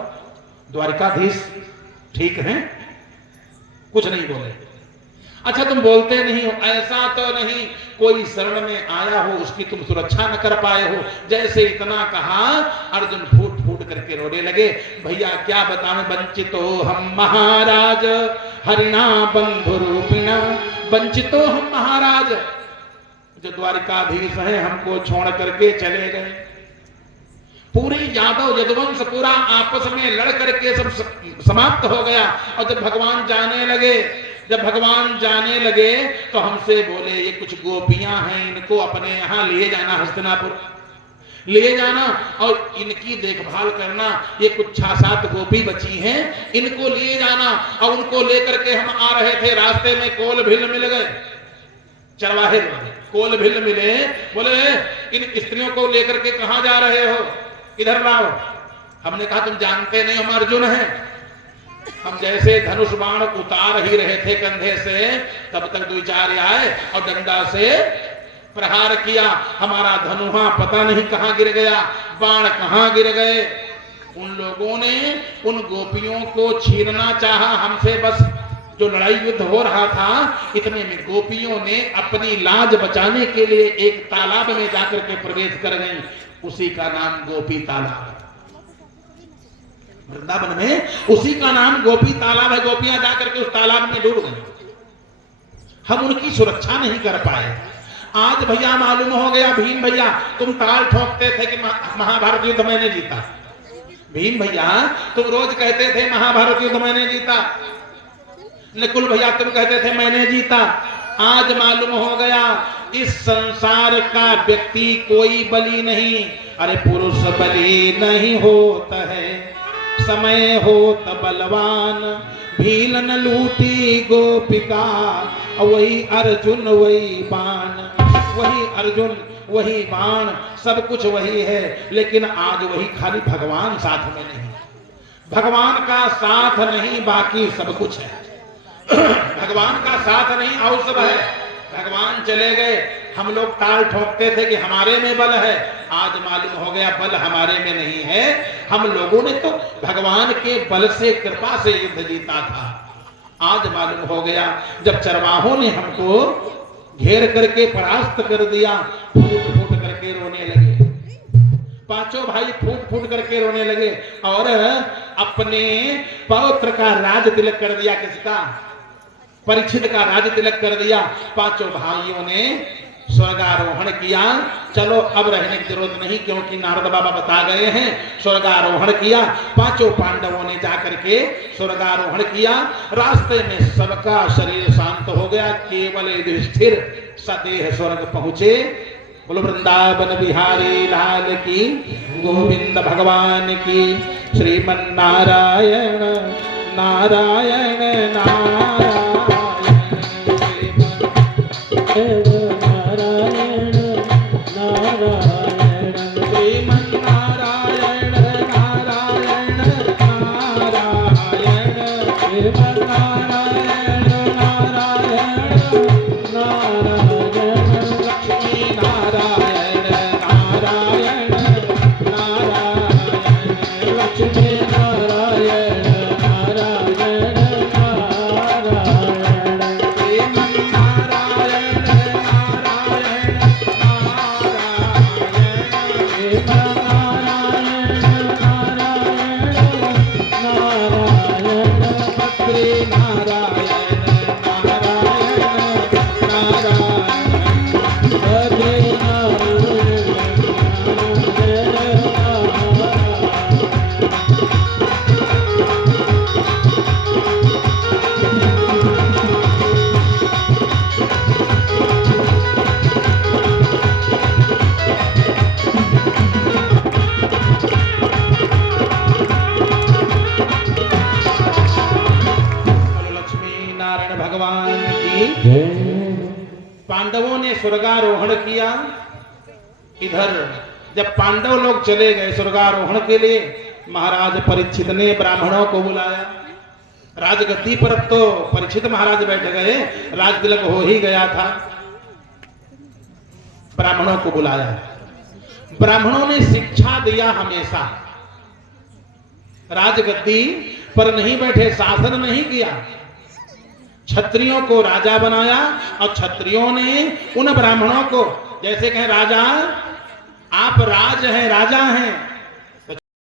द्वारिकाधीश ठीक हैं? कुछ नहीं बोले। अच्छा तुम बोलते नहीं हो, ऐसा तो नहीं कोई शरण में आया हो उसकी तुम सुरक्षा न कर पाए हो? जैसे इतना कहा अर्जुन फूट फूट करके रोने लगे। भैया क्या बताएं, वंचितो हम महाराज हरिणा बंधु रूपिणा, वंचितो हम महाराज, जो द्वारिकाधीश हैं हमको छोड़ करके चले गए। पूरी यादव यदुवंश पूरा आपस में लड़ करके सब समाप्त हो गया। और जब भगवान जाने लगे तो हमसे बोले ये कुछ गोपियां हैं, इनको अपने यहाँ लिए जाना, हस्तिनापुर ले जाना और इनकी देखभाल करना। ये कुछ 6-7 गोपी बची हैं, इनको लिए जाना। और उनको लेकर के हम आ रहे थे, रास्ते में कोल भिल मिल गए, चरवाहे कोल भिल मिले। बोले इन स्त्रियों को लेकर के कहां जा रहे हो, इधर लाओ। हमने कहा तुम जानते नहीं हम अर्जुन हैं। हम जैसे धनुष बाण उतार ही रहे थे कंधे से तब तक 2-4 आए और डंडा से प्रहार किया। हमारा धनुहा पता नहीं कहां गिर गया, बाण कहां गिर गए। उन लोगों ने उन गोपियों को छीनना चाहा हमसे। बस जो लड़ाई युद्ध हो रहा था इतने में गोपियों ने अपनी लाज बचाने के लिए एक तालाब में जाकर के प्रवेश कर गई। उसी का नाम गोपी तालाब। वृंदावन में उसी का नाम गोपी तालाब है। गोपियां जाकर के उस तालाब में डूब गई। हम उनकी सुरक्षा नहीं कर पाए। आज भैया मालूम हो गया, भीम भैया तुम ताल ठोकते थे कि महाभारत युद्ध मैंने जीता। भीम भैया तुम रोज कहते थे महाभारत युद्ध मैंने जीता। नकुल भैया तुम कहते थे मैंने जीता। आज मालूम हो गया इस संसार का व्यक्ति कोई बली नहीं। अरे पुरुष बली नहीं होता है, समय होता बलवान। भील न लूटी गोपिका, वही अर्जुन वही बाण, वही अर्जुन वही बाण, सब कुछ वही है। लेकिन आज वही खाली भगवान साथ में नहीं, भगवान का साथ नहीं बाकी सब कुछ है। भगवान का साथ नहीं और सब है। भगवान चले गए, हम लोग ताल ठोकते थे कि हमारे में बल है। आज मालूम हो गया बल हमारे में नहीं है। हम लोगों ने तो भगवान के बल से कृपा से युद्ध जीता था। आज मालूम हो गया जब चरवाहों ने हमको घेर करके परास्त कर दिया, फूट फूट करके रोने लगे। पांचों भाई फूट फूट करके रोने लगे और अपने पौत्र का राज तिलक कर दिया। किसका? परीक्षित का राज तिलक कर दिया। पांचों भाइयों ने स्वर्गारोहण किया। चलो अब रहने की जरूरत नहीं क्योंकि नारद बाबा बता गए हैं। स्वर्गारोहण किया। पांचों पांडवों ने जाकर के स्वर्गारोहण किया। रास्ते में सबका शरीर शांत हो गया, केवल युधिष्ठिर सदेह स्वर्ग पहुंचे। बोलो वृंदावन बिहारी लाल की, गोविंद भगवान की। श्रीमन्नारायण नारायण नारायण नारायण नारायण श्रीमन्नारायण नारायण नारायण श्रीमन्नारायण नारायण नारायण लक्ष्मी नारायण नारायण नारायण लक्ष्मी नारायण नारायण नारायण पांडवों ने स्वर्गारोहण किया। इधर जब पांडव लोग चले गए स्वर्गारोहण के लिए, महाराज परीक्षित ने ब्राह्मणों को बुलाया। राजगद्दी पर अब तो परीक्षित महाराज बैठ गए, राज तिलक हो ही गया था। ब्राह्मणों को बुलाया। ब्राह्मणों ने शिक्षा दिया, हमेशा राजगद्दी पर नहीं बैठे, शासन नहीं किया। क्षत्रियों को राजा बनाया और क्षत्रियों ने उन ब्राह्मणों को, जैसे कहें राजा आप राज हैं, राजा हैं,